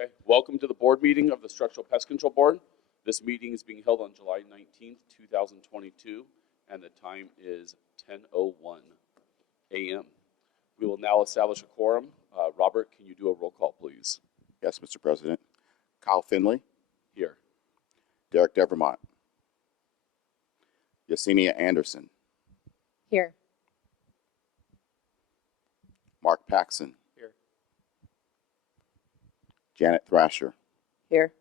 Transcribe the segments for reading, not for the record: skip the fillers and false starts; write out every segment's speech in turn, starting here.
Okay, welcome to the board meeting of the Structural Pest Control Board. This meeting is being held on July 19th, 2022, and the time is 10:01 a.m. We will now establish a quorum. Robert, can you do a roll call, please? Yes, Mr. President. Kyle Finley. Here. Derek Devermont. Yesenia Anderson. Here. Mark Paxson. Here. Janet Thrasher. Here.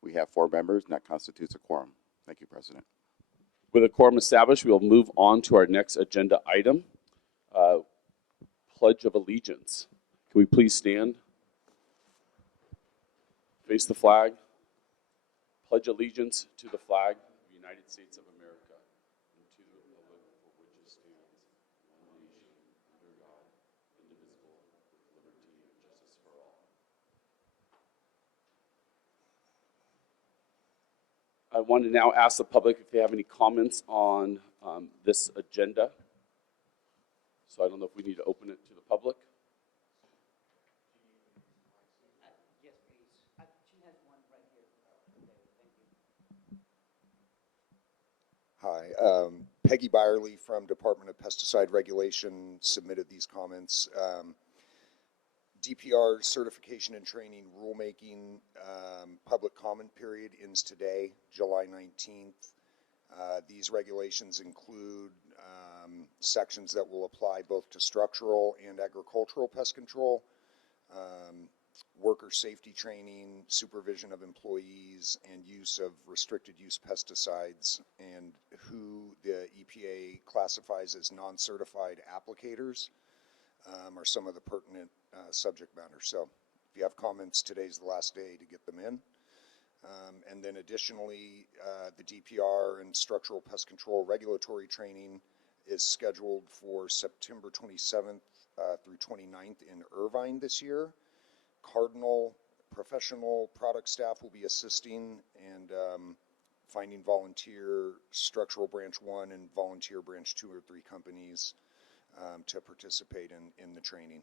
We have 4 members, and that constitutes a quorum. Thank you, President. With a quorum established, we will move on to our next agenda item, Pledge of Allegiance. Can we please stand? Face the flag. Pledge allegiance to the flag of the United States of America and to the republic for which it stands, one nation, under God, indivisible, with liberty and justice for all. I want to now ask the public if they have any comments on this agenda. So I don't know if we need to open it to the public. Yes, please. She has one right here. Thank you. Hi, Peggy Byerly from Department of Pesticide Regulation submitted these comments. DPR certification and training rulemaking public comment period ends today, July 19th. These regulations include sections that will apply both to structural and agricultural pest control, worker safety training, supervision of employees, and use of restricted use pesticides, and who the EPA classifies as non-certified applicators are some of the pertinent subject matter. So if you have comments, today's the last day to get them in. And then additionally, the DPR and structural pest control regulatory training is scheduled for September 27th through 29th in Irvine this year. Cardinal professional product staff will be assisting and finding volunteer structural branch 1 and volunteer branch 2 or 3 companies to participate in the training.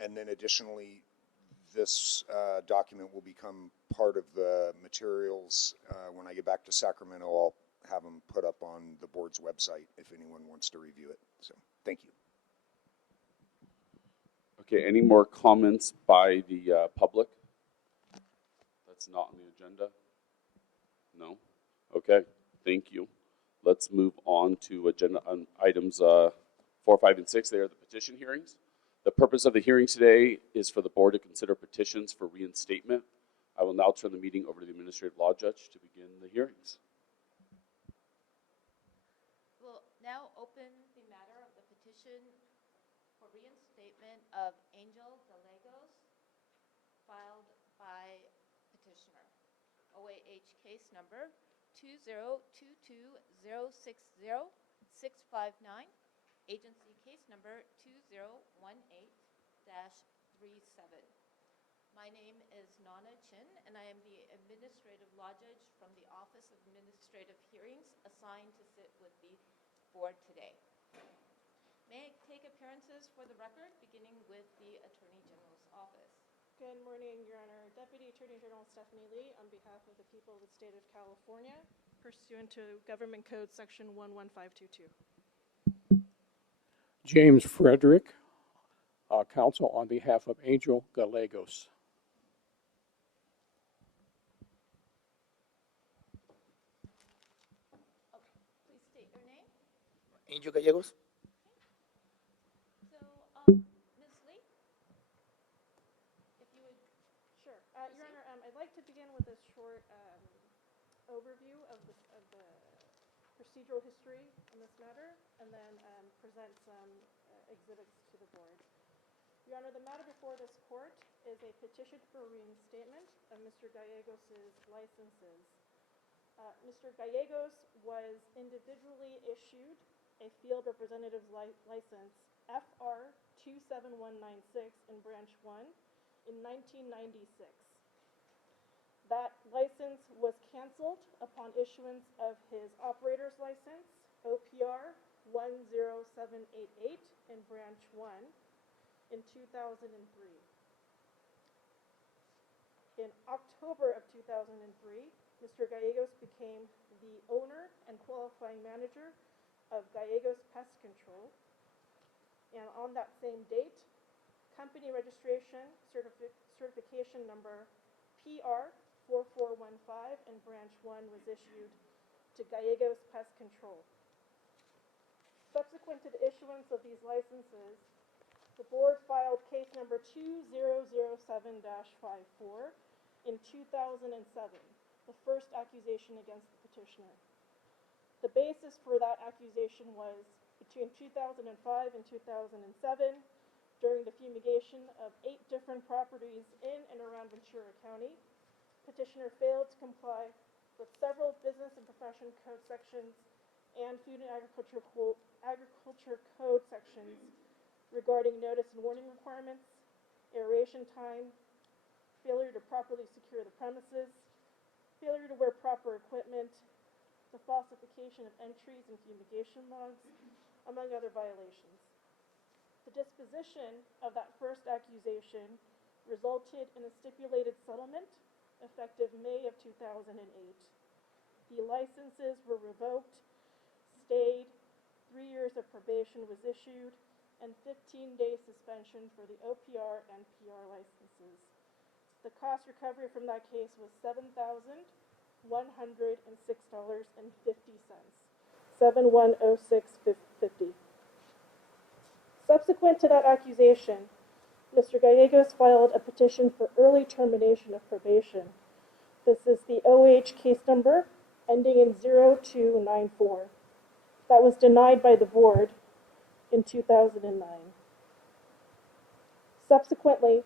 And then additionally, this document will become part of the materials. When I get back to Sacramento, I'll have them put up on the board's website if anyone wants to review it. So, thank you. Okay, any more comments by the public? That's not on the agenda? No? Okay, thank you. Let's move on to agenda items 4, 5, and 6. They are the petition hearings. The purpose of the hearings today is for the board to consider petitions for reinstatement. I will now turn the meeting over to the Administrative Law Judge to begin the hearings. We'll now open the matter of the petition for reinstatement of Angel Gallegos, filed by petitioner. OAH case number 2022060-659. Agency case number 2018-37. My name is Nana Chin, and I am the Administrative Law Judge from the Office of Administrative Hearings assigned to sit with the board today. May I take appearances for the record, beginning with the Attorney General's office. Good morning, Your Honor. Deputy Attorney General Stephanie Lee, on behalf of the people of the state of California, pursuant to Government Code Section 11522. James Frederick, counsel on behalf of Angel Gallegos. Okay, please state your name. Angel Gallegos. So, Ms. Lee, if you would. Sure. Your Honor, I'd like to begin with a short overview of the procedural history on this matter, and then present some exhibits to the board. Your Honor, the matter before this court is a petition for reinstatement of Mr. Gallegos' licenses. Mr. Gallegos was individually issued a field representative's license FR 27196 in Branch 1 in 1996. That license was canceled upon issuance of his operator's license, OPR 10788 in Branch 1 in 2003. In October of 2003, Mr. Gallegos became the owner and qualifying manager of Gallegos Pest Control. And on that same date, company registration certification number PR 4415 and branch 1 was issued to Gallegos Pest Control. Subsequent to the issuance of these licenses, the board filed case number 2007-54 in 2007, the first accusation against the petitioner. The basis for that accusation was between 2005 and 2007, during the fumigation of 8 different properties in and around Ventura County, petitioner failed to comply with several business and profession code sections and food and agriculture code sections regarding notice and warning requirements, aeration time, failure to properly secure the premises, failure to wear proper equipment, the falsification of entries and fumigation logs, among other violations. The disposition of that first accusation resulted in a stipulated settlement effective May of 2008. The licenses were revoked, stayed, 3 years of probation was issued, and 15-day suspension for the OPR and PR licenses. The cost recovery from that case was $7,106.50. $7,106.50. Subsequent to that accusation, Mr. Gallegos filed a petition for early termination of probation. This is the OH case number ending in 0294. That was denied by the board in 2009. Subsequently,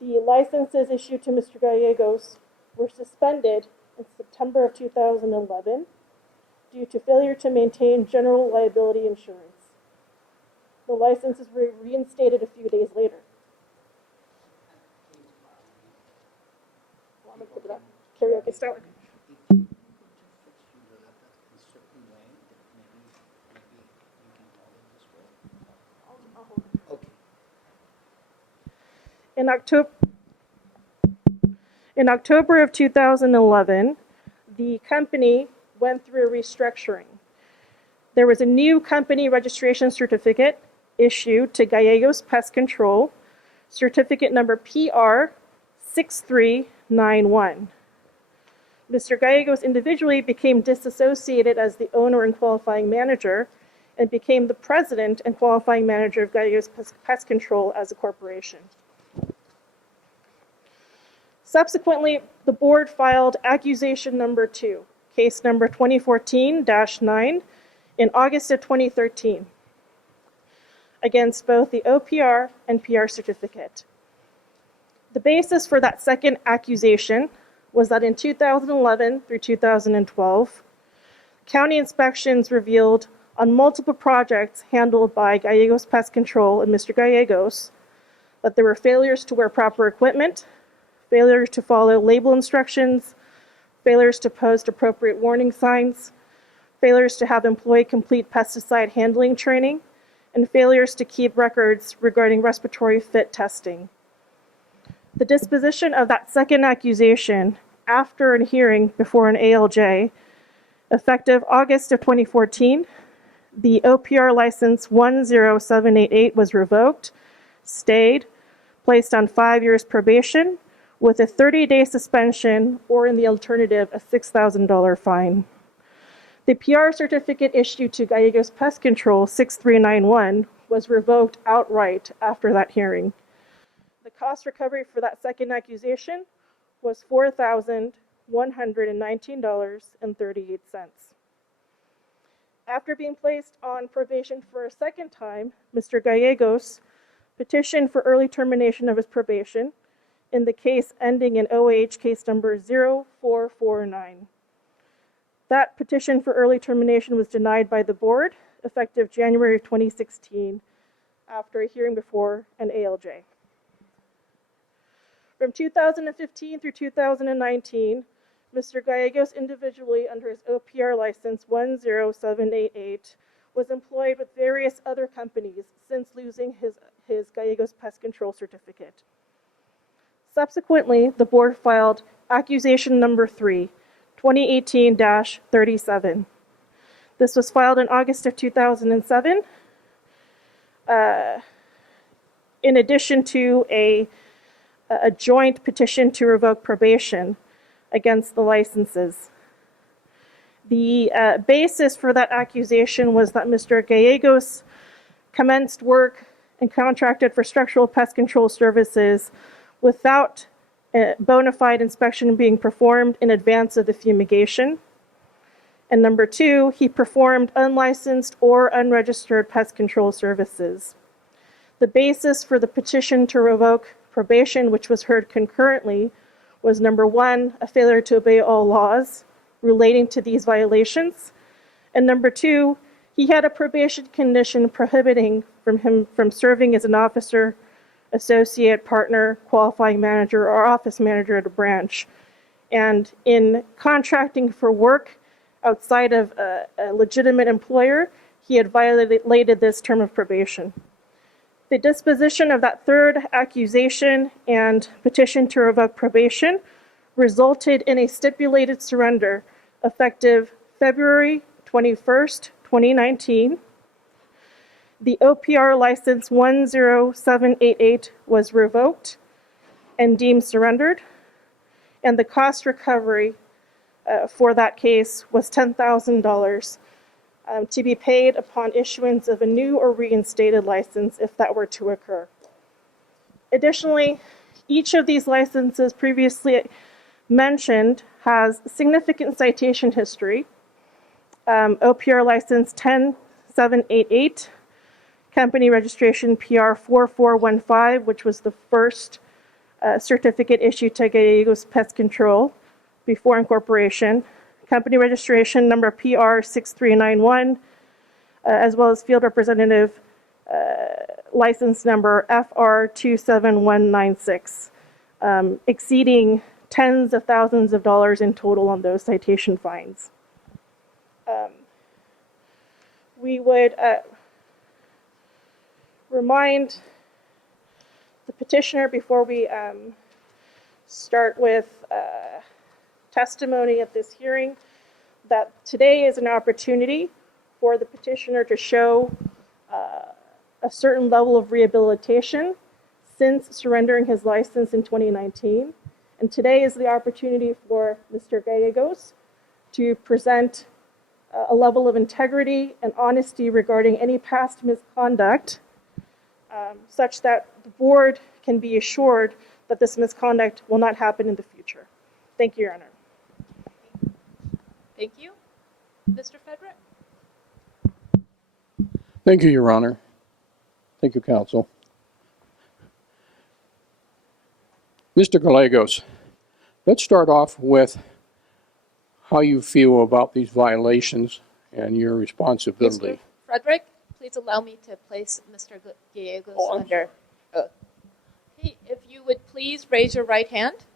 the licenses issued to Mr. Gallegos were suspended in September of 2011 due to failure to maintain general liability insurance. The licenses were reinstated a few days later. Want me to put it up? Karaoke style. In October of 2011, the company went through a restructuring. There was a new company registration certificate issued to Gallegos Pest Control, certificate number PR 6391. Mr. Gallegos individually became disassociated as the owner and qualifying manager and became the president and qualifying manager of Gallegos Pest Control as a corporation. Subsequently, the board filed accusation number 2, case number 2014-9, in August of 2013, against both the OPR and PR certificate. The basis for that second accusation was that in 2011 through 2012, county inspections revealed on multiple projects handled by Gallegos Pest Control and Mr. Gallegos that there were failures to wear proper equipment, failures to follow label instructions, failures to post appropriate warning signs, failures to have employee complete pesticide handling training, and failures to keep records regarding respiratory fit testing. The disposition of that second accusation after a hearing before an ALJ, effective August of 2014, the OPR license 10788 was revoked, stayed, placed on 5 years probation, with a 30-day suspension, or in the alternative, a $6,000 fine. The PR certificate issued to Gallegos Pest Control 6391 was revoked outright after that hearing. The cost recovery for that second accusation was $4,119.38. After being placed on probation for a second time, Mr. Gallegos petitioned for early termination of his probation in the case ending in OH case number 0449. That petition for early termination was denied by the board effective January of 2016 after a hearing before an ALJ. From 2015 through 2019, Mr. Gallegos individually under his OPR license 10788 was employed with various other companies since losing his Gallegos Pest Control certificate. Subsequently, the board filed accusation number 3, 2018-37. This was filed in August of 2007, in addition to a joint petition to revoke probation against the licenses. The basis for that accusation was that Mr. Gallegos commenced work and contracted for structural pest control services without a bona fide inspection being performed in advance of the fumigation. And number 2, he performed unlicensed or unregistered pest control services. The basis for the petition to revoke probation, which was heard concurrently, was number 1, a failure to obey all laws relating to these violations, and number 2, he had a probation condition prohibiting him from serving as an officer, associate, partner, qualifying manager, or office manager at a branch. And in contracting for work outside of a legitimate employer, he had violated this term of probation. The disposition of that third accusation and petition to revoke probation resulted in a stipulated surrender effective February 21st, 2019. The OPR license 10788 was revoked and deemed surrendered, and the cost recovery for that case was $10,000 to be paid upon issuance of a new or reinstated license if that were to occur. Additionally, each of these licenses previously mentioned has significant citation history. OPR license 10788, company registration PR 4415, which was the first certificate issued to Gallegos Pest Control before incorporation, company registration number PR 6391, as well as field representative license number FR 27196, exceeding tens of thousands of dollars in total on those citation fines. We would remind the petitioner before we start with testimony at this hearing that today is an opportunity for the petitioner to show a certain level of rehabilitation since surrendering his license in 2019. And today is the opportunity for Mr. Gallegos to present a level of integrity and honesty regarding any past misconduct, such that the board can be assured that this misconduct will not happen in the future. Thank you, Your Honor. Thank you. Mr. Frederick? Thank you, Your Honor. Thank you, counsel. Mr. Gallegos, let's start off with how you feel about these violations and your responsibility. Mr. Frederick, please allow me to place Mr. Gallegos under oath. Okay, if you would please raise your right hand.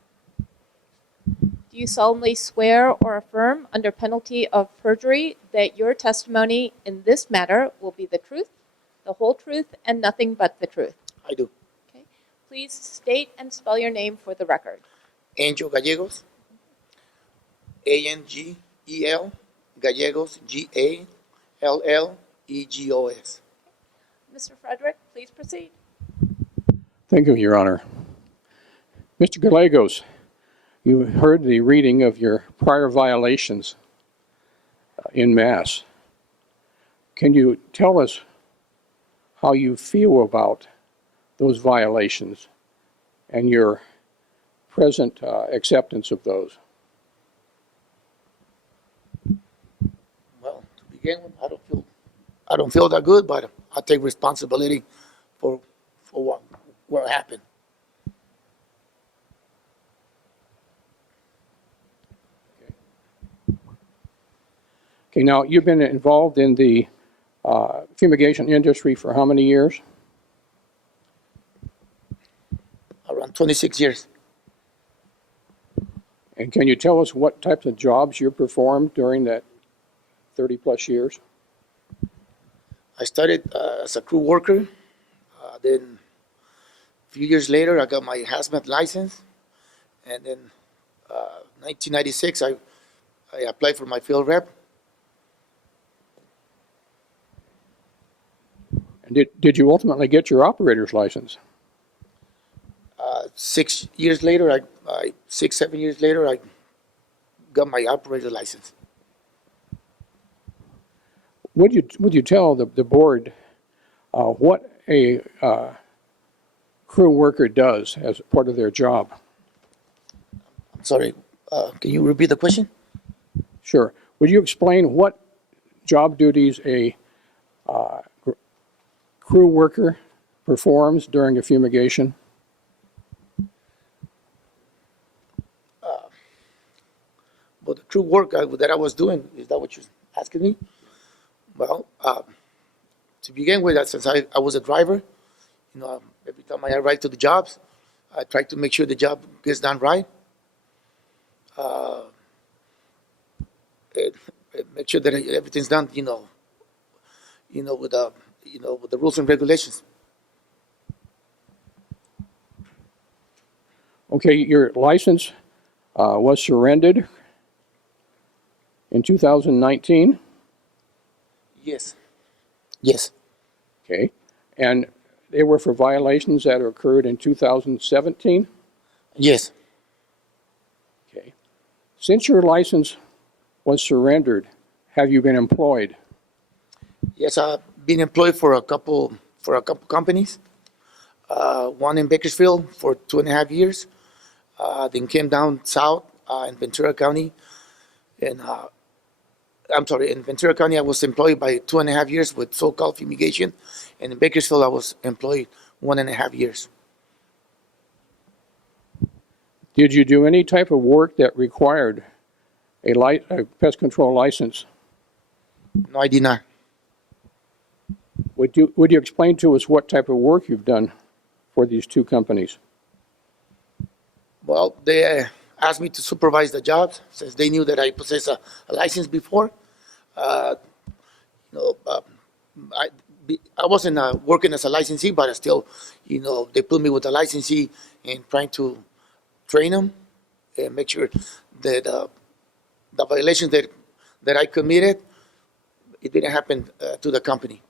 Do you solemnly swear or affirm under penalty of perjury that your testimony in this matter will be the truth, the whole truth, and nothing but the truth? I do. Okay. Please state and spell your name for the record. Angel Gallegos. Angel Gallegos. Gallegos. Mr. Frederick, please proceed. Thank you, Your Honor. Mr. Gallegos, you heard the reading of your prior violations in mass. Can you tell us how you feel about those violations and your present acceptance of those? Well, to begin with, I don't feel that good, but I take responsibility for what happened. Okay, now you've been involved in the fumigation industry for how many years? Around 26 years. And can you tell us what types of jobs you performed during that 30 plus years? I started as a crew worker. Then a few years later, I got my hazmat license. And then 1996, I applied for my field rep. And did you ultimately get your operator's license? 6 years later, 7 years later, I got my operator license. Would you tell the board what a crew worker does as part of their job? Sorry, can you repeat the question? Sure. Would you explain what job duties a crew worker performs during a fumigation? But the crew work that I was doing, is that what you're asking me? Well, to begin with, since I was a driver, every time I arrive to the jobs, I try to make sure the job gets done right. Make sure that everything's done, with the rules and regulations. Okay, your license was surrendered in 2019. Yes. Yes. Okay, and they were for violations that occurred in 2017. Yes. Okay, since your license was surrendered, have you been employed? Yes, I've been employed for a couple companies. One in Bakersfield for 2.5 years. Then came down south in Ventura County, and in Ventura County, I was employed by 2.5 years with so-called fumigation, and in Bakersfield, I was employed 1.5 years. Did you do any type of work that required a pest control license? No, I did not. Would you explain to us what type of work you've done for these two companies? Well, they asked me to supervise the jobs since they knew that I possessed a license before. I wasn't working as a licensee, but I still, they put me with a licensee and trying to train them and make sure that the violations that I committed, it didn't happen to the company.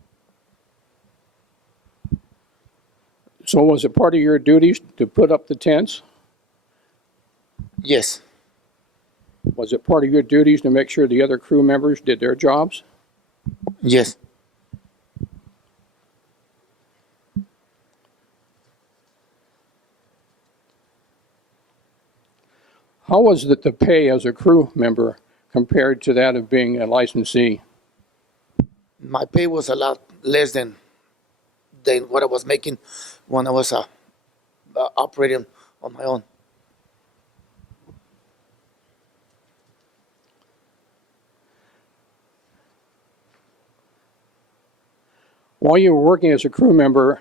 So was it part of your duties to put up the tents? Yes. Was it part of your duties to make sure the other crew members did their jobs? Yes. How was the pay as a crew member compared to that of being a licensee? My pay was a lot less than what I was making when I was operating on my own. While you were working as a crew member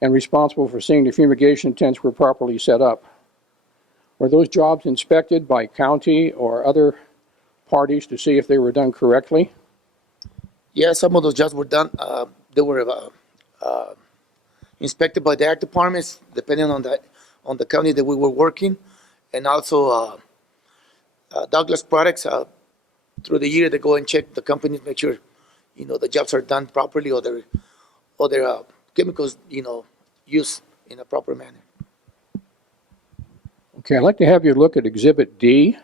and responsible for seeing the fumigation tents were properly set up, were those jobs inspected by county or other parties to see if they were done correctly? Yeah, some of those jobs were done. They were inspected by the ag departments, depending on the county that we were working, and also Douglas Products. Through the year, they go and check the companies, make sure the jobs are done properly, or their chemicals used in a proper manner. Okay, I'd like to have you look at Exhibit D.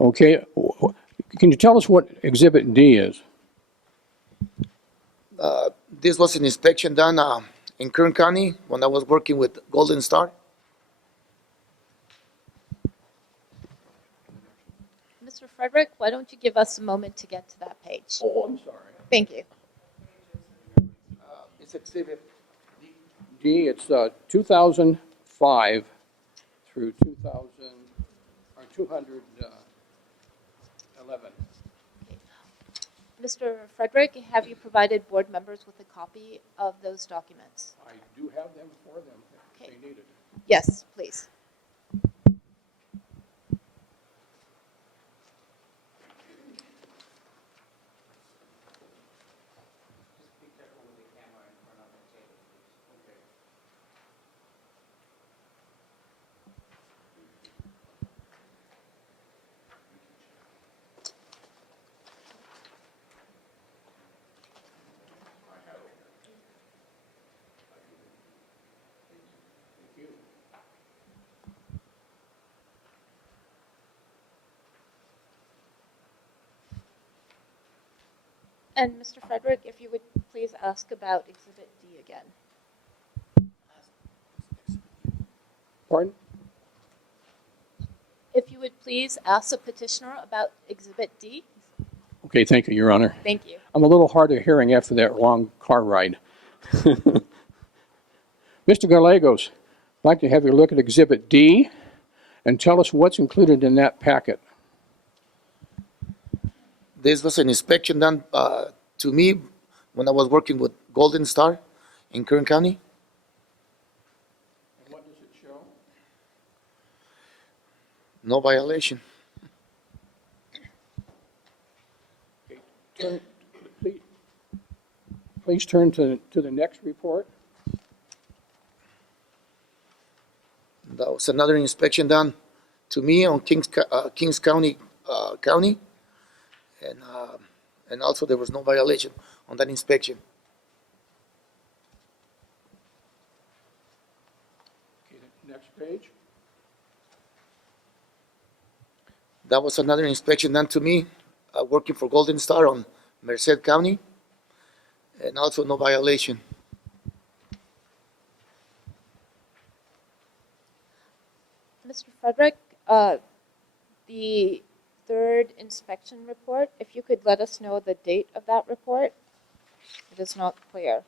Okay, can you tell us what Exhibit D is? This was an inspection done in Kern County when I was working with Golden Star. Mr. Frederick, why don't you give us a moment to get to that page? Oh, I'm sorry. Thank you. It's Exhibit D, it's 2005 through 211. Mr. Frederick, have you provided board members with a copy of those documents? I do have them for them if Okay. they need it. Yes, please. And Mr. Frederick, if you would please ask about Exhibit D again. Pardon? If you would please ask the petitioner about Exhibit D. Okay, thank you, Your Honor. Thank you. I'm a little hard of hearing after that long car ride. Mr. Gallegos, I'd like to have you look at Exhibit D and tell us what's included in that packet. This was an inspection done to me when I was working with Golden Star in Kern County. And what does it show? No violation. Okay, please turn to the next report. That was another inspection done to me on Kings County, and also there was no violation on that inspection. Okay, the next page. That was another inspection done to me, working for Golden Star on Merced County, and also no violation. Mr. Frederick, the third inspection report, if you could let us know the date of that report. It is not clear.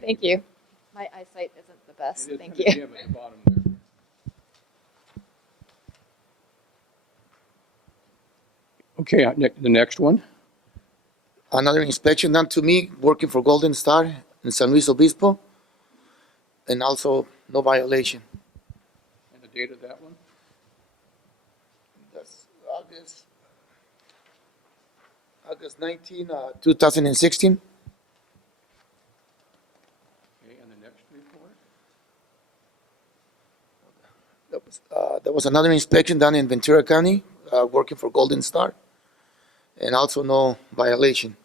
Thank you. My eyesight isn't the best. It is Thank kind of you. dim at the bottom there. Okay, the next one. Another inspection done to me, working for Golden Star in San Luis Obispo, and also no violation. And the date of that one? That's August 19, 2016. Okay, and the next report? There was another inspection done in Ventura County, working for Golden Star, and also no violation.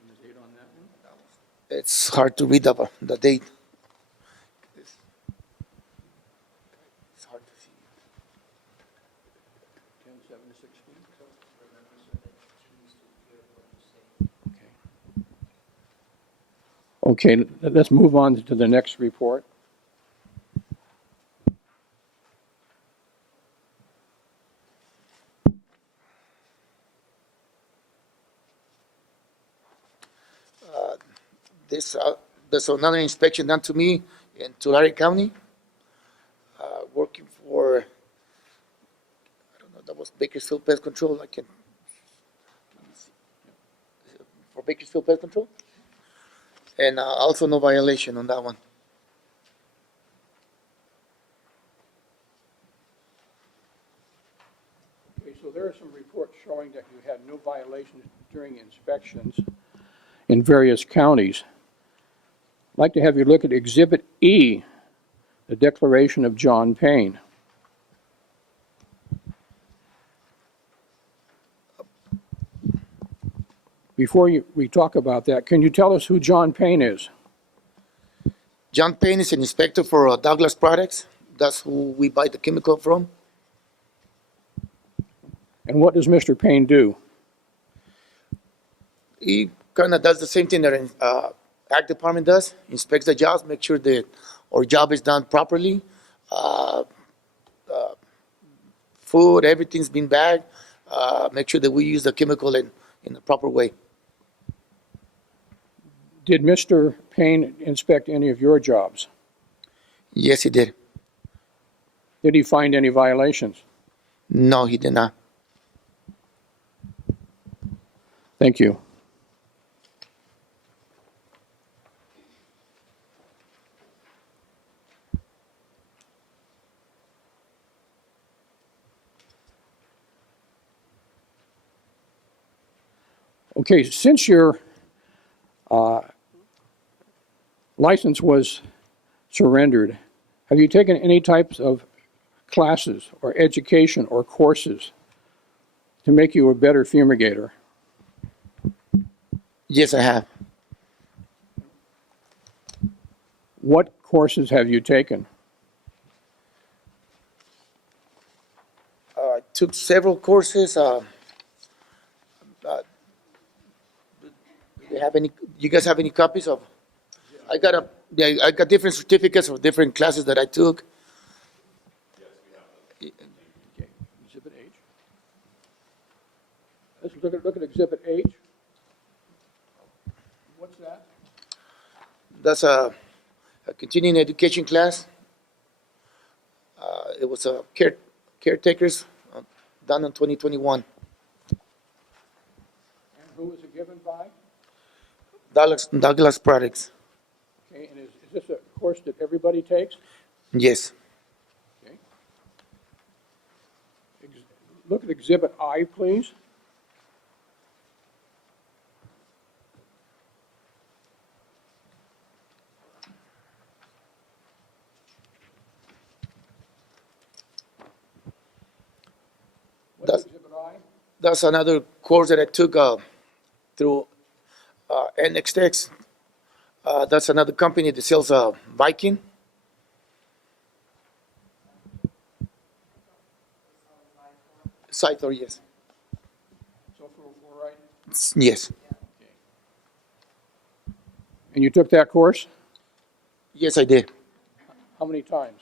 And the date on that one? It's hard to read the date. It's hard to see. 10/7/16? Okay. Okay, let's move on to the next report. There's another inspection done to me in Tulare County, working for, I don't know, that was Bakersfield Pest Control. Let me see. For Bakersfield Pest Control, and also no violation on that one. Okay, so there are some reports showing that you had no violations during inspections in various counties. I'd like to have you look at Exhibit E, the declaration of John Payne. Before we talk about that, can you tell us who John Payne is? John Payne is an inspector for Douglas Products. That's who we buy the chemical from. And what does Mr. Payne do? He kind of does the same thing that an Ag Department does, inspects the jobs, make sure that our job is done properly. Food, everything's been bagged. Make sure that we use the chemical in the proper way. Did Mr. Payne inspect any of your jobs? Yes, he did. Did he find any violations? No, he did not. Thank you. Okay, since your license was surrendered, Have you taken any types of classes or education or courses to make you a better fumigator? Yes, I have. What courses have you taken? I took several courses. Do you guys have any copies of? I got different certificates for different classes that I took. Okay, Exhibit H. Let's look at Exhibit H. What's that? That's a continuing education class. It was a caretakers done in 2021. And who was it given by? Douglas Products. Okay, and is this a course that everybody takes? Yes. Okay. Look at Exhibit I, please. What's That's- Exhibit I? That's another course that I took through NXTX. That's another company that sells Viking. Cytor, yes. So we're right. Yes. And you took that course? Yes, I did. How many times?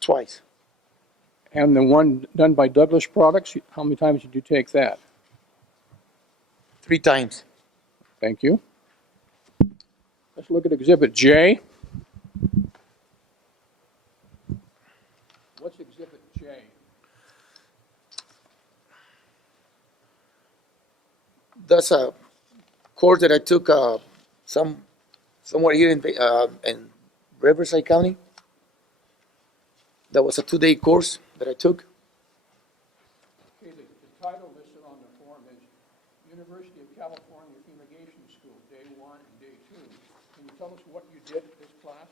Twice. And the one done by Douglas Products, how many times did you take that? 3 times. Thank you. Let's look at Exhibit J. What's Exhibit J? That's a course that I took somewhere here in Riverside County. That was a 2-day course that I took. Okay, the title listed on the form is University of California Fumigation School, Day 1 and Day 2. Can you tell us what you did at this class?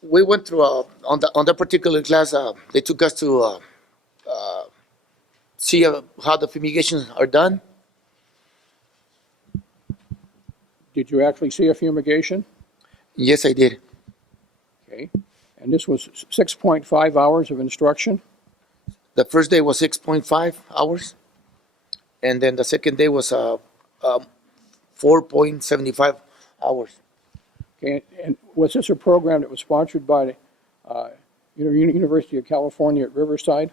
We went through on that particular class. They took us to see how the fumigations are done. Did you actually see a fumigation? Yes, I did. Okay. And this was 6.5 hours of instruction? The first day was 6.5 hours, and then the second day was 4.75 hours. Okay. And was this a program that was sponsored by University of California at Riverside?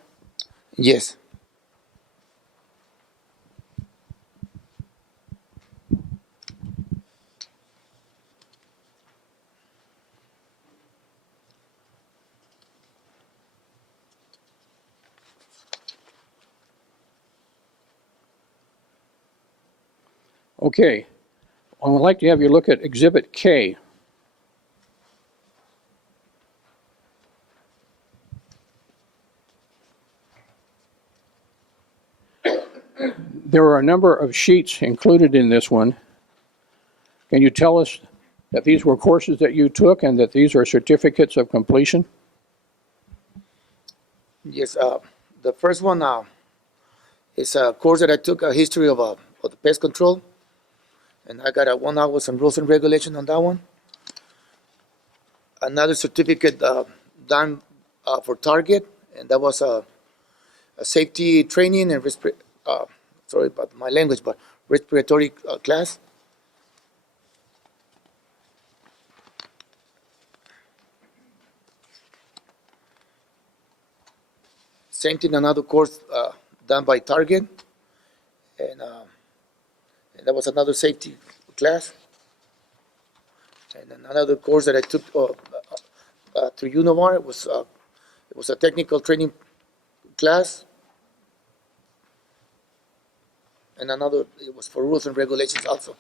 Yes. Okay. I would like to have you look at Exhibit K. There are a number of sheets included in this one. Can you tell us that these were courses that you took and that these are certificates of completion? Yes. The first one is a course that I took, a history of the pest control, and I got a 1 hour some rules and regulation on that one. Another certificate done for Target, and that was a safety training and sorry about my language, but respiratory class. Same thing, another course done by Target, and that was another safety class. And another course that I took through Univar, it was a technical training class. And another, it was for rules and regulations also.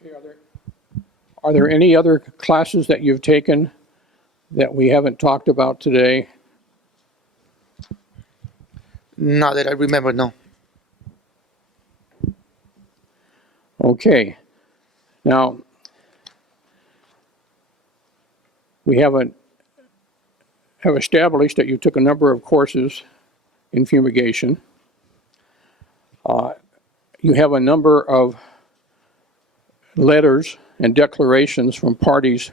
Okay, are there any other classes that you've taken that we haven't talked about today? Not that I remember, no. Okay. Now, we have established that you took a number of courses in fumigation. You have a number of letters and declarations from parties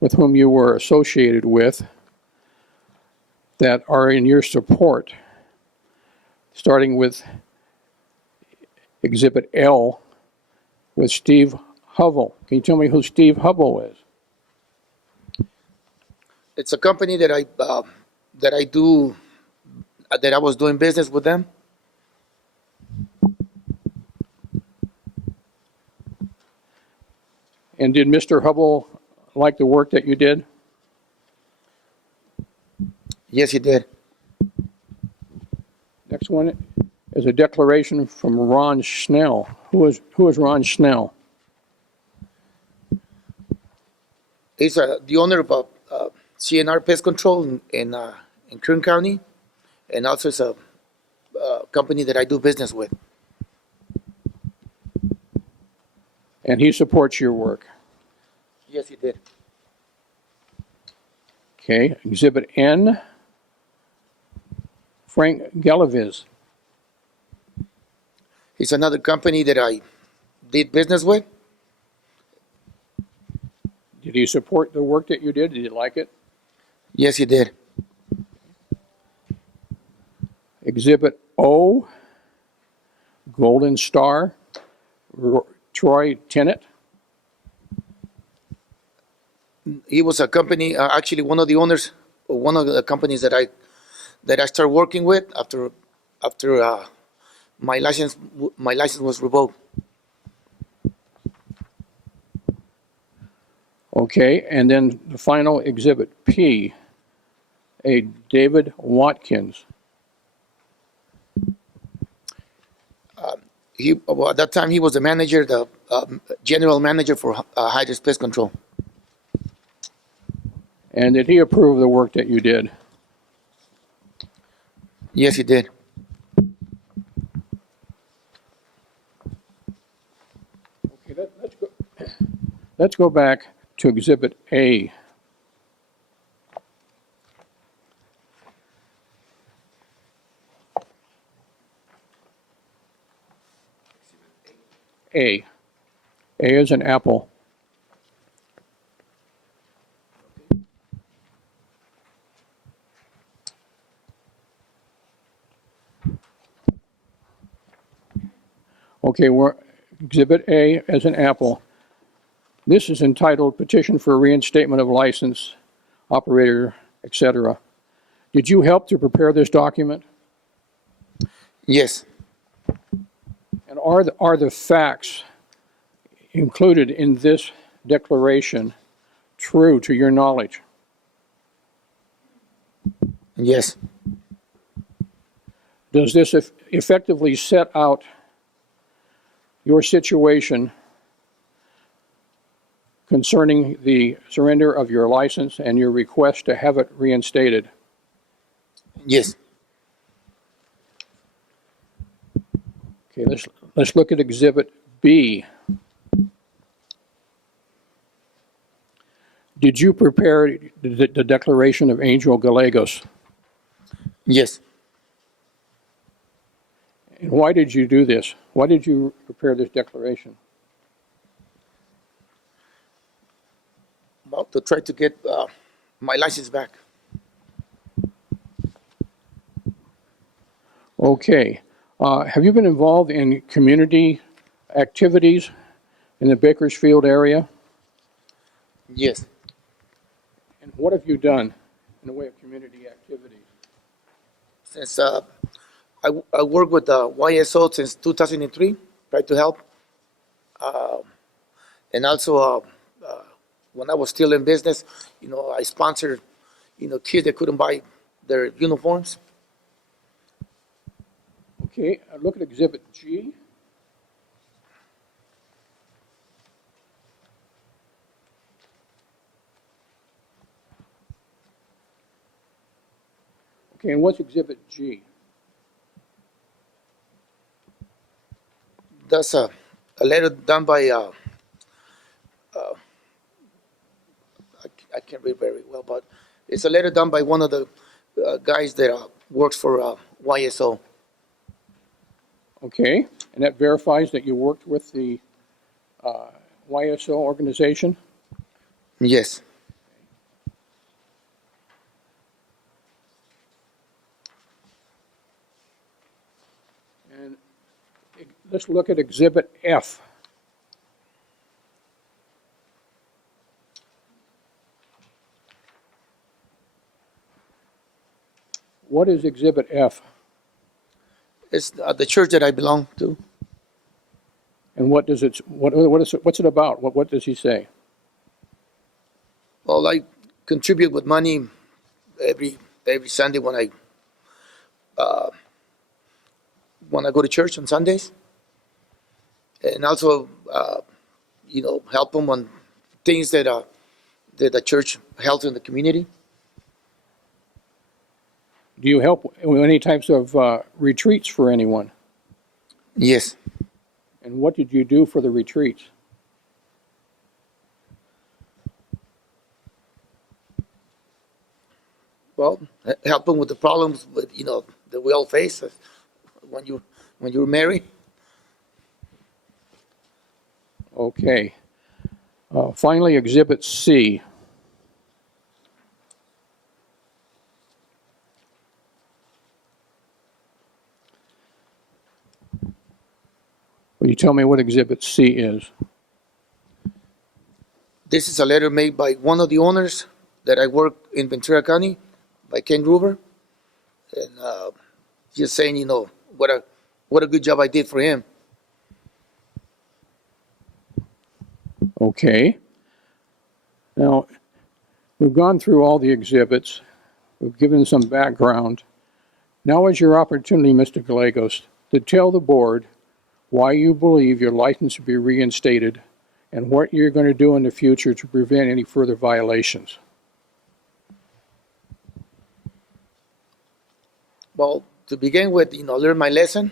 with whom you were associated with that are in your support, starting with Exhibit L with Steve Hovell. Can you tell me who Steve Hovell is? It's a company that I was doing business with them. And did Mr. Hovell like the work that you did? Yes, he did. Next one is a declaration from Ron Schnell. Who is Ron Schnell? He's the owner of CNR Pest Control in Kern County, and also it's a company that I do business with. And he supports your work. Yes, he did. Okay, Exhibit N, Frank Gallegos. He's another company that I did business with. Did he support the work that you did? Did he like it? Yes, he did. Exhibit O, Golden Star, Troy Tennant. He was a company, actually one of the owners, one of the companies that I started working with after my license was revoked. Okay, and then the final Exhibit P, a David Watkins. At that time, he was the manager, the general manager for Hydras Pest Control. And did he approve the work that you did? Yes, he did. Okay, let's go back to Exhibit A. A. A is an apple. Okay, we're Exhibit A as an apple. This is entitled Petition for Reinstatement of License, Operator, etc. Did you help to prepare this document? Yes. And are the facts included in this declaration true to your knowledge? Yes. Does this effectively set out your situation concerning the surrender of your license and your request to have it reinstated? Yes. Okay, let's look at Exhibit B. Did you prepare the declaration of Angel Gallegos? Yes. And why did you do this? Why did you prepare this declaration? Well, to try to get my license back. Okay. Have you been involved in community activities in the Bakersfield area? Yes. And what have you done in the way of community activities? Since I work with YSO since 2003, try to help. And also, when I was still in business, I sponsored, kids that couldn't buy their uniforms. Okay, look at Exhibit G. Okay, and what's Exhibit G? That's a a letter done by, I can't read very well, but it's a letter done by one of the guys that works for YSO. Okay, and that verifies that you worked with the YSO organization? Yes. And let's look at Exhibit F. What is Exhibit F? It's the church that I belong to. And what does it, what's it about? What does he say? Well, I contribute with money every Sunday when I go to church on Sundays, and also help them on things that the church helps in the community. Do you help with any types of retreats for anyone? Yes. And what did you do for the retreats? Well, help them with the problems that we all face when you're married. Okay. Finally, Exhibit C. Will you tell me what Exhibit C is? This is a letter made by one of the owners that I work in Ventura County, by Ken Gruber, and just saying, what a good job I did for him. Okay. Now, we've gone through all the exhibits. We've given some background. Now is your opportunity, Mr. Gallegos, to tell the board why you believe your license should be reinstated and what you're going to do in the future to prevent any further violations. Well, to begin with, learn my lesson,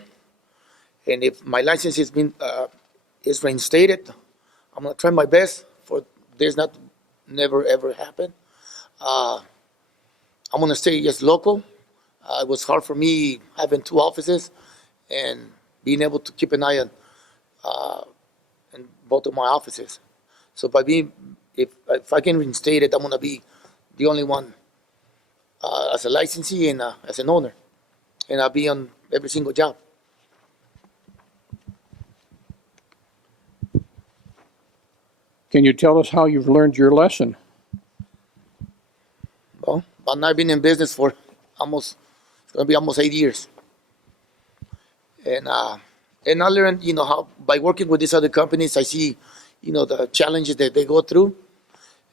and if my license is reinstated, I'm gonna try my best for this never ever happen. I'm gonna stay just local. It was hard for me having two offices and being able to keep an eye on in both of my offices. So if I can reinstate it, I'm gonna be the only one as a licensee and as an owner, and I'll be on every single job. Can you tell us how you've learned your lesson? Well, I've been in business for it's gonna be almost 8 years, and I learned, how by working with these other companies, I see, the challenges that they go through,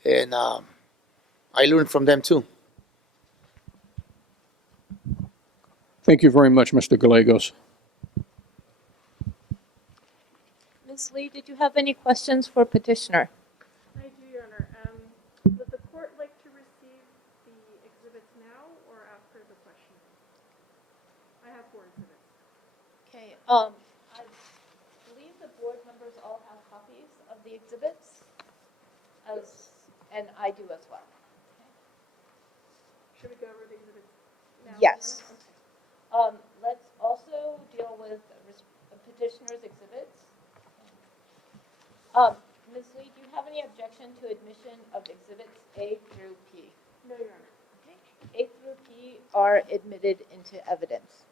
and I learned from them too. Thank you very much, Mr. Gallegos. Ms. Lee, did you have any questions for petitioner? I do, Your Honor. Would the court like to receive the exhibits now or after the questioning? I have 4 exhibits. Okay, I believe the board members all have copies of the exhibits, and I do as well. Should we go over the exhibits now? Yes. Your Honor? Okay. Let's also deal with petitioner's exhibits. Ms. Lee, do you have any objection to admission of exhibits A through P? No, Your Honor. Okay. A through P are admitted into evidence.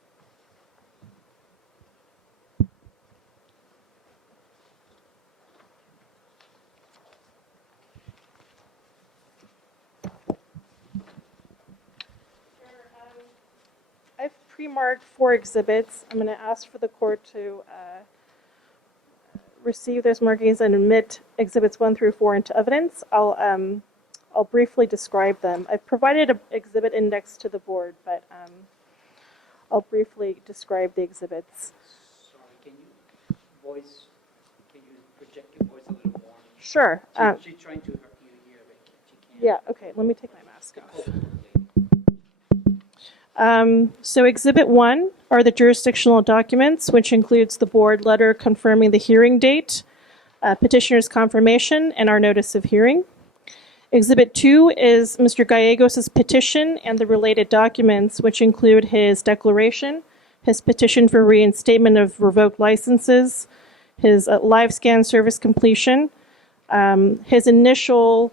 I've pre-marked 4 exhibits. I'm going to ask for the court to receive those markings and admit exhibits 1 through 4 into evidence. I'll briefly describe them. I've provided an exhibit index to the board, but I'll briefly describe the exhibits. Sorry, can you project your voice a little more? Sure. She's trying to help you here, but she can't. Yeah, okay, let me take my mask off. So exhibit 1 are the jurisdictional documents, which includes the board letter confirming the hearing date, petitioner's confirmation, and our notice of hearing. Exhibit 2 is Mr. Gallegos' petition and the related documents, which include his declaration, his petition for reinstatement of revoked licenses, his live scan service completion, his initial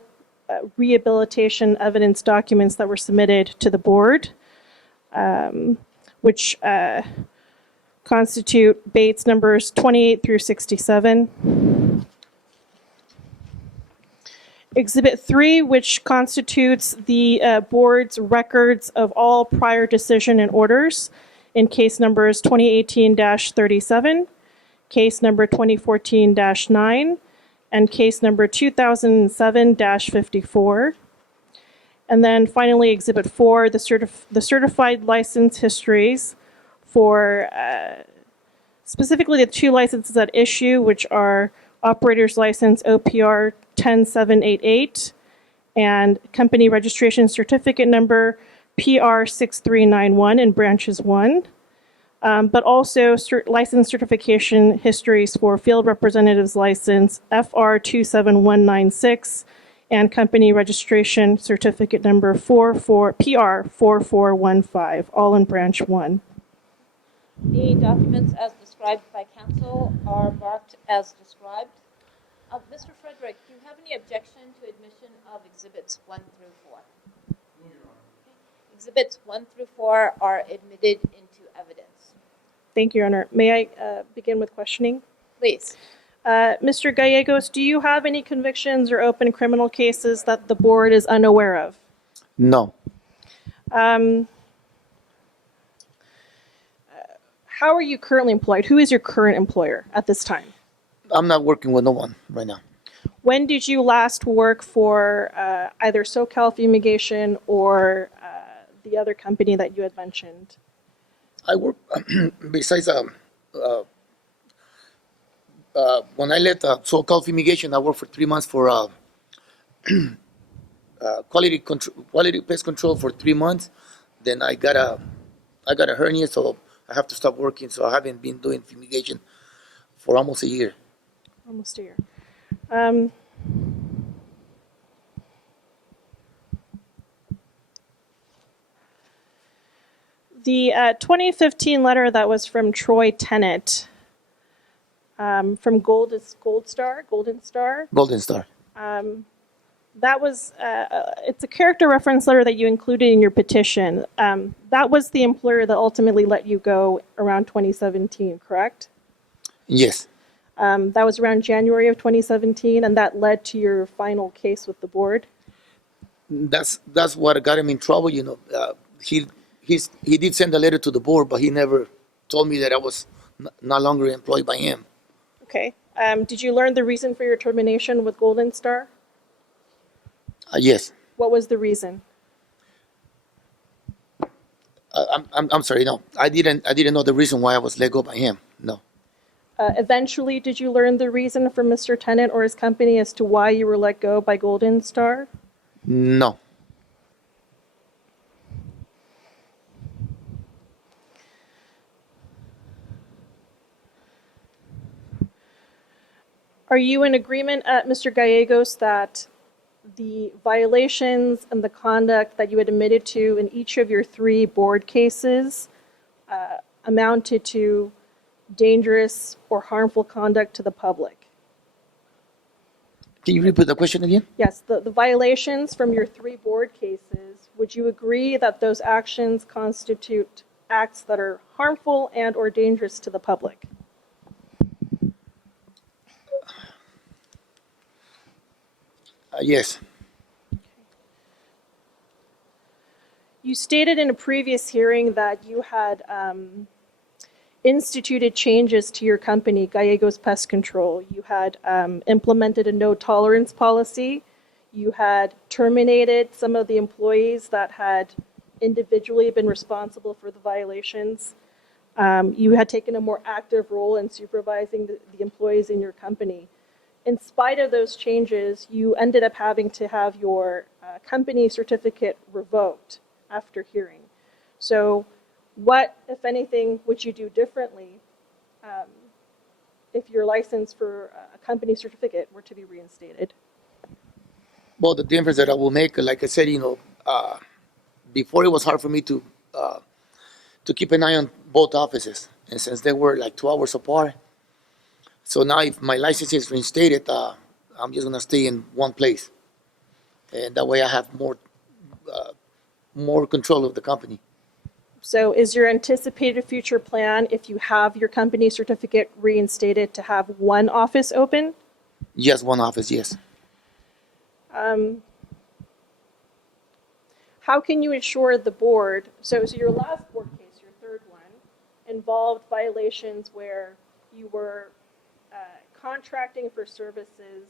rehabilitation evidence documents that were submitted to the board, which constitute Bates numbers 28 through 67. Exhibit 3, which constitutes the board's records of all prior decision and orders in case numbers 2018-37, case number 2014-9, and case number 2007-54. And then finally, Exhibit 4, the certified license histories for specifically the 2 licenses at issue, which are Operator's License OPR 10788 and Company Registration Certificate Number PR 6391 in Branches 1, but also license certification histories for Field Representative's License FR 27196 and Company Registration Certificate Number PR 4415, all in Branch 1. The documents as described by counsel are marked as described. Mr. Frederick, do you have any objection to admission of Exhibits 1 through 4? No, Your Honor. Okay. Exhibits 1 through 4 are admitted into evidence. Thank you, Your Honor. May I begin with questioning? Please. Mr. Gallegos, do you have any convictions or open criminal cases that the board is unaware of? No. How are you currently employed? Who is your current employer at this time? I'm not working with no one right now. When did you last work for either SoCal Fumigation or the other company that you had mentioned? I work, besides, when I left SoCal Fumigation, I worked for 3 months for quality pest control for 3 months. Then I got a hernia, so I have to stop working. So I haven't been doing fumigation for almost a year. Almost a year. The 2015 letter that was from Troy Tennant, from Golden Star. That was, it's a character reference letter that you included in your petition. That was the employer that ultimately let you go around 2017, correct? Yes. That was around January of 2017, and that led to your final case with the board? That's what got him in trouble, you know. He did send a letter to the board, but he never told me that I was no longer employed by him. Okay. Did you learn the reason for your termination with Golden Star? Yes. What was the reason? I'm sorry, no. I didn't know the reason why I was let go by him. No. Eventually, did you learn the reason from Mr. Tennant or his company as to why you were let go by Golden Star? No. Are you in agreement, Mr. Gallegos, that the violations and the conduct that you had admitted to in each of your 3 board cases amounted to dangerous or harmful conduct to the public? Can you repeat the question again? Yes, the violations from your 3 board cases, would you agree that those actions constitute acts that are harmful and or dangerous to the public? Yes. You stated in a previous hearing that you had instituted changes to your company, Gallegos Pest Control. You had implemented a no-tolerance policy. You had terminated some of the employees that had individually been responsible for the violations. You had taken a more active role in supervising the employees in your company. In spite of those changes, you ended up having to have your company certificate revoked after hearing. So What, if anything, would you do differently if your license for a company certificate were to be reinstated? Well, the difference that I will make, like I said, before it was hard for me to keep an eye on both offices, and since they were like 2 hours apart, so now if my license is reinstated, I'm just gonna stay in one place, and that way I have more control of the company. So is your anticipated future plan, if you have your company certificate reinstated, to have one office open? Yes, one office, yes. How can you assure the board, so your last board case, your third one, involved violations where you were contracting for services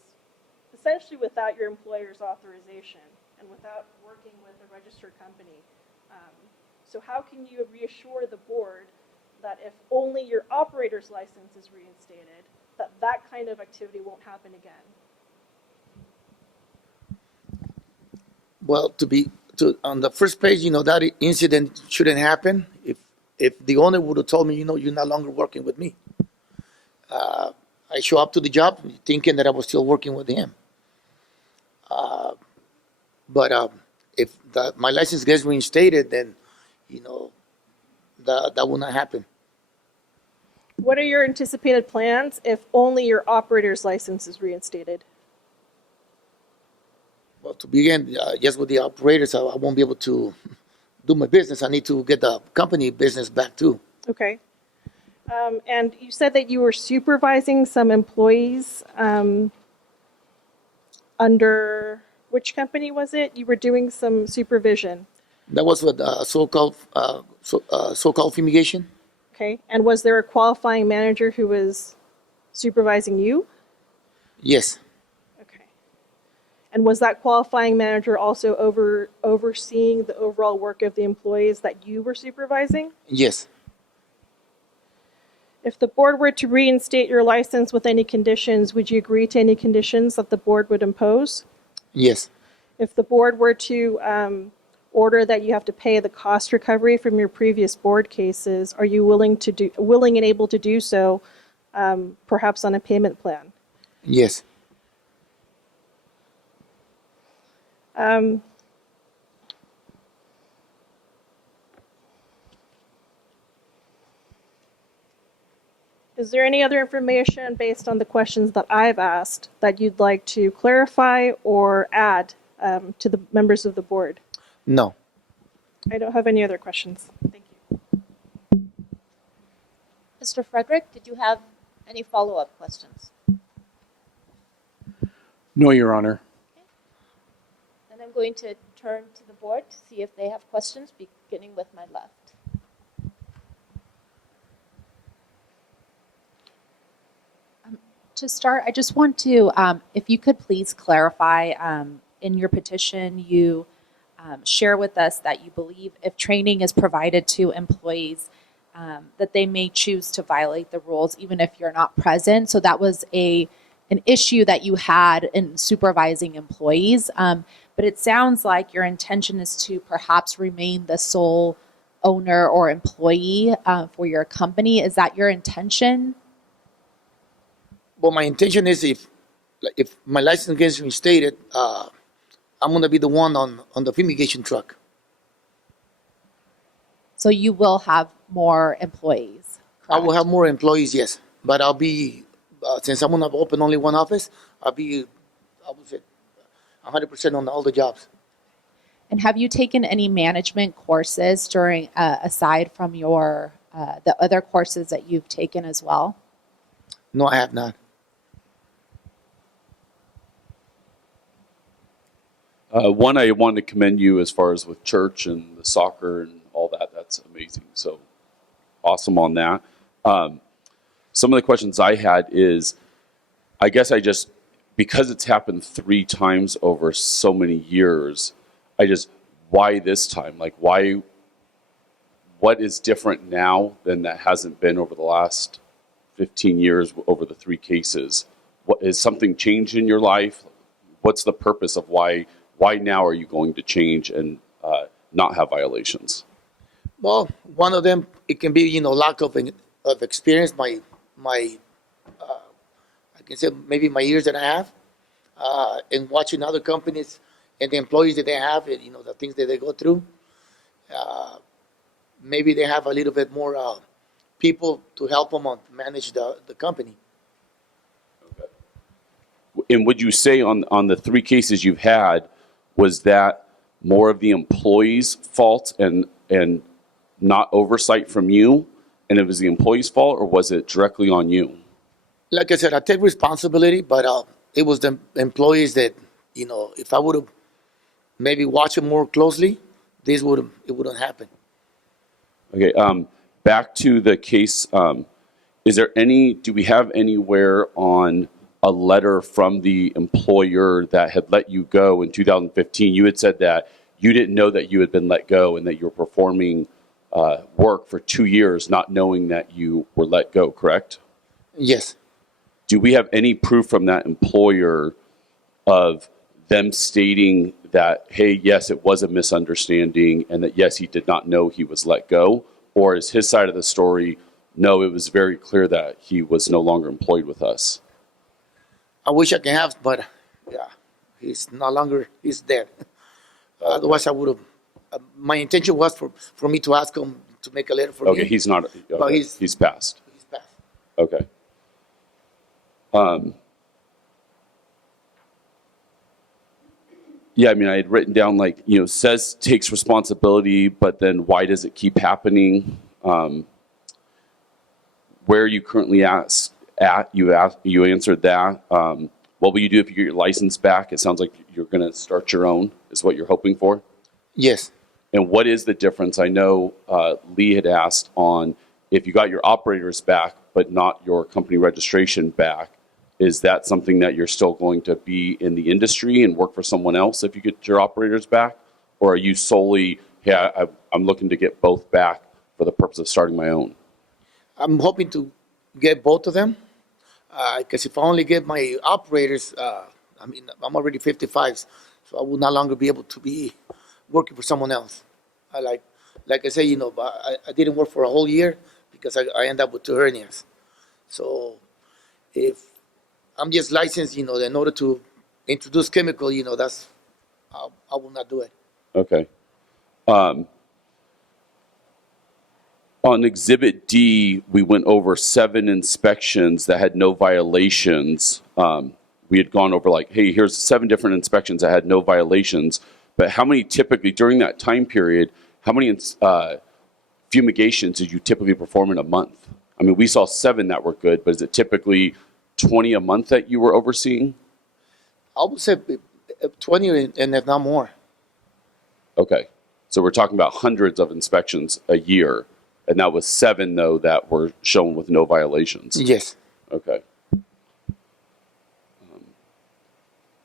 essentially without your employer's authorization and without working with a registered company. So how can you reassure the board that if only your operator's license is reinstated, that kind of activity won't happen again? Well, on the first page, that incident shouldn't happen. If the owner would have told me, you're no longer working with me, I show up to the job thinking that I was still working with him. But if my license gets reinstated, then that will not happen. What are your anticipated plans if only your operator's license is reinstated? Well, to begin, just with the operators, I won't be able to do my business. I need to get the company business back too. Okay. And you said that you were supervising some employees under which company was it? You were doing some supervision. That was with so-called fumigation. Okay. And was there a qualifying manager who was supervising you? Yes. Okay. And was that qualifying manager also overseeing the overall work of the employees that you were supervising? Yes. If the board were to reinstate your license with any conditions, would you agree to any conditions that the board would impose? Yes. If the board were to order that you have to pay the cost recovery from your previous board cases, are you willing and able to do so, perhaps on a payment plan? Yes. Is there any other information based on the questions that I've asked that you'd like to clarify or add to the members of the board? No. I don't have any other questions. Thank you. Mr. Frederick, did you have any follow-up questions? No, Your Honor. Then I'm going to turn to the board to see if they have questions, beginning with my left. To start, I just want to, if you could please clarify, in your petition, you share with us that you believe if training is provided to employees, that they may choose to violate the rules even if you're not present. So that was an issue that you had in supervising employees. But it sounds like your intention is to perhaps remain the sole owner or employee for your company. Is that your intention? Well, my intention is if my license gets reinstated, I'm going to be the one on the fumigation truck. So you will have more employees, correct? I will have more employees, yes. But I'll be, since I'm going to open only one office, I would say 100% on all the jobs. And have you taken any management courses during, aside from your, the other courses that you've taken as well? No, I have not. One, I wanted to commend you as far as with church and the soccer and all that. That's amazing. So awesome on that. Some of the questions I had is, I guess because it's happened 3 times over so many years, why this time? Like, what is different now than that hasn't been over the last 15 years over the 3 cases? Is something changed in your life? What's the purpose of why now are you going to change and not have violations? Well, one of them, it can be, lack of experience. I can say maybe my years that I have, and watching other companies and the employees that they have, and, the things that they go through. Maybe they have a little bit more people to help them manage the company. And would you say on the 3 cases you've had, was that more of the employee's fault and not oversight from you, and it was the employee's fault, or was it directly on you? Like I said, I take responsibility, but it was the employees that, if I would have maybe watched it more closely, it wouldn't happen. Okay, back to the case, do we have anywhere on a letter from the employer that had let you go in 2015? You had said that you didn't know that you had been let go and that you were performing work for 2 years, not knowing that you were let go, correct? Yes. Do we have any proof from that employer of them stating that, hey, yes, it was a misunderstanding, and that, yes, he did not know he was let go? Or is his side of the story, no, it was very clear that he was no longer employed with us? I wish I can have, but yeah, he's dead. Otherwise, I would have. My intention was for me to ask him to make a letter for me. Okay, he's not. Okay, But he's passed. He's passed. Okay. Yeah, I mean, I had written down says takes responsibility, but then why does it keep happening? Where are you currently at? You answered that. What will you do if you get your license back? It sounds like you're going to start your own, is what you're hoping for? Yes. And what is the difference? I know Lee had asked on if you got your operators back, but not your company registration back. Is that something that you're still going to be in the industry and work for someone else if you get your operators back? Or are you solely, I'm looking to get both back for the purpose of starting my own? I'm hoping to get both of them. Because if I only get my operators, I'm already 55, so I will no longer be able to be working for someone else. Like I say, I didn't work for a whole year because I ended up with 2 hernias. So if I'm just licensed, in order to introduce chemical, I will not do it. Okay. On Exhibit D, we went over 7 inspections that had no violations. We had gone over hey, here's 7 different inspections that had no violations. But how many typically, during that time period, how many fumigations did you typically perform in a month? I mean, we saw 7 that were good, but is it typically 20 a month that you were overseeing? I would say 20 and if not more. Okay. So we're talking about hundreds of inspections a year. And that was 7, though, that were shown with no violations. Yes. Okay.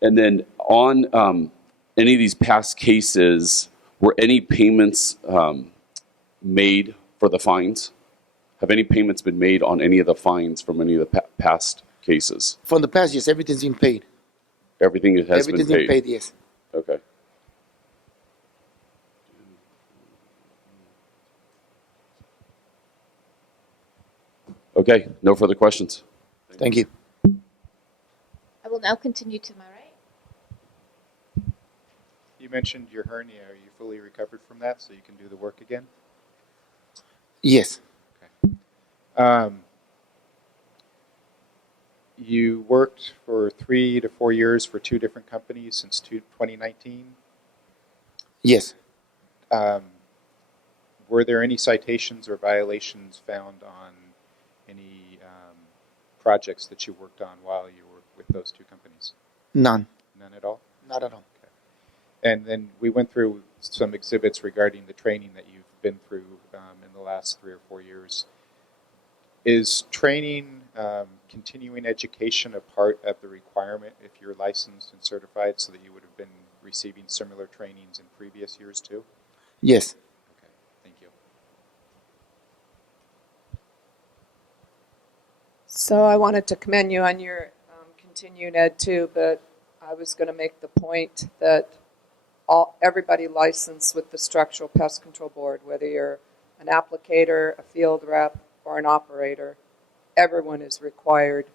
And then on any of these past cases, were any payments made for the fines? Have any payments been made on any of the fines from any of the past cases? From the past, yes, everything's been paid. Everything has Everything's been paid? Yes. Okay. Okay, no further questions. Thank you. I will now continue to my right. You mentioned your hernia. Are you fully recovered from that so you can do the work again? Yes. Okay. You worked for 3 to 4 years for 2 different companies since 2019? Yes. Were there any citations or violations found on any projects that you worked on while you were with those 2 companies? None. None at all? Not at all. Okay. And then we went through some exhibits regarding the training that you've been through in the last 3 or 4 years. Is training, continuing education a part of the requirement if you're licensed and certified so that you would have been receiving similar trainings in previous years too? Yes. Okay, thank you. So I wanted to commend you on your continued ed too, but I was going to make the point that everybody licensed with the Structural Pest Control Board, whether you're an applicator, a field rep, or an operator, everyone is required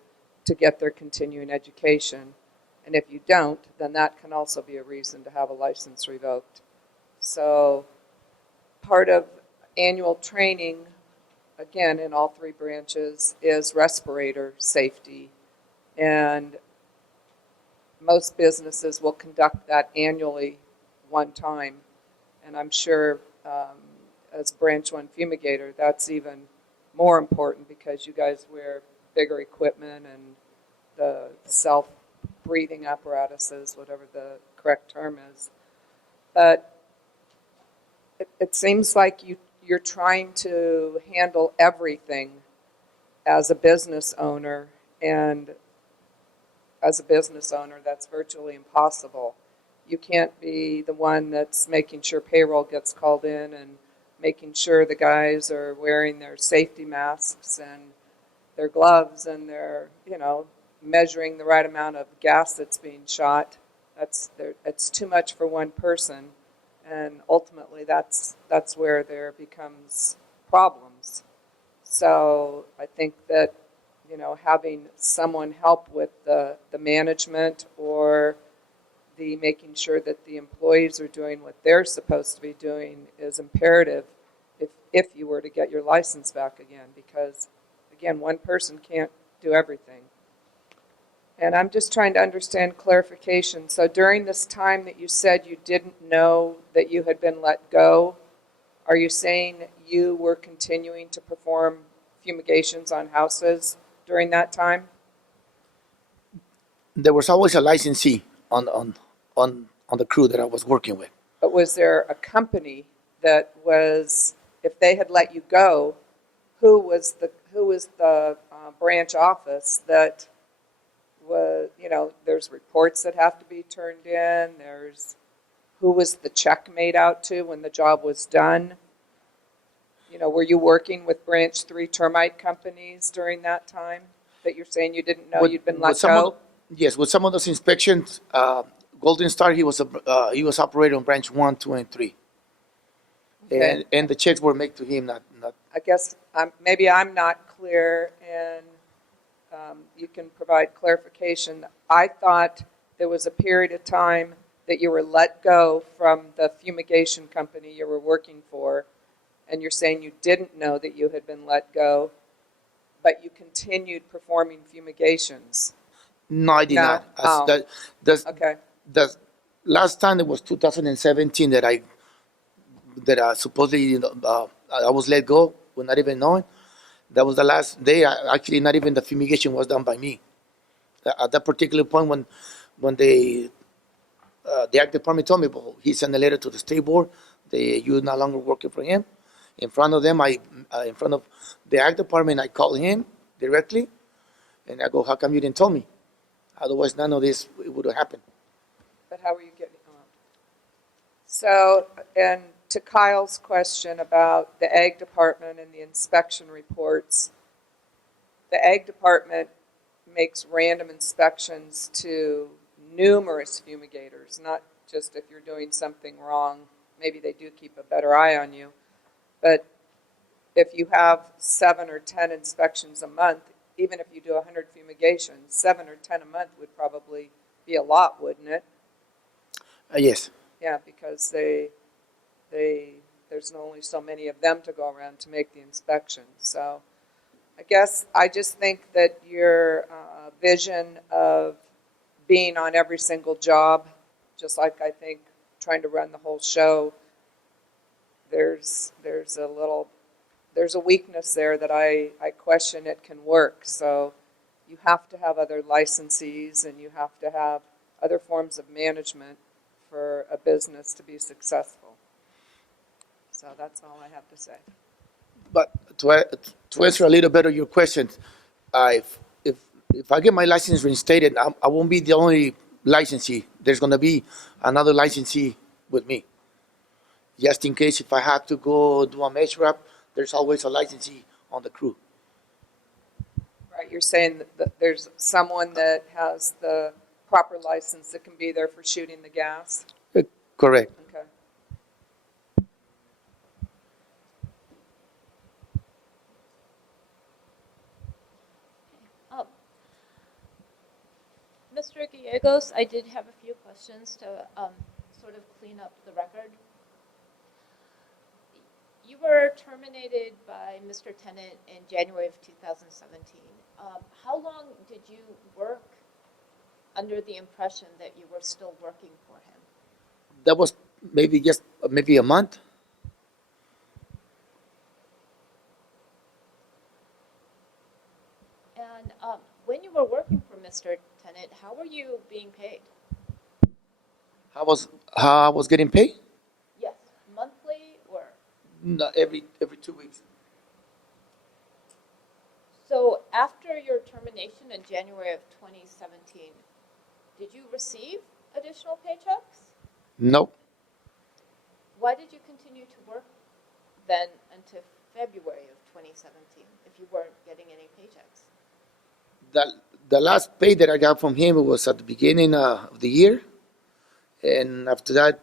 to get their continuing education. And if you don't, then that can also be a reason to have a license revoked. So part of annual training, again, in all three branches, is respirator safety. And most businesses will conduct that annually one time. And I'm sure as branch one fumigator, that's even more important because you guys wear bigger equipment and the self-breathing apparatuses, whatever the correct term is. But it seems like you're trying to handle everything as a business owner, and as a business owner, that's virtually impossible. You can't be the one that's making sure payroll gets called in and making sure the guys are wearing their safety masks and their gloves and they're, measuring the right amount of gas that's being shot. It's too much for one person, and ultimately that's where there becomes problems. So I think that having someone help with the management or the making sure that the employees are doing what they're supposed to be doing is imperative if you were to get your license back again, because again, one person can't do everything. And I'm just trying to understand clarification. So during this time that you said you didn't know that you had been let go, are you saying you were continuing to perform fumigations on houses during that time? There was always a licensee on the crew that I was working with. But was there a company that was, if they had let you go, who was the branch office that was, there's reports that have to be turned in, there's who was the check made out to when the job was done? Were you working with branch 3 termite companies during that time that you're saying you didn't know you'd been let go? Yes, with some of those inspections, Golden Star, he was operating on branch 1, 2, and 3. Okay. And the checks were made to him, not. I guess maybe I'm not clear, and you can provide clarification. I thought there was a period of time that you were let go from the fumigation company you were working for, and you're saying you didn't know that you had been let go, but you continued performing fumigations. No, I did not. Okay. The last time it was 2017 that I supposedly I was let go with not even knowing. That was the last day. Actually, not even the fumigation was done by me. At that particular point, when the Ag Department told me, well, he sent a letter to the state board that you're no longer working for him. In front of them, in front of the Ag Department, I called him directly, and I go, how come you didn't tell me? Otherwise, none of this would have happened. But how were you getting on? So, and to Kyle's question about the Ag Department and the inspection reports, the Ag Department makes random inspections to numerous fumigators, not just if you're doing something wrong. Maybe they do keep a better eye on you. But if you have 7 or 10 inspections a month, even if you do 100 fumigations, 7 or 10 a month would probably be a lot, wouldn't it? Yes. Yeah, because there's only so many of them to go around to make the inspection. So I just think that your vision of being on every single job, just like I think trying to run the whole show, there's a weakness there that I question it can work. So you have to have other licensees and you have to have other forms of management for a business to be successful. So that's all I have to say. But to answer a little bit of your question, if I get my license reinstated, I won't be the only licensee. There's going to be another licensee with me. Just in case if I have to go do a mesh wrap, there's always a licensee on the crew. Right, you're saying that there's someone that has the proper license that can be there for shooting the gas? Correct. Okay. Mr. Gallegos, I did have a few questions to sort of clean up the record. You were terminated by Mr. Tennant in January of 2017. How long did you work under the impression that you were still working for him? That was maybe a month. And when you were working for Mr. Tennant, how were you being paid? How I was getting paid? Yes, monthly or? No, every 2 weeks. So after your termination in January of 2017, did you receive additional paychecks? Nope. Why did you continue to work then until February of 2017 if you weren't getting any paychecks? The last pay that I got from him was at the beginning of the year, and after that,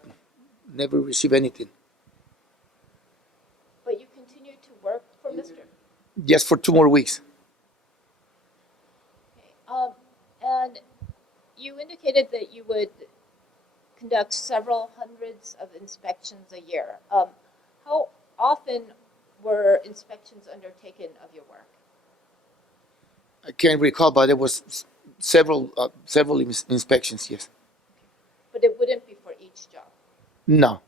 never received anything. But you continued to work for Mr. Just for 2 more weeks. Okay. And you indicated that you would conduct several hundreds of inspections a year. How often were inspections undertaken of your work? I can't recall, but there was several inspections. Yes. But it wouldn't be for each job. No.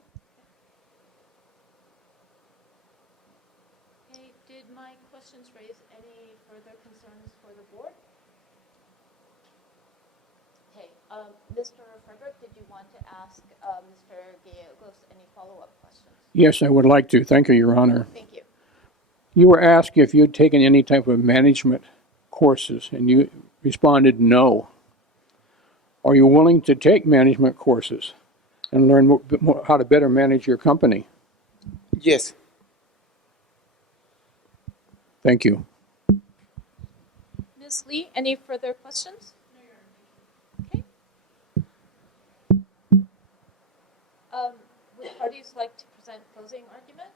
Okay. Did my questions raise any further concerns for the board? Okay. Mr. Frederick, did you want to ask Mr. Gallegos any follow-up questions? Yes, I would like to. Thank you, Your Honor. Thank you. You were asked if you'd taken any type of management courses, and you responded no. Are you willing to take management courses and learn more how to better manage your company? Yes. Thank you. Ms. Lee, any further questions? Okay. Would parties like to present closing argument?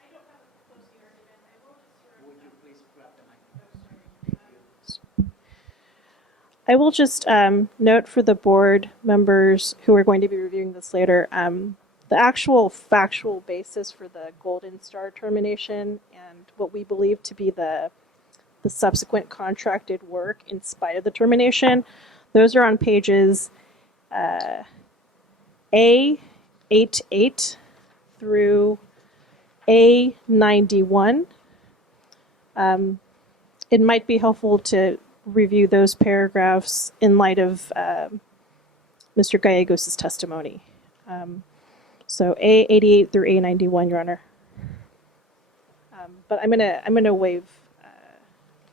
I don't have a closing argument. I will just sort of. Would you please grab the mic? I will just note for the board members who are going to be reviewing this later, the actual factual basis for the Golden Star termination and what we believe to be the subsequent contracted work in spite of the termination, those are on pages A88 through A91. It might be helpful to review those paragraphs in light of Mr. Gallegos' testimony. So A88 through A91, Your Honor. But I'm gonna waive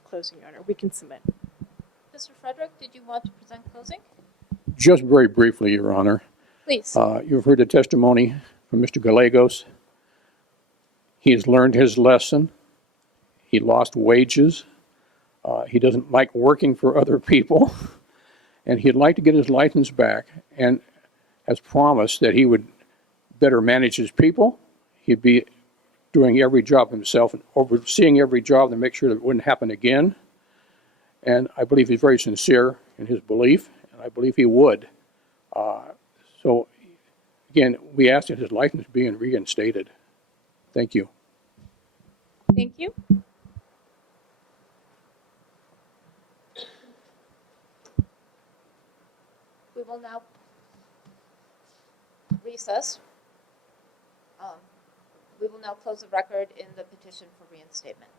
closing, Your Honor. We can submit. Mr. Frederick, did you want to present closing? Just very briefly, Your Honor. Please. You've heard the testimony from Mr. Gallegos. He has learned his lesson. He lost wages. He doesn't like working for other people. And he'd like to get his license back, and has promised that he would better manage his people. He'd be doing every job himself and overseeing every job to make sure that it wouldn't happen again. And I believe he's very sincere in his belief, and I believe he would. So, again, we ask that his license be reinstated. Thank you. Thank you. We will now recess. We will now close the record in the petition for reinstatement.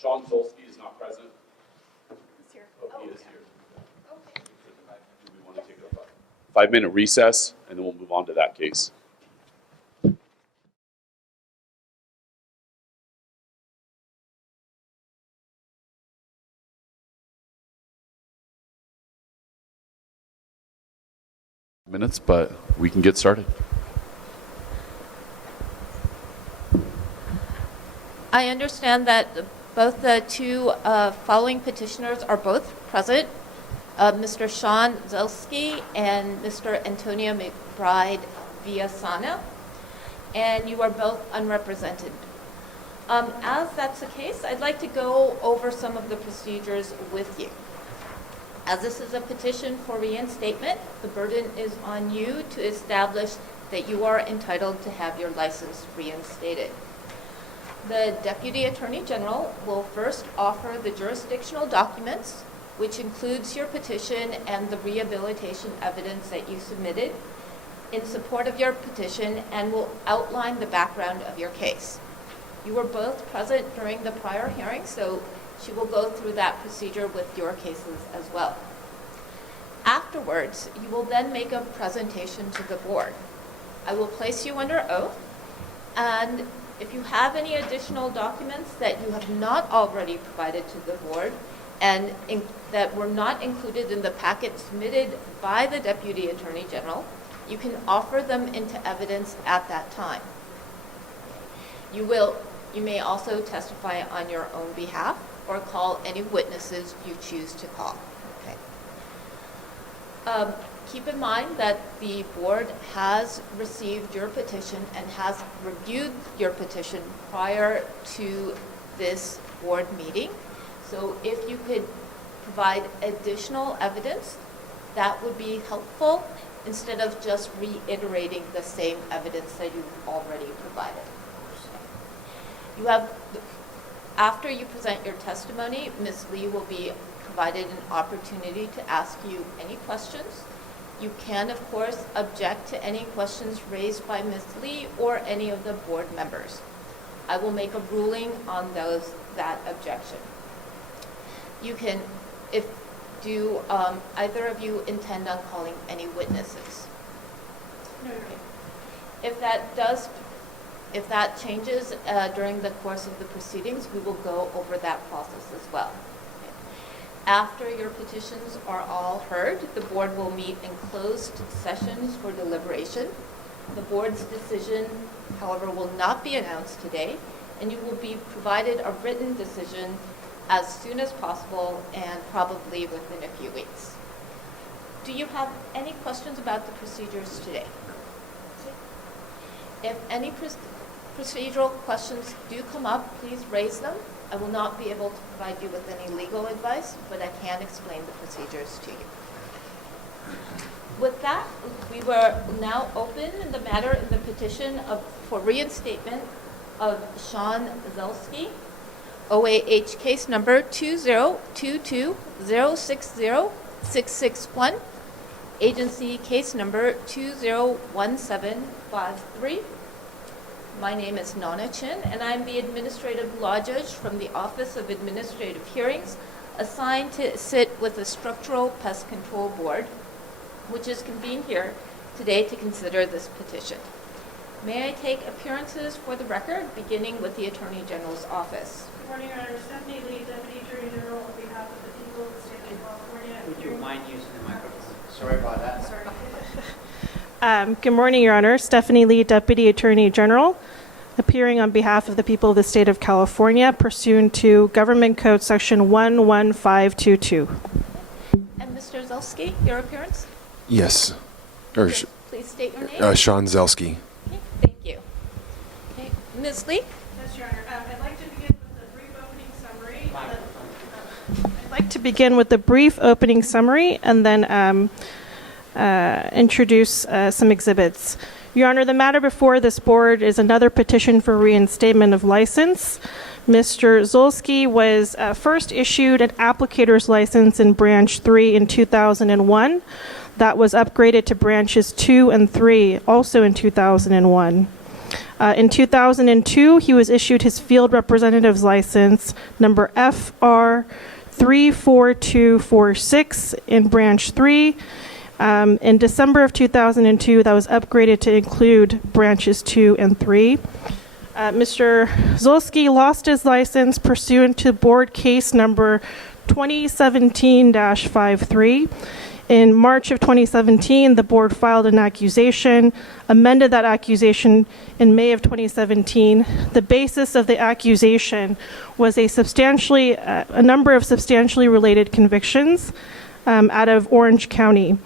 Sean Zolsky is not present. He's here. Oh, he is here. Okay. Do we want to take a 5-minute recess, and then we'll move on to that case? Minutes, but we can get started. I understand that both the two following petitioners are both present, Mr. Sean Zelsky and Mr. Antonio McBride Villasana, and you are both unrepresented. As that's the case, I'd like to go over some of the procedures with you. As this is a petition for reinstatement, the burden is on you to establish that you are entitled to have your license reinstated. The Deputy Attorney General will first offer the jurisdictional documents, which includes your petition and the rehabilitation evidence that you submitted in support of your petition, and will outline the background of your case. You were both present during the prior hearing, so she will go through that procedure with your cases as well. Afterwards, you will then make a presentation to the board. I will place you under oath, and if you have any additional documents that you have not already provided to the board and that were not included in the packet submitted by the Deputy Attorney General, you can offer them into evidence at that time. You may also testify on your own behalf or call any witnesses you choose to call. Okay. Keep in mind that the board has received your petition and has reviewed your petition prior to this board meeting. So if you could provide additional evidence, that would be helpful instead of just reiterating the same evidence that you've already provided. You have, after you present your testimony, Ms. Lee will be provided an opportunity to ask you any questions. You can, of course, object to any questions raised by Ms. Lee or any of the board members. I will make a ruling on that objection. You can, do either of you intend on calling any witnesses? No. If that changes during the course of the proceedings, we will go over that process as well. After your petitions are all heard, the board will meet in closed sessions for deliberation. The board's decision, however, will not be announced today, and you will be provided a written decision as soon as possible and probably within a few weeks. Do you have any questions about the procedures today? If any procedural questions do come up, please raise them. I will not be able to provide you with any legal advice, but I can explain the procedures to you. With that, we will now open the matter in the petition for reinstatement of Sean Zelsky, OAH case number 2022060661, agency case number 201753. My name is Nana Chin, and I'm the Administrative Law Judge from the Office of Administrative Hearings, assigned to sit with the Structural Pest Control Board, which is convened here today to consider this petition. May I take appearances for the record, beginning with the Attorney General's office? Good morning, Your Honor. Stephanie Lee, Deputy Attorney General, on behalf of the people of the state of California. Would you mind using the microphone? Sorry about that. Sorry. Good morning, Your Honor. Stephanie Lee, Deputy Attorney General, appearing on behalf of the people of the state of California, pursuant to Government Code Section 11522. And Mr. Zelsky, your appearance? Yes. Please state your name. Sean Zelsky. Okay, thank you. Okay, Ms. Lee? Yes, Your Honor. I'd like to begin with a brief opening summary. I'd like to begin with a brief opening summary and then introduce some exhibits. Your Honor, the matter before this board is another petition for reinstatement of license. Mr. Zelsky was first issued an applicator's license in Branch 3 in 2001. That was upgraded to Branches 2 and 3, also in 2001. In 2002, he was issued his field representative's license, number FR 34246 in Branch 3. In December of 2002, that was upgraded to include Branches 2 and 3. Mr. Zelsky lost his license pursuant to board case number 2017-53. In March of 2017, the board filed an accusation, amended that accusation in May of 2017. The basis of the accusation was a number of substantially related convictions out of Orange County.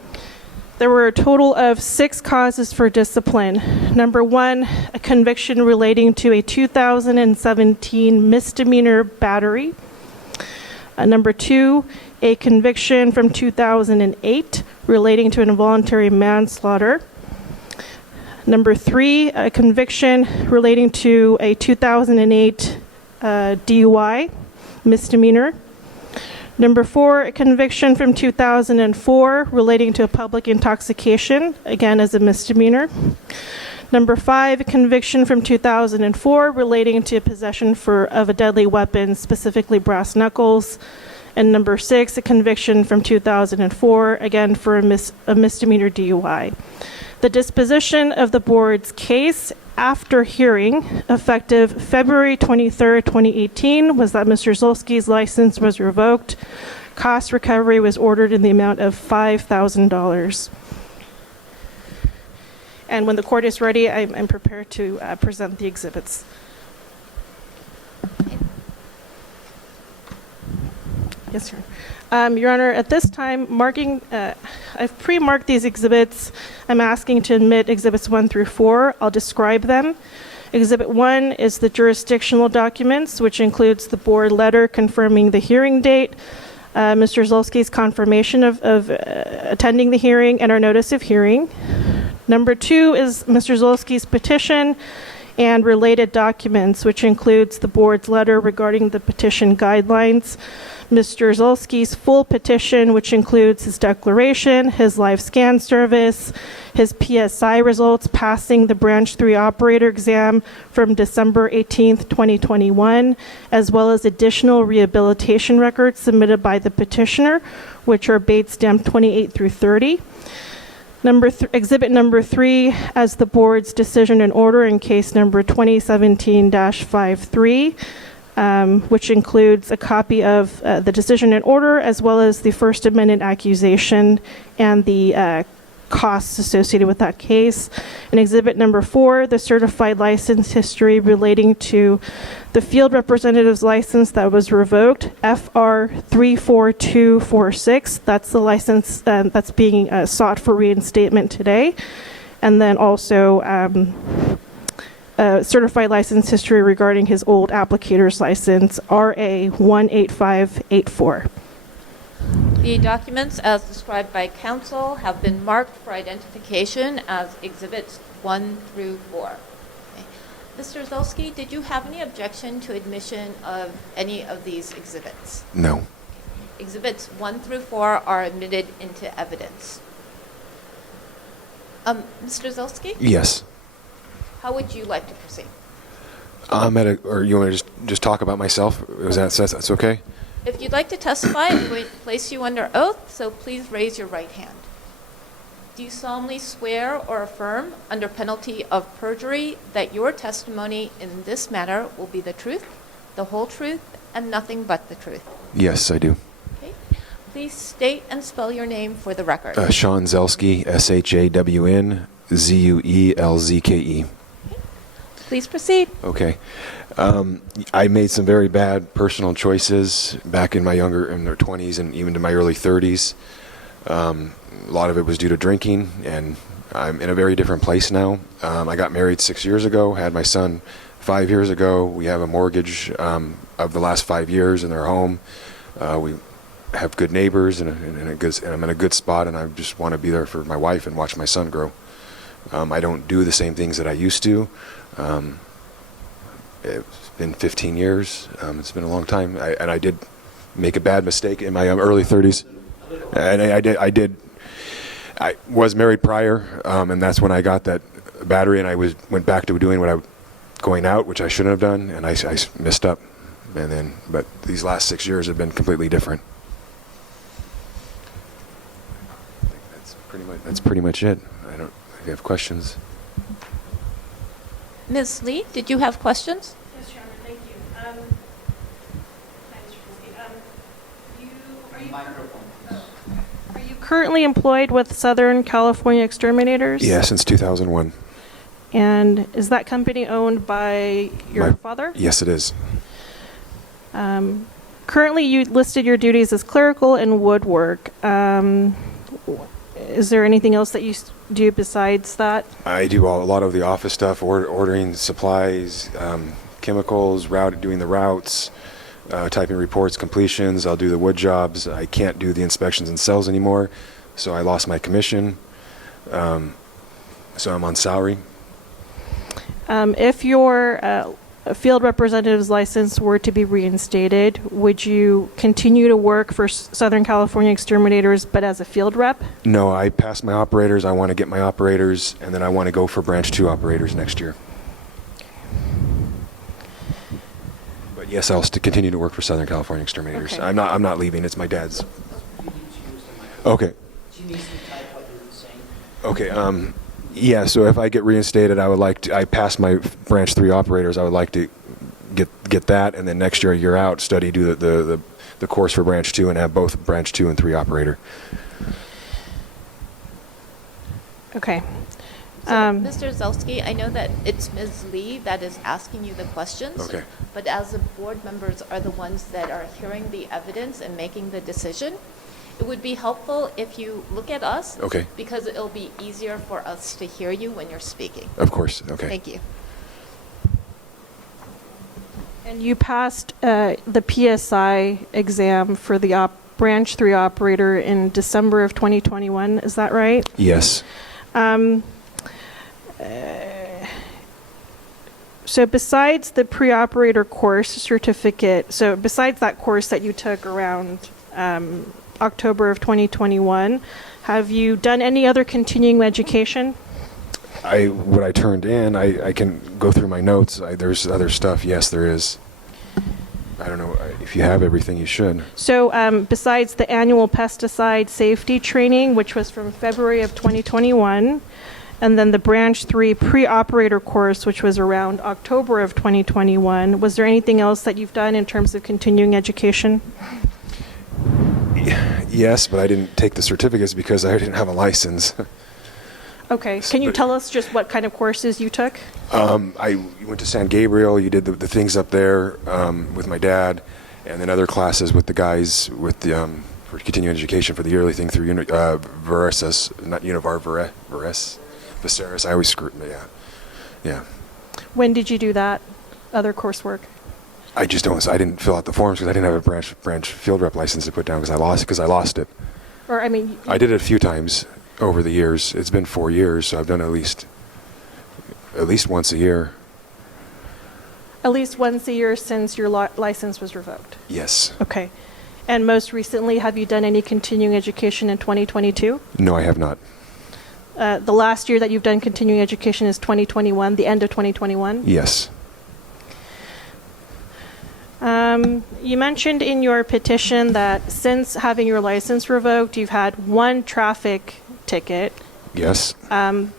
There were a total of 6 causes for discipline. Number 1, a conviction relating to a 2017 misdemeanor battery. Number 2, a conviction from 2008 relating to an involuntary manslaughter. Number 3, a conviction relating to a 2008 DUI misdemeanor. Number 4, a conviction from 2004 relating to a public intoxication, again as a misdemeanor. Number 5, a conviction from 2004 relating to possession of a deadly weapon, specifically brass knuckles. And number 6, a conviction from 2004, again for a misdemeanor DUI. The disposition of the board's case after hearing, effective February 23rd, 2018, was that Mr. Zulski's license was revoked. Cost recovery was ordered in the amount of $5,000. And when the court is ready, I'm prepared to present the exhibits. Yes, Your Honor. Your Honor, at this time, I've pre-marked these exhibits. I'm asking to admit exhibits 1 through 4. I'll describe them. Exhibit 1 is the jurisdictional documents, which includes the board letter confirming the hearing date, Mr. Zulski's confirmation of attending the hearing, and our notice of hearing. Number 2 is Mr. Zulski's petition and related documents, which includes the board's letter regarding the petition guidelines, Mr. Zulski's full petition, which includes his declaration, his live scan service, his PSI results passing the Branch 3 operator exam from December 18th, 2021, as well as additional rehabilitation records submitted by the petitioner, which are Bates stamp 28 through 30. Exhibit number 3 as the board's decision and order in case number 2017-53, which includes a copy of the decision and order as well as the First Amendment accusation and the costs associated with that case. And exhibit number 4, the certified license history relating to the field representative's license that was revoked, FR 34246. That's the license that's being sought for reinstatement today. And then also certified license history regarding his old applicator's license, RA 18584. The documents, as described by counsel, have been marked for identification as exhibits 1 through 4. Okay. Mr. Zulski, did you have any objection to admission of any of these exhibits? No. Okay. Exhibits 1 through 4 are admitted into evidence. Mr. Zulski? Yes. How would you like to proceed? Or you want to just talk about myself? That's okay? If you'd like to testify, I'm going to place you under oath, so please raise your right hand. Do you solemnly swear or affirm, under penalty of perjury, that your testimony in this matter will be the truth, the whole truth, and nothing but the truth? Yes, I do. Okay. Please state and spell your name for the record. Sean Zelski, SHAWNZUELZKE. Please proceed. Okay. I made some very bad personal choices back in my in their 20s and even to my early 30s. A lot of it was due to drinking, and I'm in a very different place now. I got married 6 years ago, had my son 5 years ago. We have a mortgage of the last 5 years in their home. We have good neighbors, and I'm in a good spot, and I just want to be there for my wife and watch my son grow. I don't do the same things that I used to. It's been 15 years. It's been a long time, and I did make a bad mistake in my early 30s. And I was married prior, and that's when I got that battery, and I went back to doing going out, which I shouldn't have done, and I messed up. But these last 6 years have been completely different. I think that's pretty much it. If you have questions. Ms. Lee, did you have questions? Yes, Your Honor, thank you. Hi, Mr. Zulski. Are you currently employed with Southern California Exterminators? Yeah, since 2001. And is that company owned by your father? Yes, it is. Currently, you listed your duties as clerical and woodwork. Is there anything else that you do besides that? I do a lot of the office stuff, ordering supplies, chemicals, doing the routes, typing reports, completions. I'll do the wood jobs. I can't do the inspections in cells anymore, so I lost my commission. So I'm on salary. If your field representative's license were to be reinstated, would you continue to work for Southern California Exterminators, but as a field rep? No, I passed my operators. I want to get my operators, and then I want to go for branch 2 operators next year. But yes, I'll continue to work for Southern California Exterminators. Okay. I'm not leaving. It's my dad's. Okay. She needs to type what you're saying. Okay. Yeah. So if I get reinstated, I would like to. I passed my branch 3 operators. I would like to get that, and then next year, out, do the course for branch 2, and have both branch 2 and 3 operator. Okay. So, Mr. Zelsky, I know that it's Ms. Lee that is asking you the questions. Okay. But as the board members are the ones that are hearing the evidence and making the decision, it would be helpful if you look at us. Okay. Because it'll be easier for us to hear you when you're speaking. Of course. Okay. Thank you. And you passed the PSI exam for the branch 3 operator in December of 2021. Is that right? Yes. So besides the pre-operator course certificate, so besides that course that you took around October of 2021, have you done any other continuing education? What I turned in, I can go through my notes. There's other stuff. Yes, there is. I don't know. If you have everything, you should. So besides the annual pesticide safety training, which was from February of 2021, and then the branch 3 pre-operator course, which was around October of 2021, was there anything else that you've done in terms of continuing education? Yes, but I didn't take the certificates because I didn't have a license. Okay. Can you tell us just what kind of courses you took? I went to San Gabriel. You did the things up there with my dad, and then other classes with the guys with the for continuing education for the yearly thing through Veresis, not Univar, Viceris. I always screw it. Yeah. When did you do that other coursework? I didn't fill out the forms because I didn't have a branch field rep license to put down because I lost it. Or I mean, I did it a few times over the years. It's been 4 years, so I've done at least once a year. At least once a year since your license was revoked? Yes. Okay. And most recently, have you done any continuing education in 2022? No, I have not. The last year that you've done continuing education is 2021, the end of 2021? Yes. You mentioned in your petition that since having your license revoked, you've had 1 traffic ticket. Yes.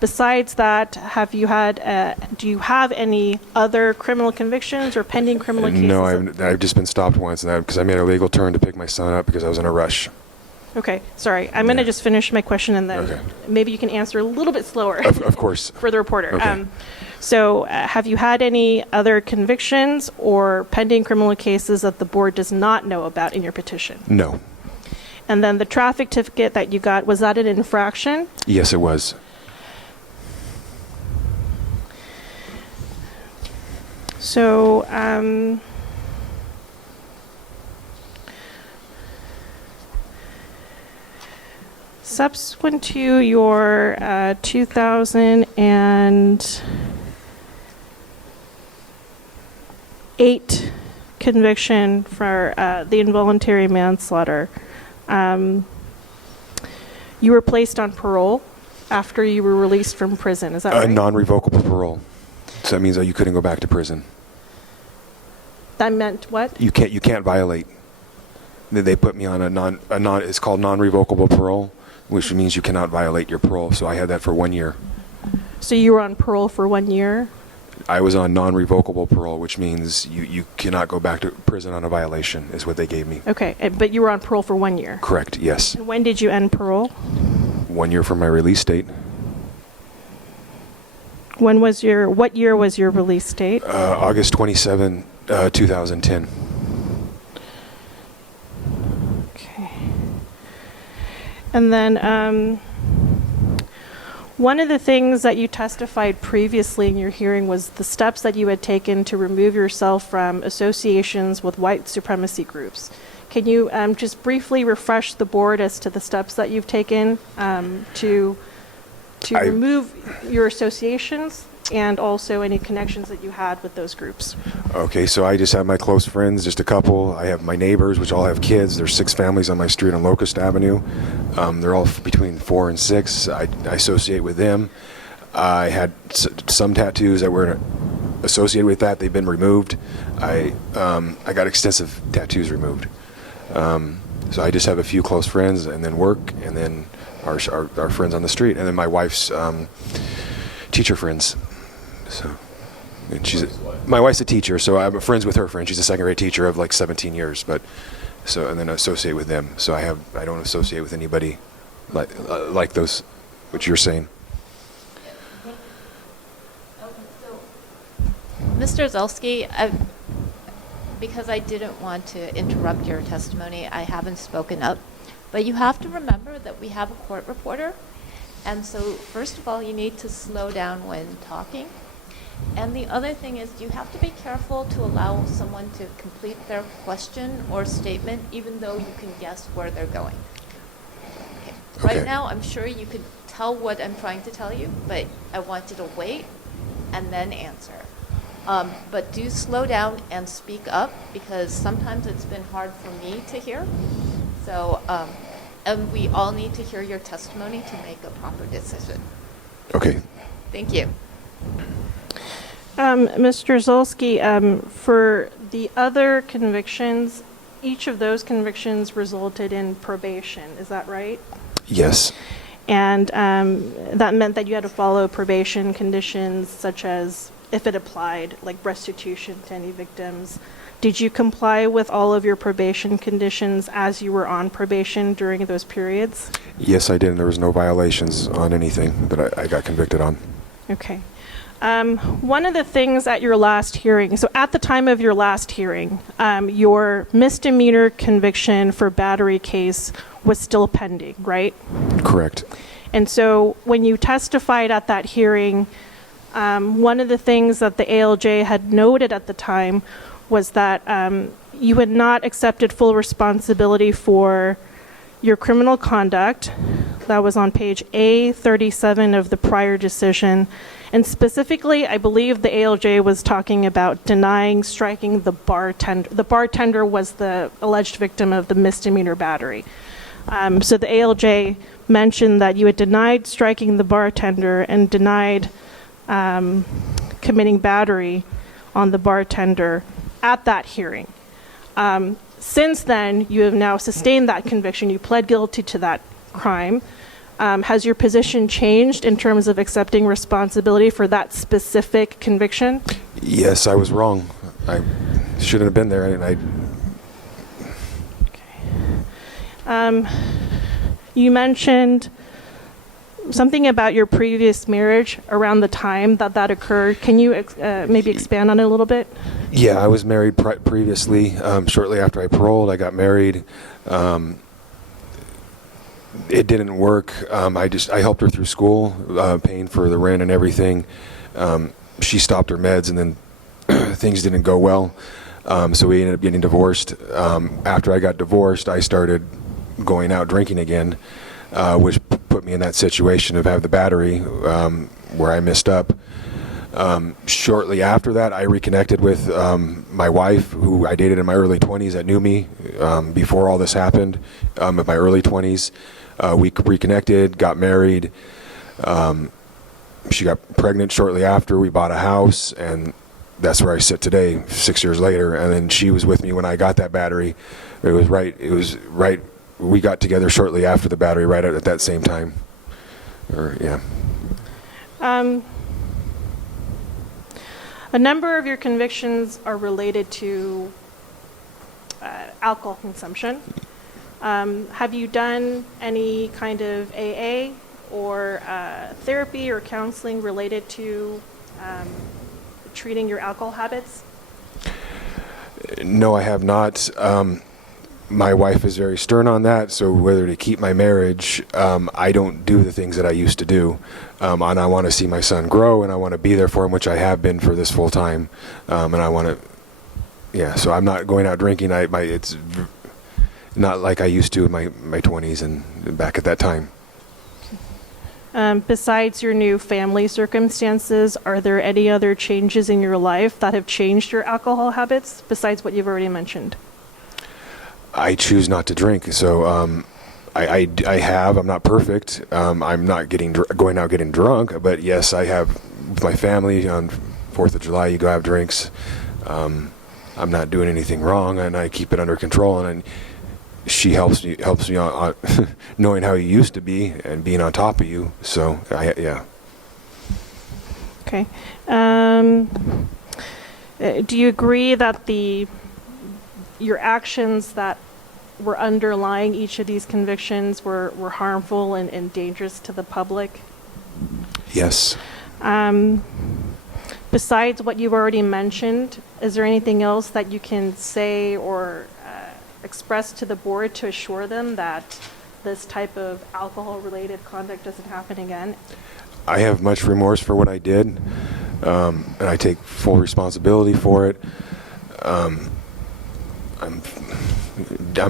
Besides that, do you have any other criminal convictions or pending criminal cases? No, I've just been stopped once because I made a legal turn to pick my son up because I was in a rush. Okay, sorry. I'm going to just finish my question and then maybe you can answer a little bit slower. Of course. For the reporter. Okay. So have you had any other convictions or pending criminal cases that the board does not know about in your petition? No. And then the traffic ticket that you got, was that an infraction? Yes, it was. So, subsequent to your 2008 conviction for the involuntary manslaughter, you were placed on parole after you were released from prison. Is that right? Non-revocable parole. So that means that you couldn't go back to prison. That meant what? You can't violate. They put me on it's called non-revocable parole, which means you cannot violate your parole. So I had that for 1 year. So you were on parole for 1 year? I was on non-revocable parole, which means you cannot go back to prison on a violation, is what they gave me. Okay, but you were on parole for 1 year. Correct, yes. And when did you end parole? 1 year from my release date. What year was your release date? August 27, 2010. Okay. And then one of the things that you testified previously in your hearing was the steps that you had taken to remove yourself from associations with white supremacy groups. Can you just briefly refresh the board as to the steps that you've taken to remove your associations and also any connections that you had with those groups? Okay, so I just have my close friends, just a couple. I have my neighbors, which all have kids. There's 6 families on my street on Locust Avenue. They're all between 4 and 6. I associate with them. I had some tattoos that were associated with that. They've been removed. I got extensive tattoos removed. So I just have a few close friends, and then work, and then our friends on the street, and then my wife's teacher friends. So, and my wife's a teacher, so I'm friends with her friend. She's a second-grade teacher of like 17 years, and then I associate with them. So I don't associate with anybody like those, which you're saying. Mr. Zelsky, because I didn't want to interrupt your testimony, I haven't spoken up. But you have to remember that we have a court reporter. And so, first of all, you need to slow down when talking. And the other thing is you have to be careful to allow someone to complete their question or statement, even though you can guess where they're going. Okay. Right now, I'm sure you could tell what I'm trying to tell you, but I want you to wait and then answer. But do slow down and speak up, because sometimes it's been hard for me to hear. So, and we all need to hear your testimony to make a proper decision. Okay. Thank you. Mr. Zolsky, for the other convictions, each of those convictions resulted in probation. Is that right? Yes. And that meant that you had to follow probation conditions, such as, if it applied, like restitution to any victims. Did you comply with all of your probation conditions as you were on probation during those periods? Yes, I did, and there was no violations on anything that I got convicted on. Okay. One of the things at your last hearing, so at the time of your last hearing, your misdemeanor conviction for battery case was still pending, right? Correct. And so when you testified at that hearing, one of the things that the ALJ had noted at the time was that you had not accepted full responsibility for your criminal conduct. That was on page A37 of the prior decision. And specifically, I believe the ALJ was talking about denying striking the bartender. The bartender was the alleged victim of the misdemeanor battery. So the ALJ mentioned that you had denied striking the bartender and denied committing battery on the bartender at that hearing. Since then, you have now sustained that conviction. You pled guilty to that crime. Has your position changed in terms of accepting responsibility for that specific conviction? Yes, I was wrong. I shouldn't have been there, and Okay. You mentioned something about your previous marriage around the time that occurred. Can you maybe expand on it a little bit? Yeah, I was married previously. Shortly after I paroled, I got married. It didn't work. I helped her through school, paying for the rent and everything. She stopped her meds, and then things didn't go well. So we ended up getting divorced. After I got divorced, I started going out drinking again, which put me in that situation of having the battery where I messed up. Shortly after that, I reconnected with my wife, who I dated in my early 20s, that knew me before all this happened, in my early 20s. We reconnected, got married. She got pregnant shortly after. We bought a house, and that's where I sit today, 6 years later. And then she was with me when I got that battery. It was right. We got together shortly after the battery, right at that same time. A number of your convictions are related to alcohol consumption. Have you done any kind of AA or therapy or counseling related to treating your alcohol habits? No, I have not. My wife is very stern on that, so whether to keep my marriage, I don't do the things that I used to do. And I want to see my son grow, and I want to be there for him, which I have been for this full time. And I want to, yeah, so I'm not going out drinking. It's not like I used to in my 20s and back at that time. Besides your new family circumstances, are there any other changes in your life that have changed your alcohol habits besides what you've already mentioned? I choose not to drink, so I have. I'm not perfect. I'm not going out getting drunk, but yes, I have with my family on 4th of July. You go have drinks. I'm not doing anything wrong, and I keep it under control. And she helps me on knowing how you used to be and being on top of you. So yeah. Okay. Do you agree that your actions that were underlying each of these convictions were harmful and dangerous to the public? Yes. Besides what you've already mentioned, is there anything else that you can say or express to the board to assure them that this type of alcohol-related conduct doesn't happen again? I have much remorse for what I did, and I take full responsibility for it. I'm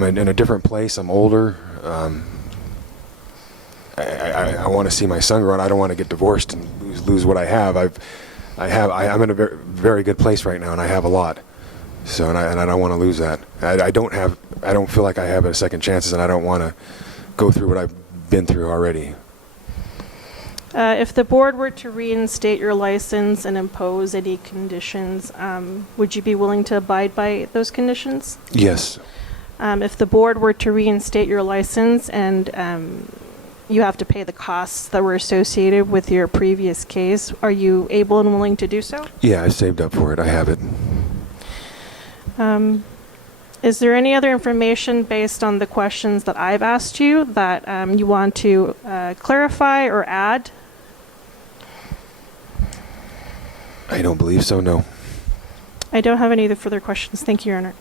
in a different place. I'm older. I want to see my son grow, and I don't want to get divorced and lose what I have. I'm in a very, very good place right now, and I have a lot. So, and I don't want to lose that. I don't feel like I have a second chances, and I don't want to go through what I've been through already. If the board were to reinstate your license and impose any conditions, would you be willing to abide by those conditions? Yes. If the board were to reinstate your license and you have to pay the costs that were associated with your previous case, are you able and willing to do so? Yeah, I saved up for it. I have it. Is there any other information based on the questions that I've asked you that you want to clarify or add? I don't believe so, no. I don't have any other further questions. Thank you, Your Honor.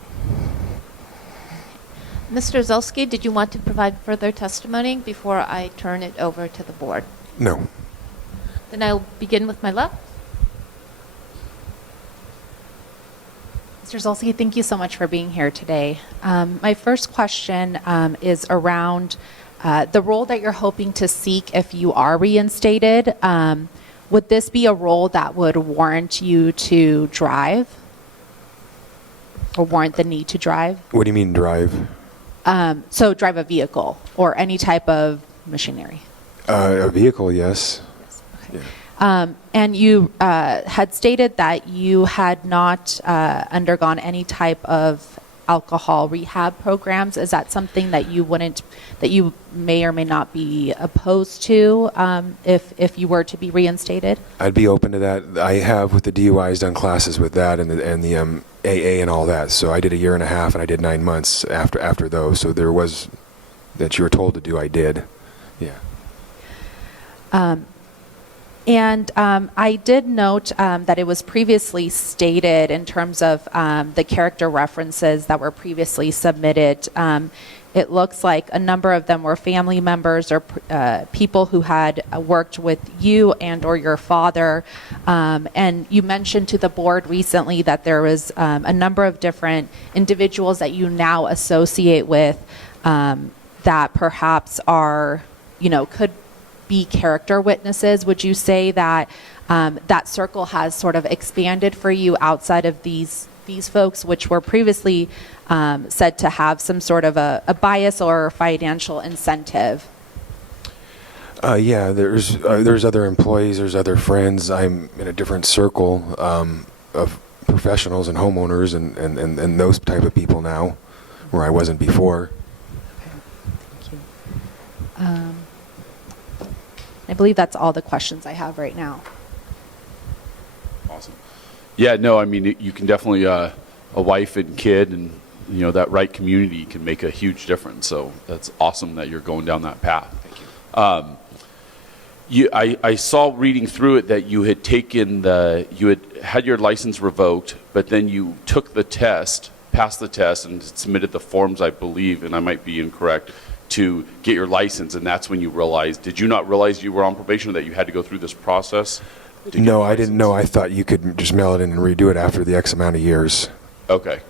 Mr. Zelsky, did you want to provide further testimony before I turn it over to the board? No. Then I'll begin with my left. Mr. Zolsky, thank you so much for being here today. My first question is around the role that you're hoping to seek if you are reinstated. Would this be a role that would warrant you to drive or warrant the need to drive? What do you mean drive? So drive a vehicle or any type of machinery. A vehicle, yes. Okay. Yeah. And you had stated that you had not undergone any type of alcohol rehab programs. Is that something that you may or may not be opposed to if you were to be reinstated? I'd be open to that. I have with the DUIs done classes with that and the AA and all that. So I did 1.5 years and I did 9 months after those. So there was that you were told to do. I did. Yeah. And I did note that it was previously stated in terms of the character references that were previously submitted. It looks like a number of them were family members or people who had worked with you and or your father. And you mentioned to the board recently that there was a number of different individuals that you now associate with that perhaps are, could be character witnesses. Would you say that that circle has sort of expanded for you outside of these folks, which were previously said to have some sort of a bias or financial incentive? Yeah, there's other employees, there's other friends. I'm in a different circle of professionals and homeowners and those type of people now, where I wasn't before. Okay, thank you. I believe that's all the questions I have right now. Awesome. Yeah, no, I mean, you can definitely, a wife and kid and, you know, that right community can make a huge difference. So that's awesome that you're going down that path. Thank you. I saw reading through it that you had had your license revoked, but then you took the test, passed the test, and submitted the forms, I believe, and I might be incorrect, to get your license, and that's when you realized. Did you not realize you were on probation, or that you had to go through this process? No, I didn't know. I thought you could just mail it in and redo it after the X amount of years. Okay.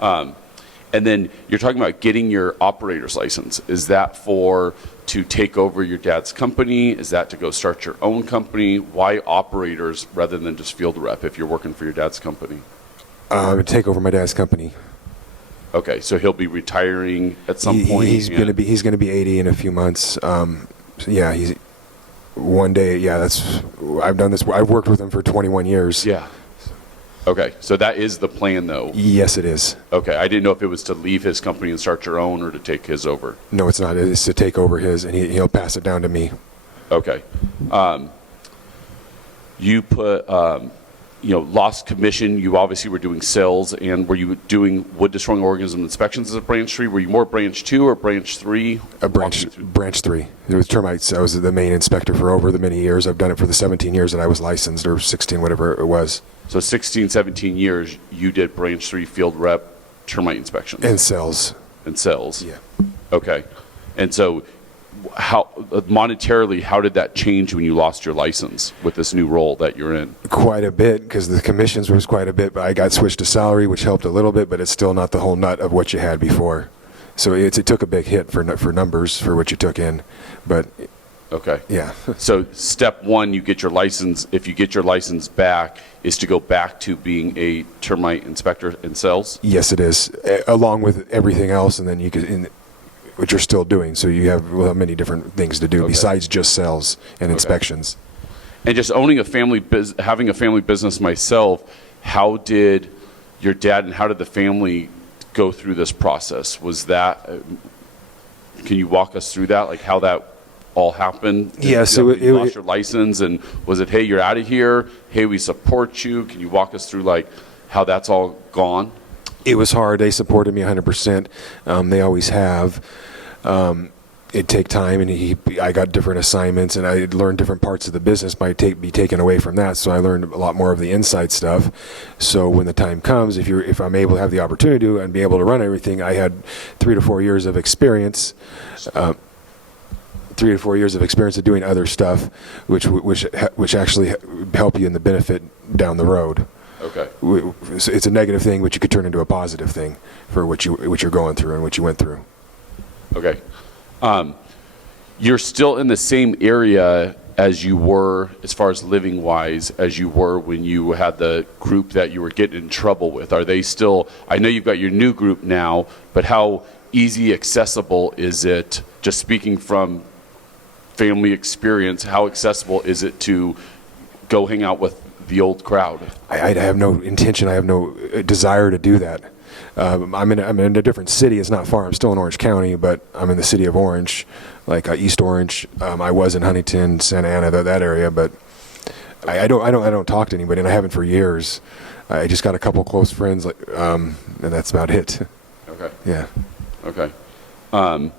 And then you're talking about getting your operator's license. Is that to take over your dad's company? Is that to go start your own company? Why operators rather than just field rep if you're working for your dad's company? Take over my dad's company. Okay, so he'll be retiring at some point. He's going to be 80 in a few months. Yeah, he's one day. Yeah, I've done this. I've worked with him for 21 years. Yeah. Okay, so that is the plan, though. Yes, it is. Okay, I didn't know if it was to leave his company and start your own, or to take his over. No, it's not. It's to take over his, and he'll pass it down to me. Okay. You put, lost commission. You obviously were doing sales, and were you doing wood destroying organism inspections as a branch 3? Were you more branch 2 or branch 3? Branch 3. It was termites. I was the main inspector for over the many years. I've done it for the 17 years that I was licensed, or 16, whatever it was. So 16, 17 years, you did branch 3 field rep termite inspections. And cells. Yeah. Okay. And so how monetarily, how did that change when you lost your license with this new role that you're in? Quite a bit, because the commissions was quite a bit, but I got switched to salary, which helped a little bit, but it's still not the whole nut of what you had before. So it took a big hit for numbers for what you took in, but okay. Yeah. So step 1, you get your license. If you get your license back, is to go back to being a termite inspector in cells? Yes, it is, along with everything else, and then you could, which you're still doing. So you have many different things to do besides just cells and inspections. And just owning having a family business myself, how did your dad and how did the family go through this process? Was that, can you walk us through that, like how that all happened? Yeah, so you lost your license, and was it, hey, you're out of here, hey, we support you? Can you walk us through like how that's all gone? It was hard. They supported me 100%. They always have. It'd take time, and I got different assignments, and I learned different parts of the business might be taken away from that. So I learned a lot more of the inside stuff. So when the time comes, if I'm able to have the opportunity to and be able to run everything, I had 3 to 4 years of experience. 3 to 4 years of experience of doing other stuff, which actually help you in the benefit down the road. Okay. It's a negative thing, but you could turn into a positive thing for what you're going through and what you went through. Okay. You're still in the same area as you were, as far as living wise, as you were when you had the group that you were getting in trouble with. Are they still, I know you've got your new group now, but how easy accessible is it, just speaking from family experience, how accessible is it to go hang out with the old crowd? I have no intention, I have no desire to do that. I'm in a different city. It's not far. I'm still in Orange County, but I'm in the city of Orange, like East Orange. I was in Huntington, Santa Ana, that area, but I don't talk to anybody, and I haven't for years. I just got a couple close friends, and that's about it. Okay. Yeah. Okay. I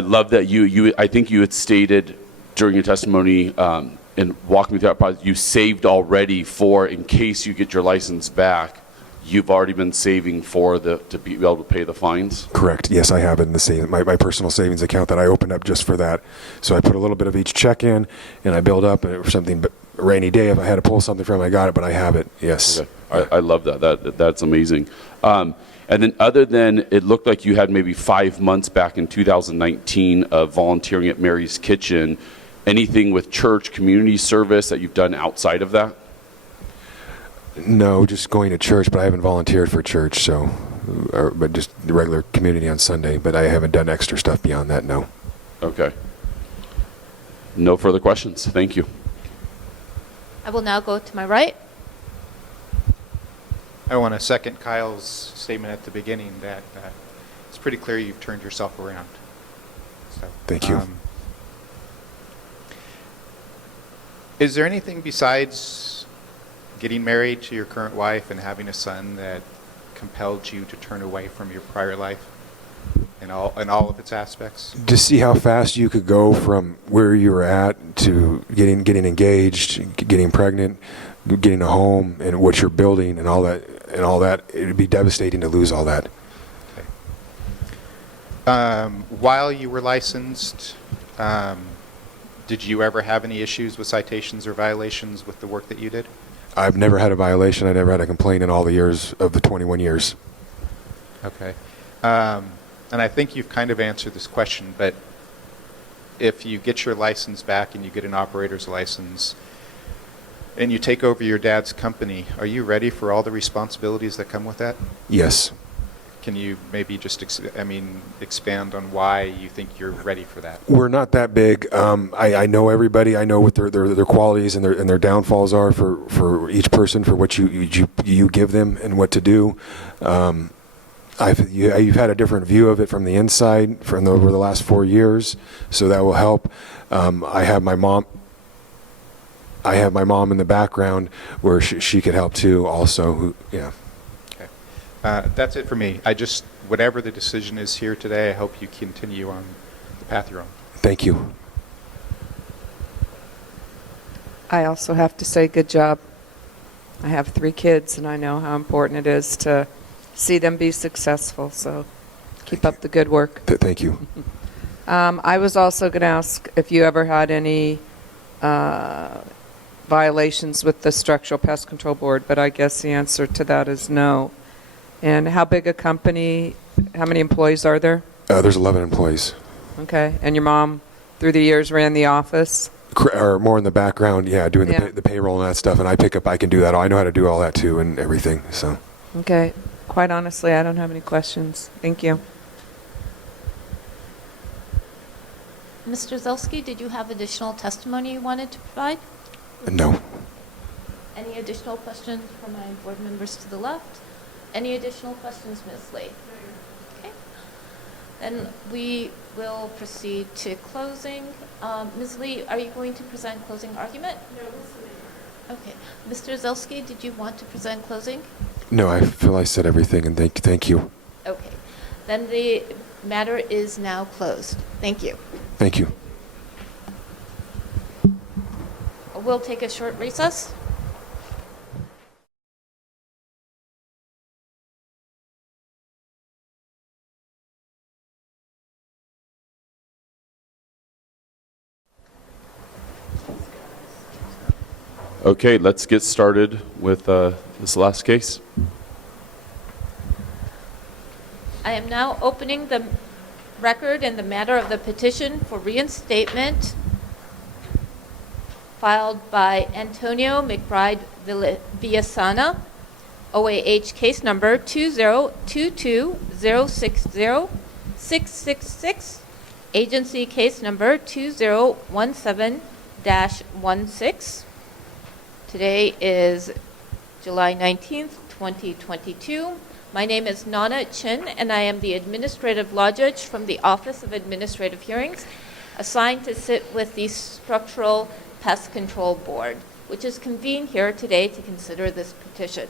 love that I think you had stated during your testimony and walking me through that process, you saved already for, in case you get your license back, you've already been saving to be able to pay the fines? Correct. Yes, I have in my personal savings account that I opened up just for that. So I put a little bit of each check in, and I build up, and it was something, but a rainy day, if I had to pull something from it, I got it, but I have it. Yes. Okay. I love that. That's amazing. And then other than, it looked like you had maybe 5 months back in 2019 of volunteering at Mary's Kitchen. Anything with church, community service that you've done outside of that? No, just going to church, but I haven't volunteered for church, but just the regular community on Sunday, but I haven't done extra stuff beyond that, no. Okay. No further questions. Thank you. I will now go to my right. I want to second Kyle's statement at the beginning that it's pretty clear you've turned yourself around. So, thank you. Is there anything besides getting married to your current wife and having a son that compelled you to turn away from your prior life in all of its aspects? To see how fast you could go from where you were at to getting engaged, getting pregnant, getting a home, and what you're building, and all that, it'd be devastating to lose all that. While you were licensed, did you ever have any issues with citations or violations with the work that you did? I've never had a violation. I never had a complaint in all the years of the 21 years. Okay. And I think you've kind of answered this question, but if you get your license back and you get an operator's license and you take over your dad's company, are you ready for all the responsibilities that come with that? Yes. Can you maybe just expand on why you think you're ready for that? We're not that big. I know everybody. I know what their qualities and their downfalls are for each person, for what you give them and what to do. You've had a different view of it from the inside over the last 4 years, so that will help. I have my mom in the background where she could help too. Also, yeah. That's it for me. Whatever the decision is here today, I hope you continue on the path you're on. Thank you. I also have to say good job. I have 3 kids, and I know how important it is to see them be successful, so keep up the good work. Thank you. I was also going to ask if you ever had any violations with the Structural Pest Control Board, but I guess the answer to that is no. And how big a company, how many employees are there? There's 11 employees. Okay. And your mom, through the years, ran the office? Or more in the background, yeah, doing the payroll and that stuff. And I can do that. I know how to do all that too and everything. So. Okay. Quite honestly, I don't have any questions. Thank you. Mr. Zelsky, did you have additional testimony you wanted to provide? No. Any additional questions from my board members to the left? Any additional questions, Ms. Lee? Okay. Then we will proceed to closing. Ms. Lee, are you going to present closing argument? No, okay. Mr. Zelsky, did you want to present closing? No, I feel I said everything, and thank you. Okay. Then the matter is now closed. Thank you. Thank you. We'll take a short recess. Okay, let's get started with this last case. I am now opening the record in the matter of the petition for reinstatement filed by Antonio McBride Villasana, OAH case number 2022060-666, agency case number 2017-16. Today is July 19th, 2022. My name is Nana Chin, and I am the Administrative Law Judge from the Office of Administrative Hearings, assigned to sit with the Structural Pest Control Board, which is convened here today to consider this petition.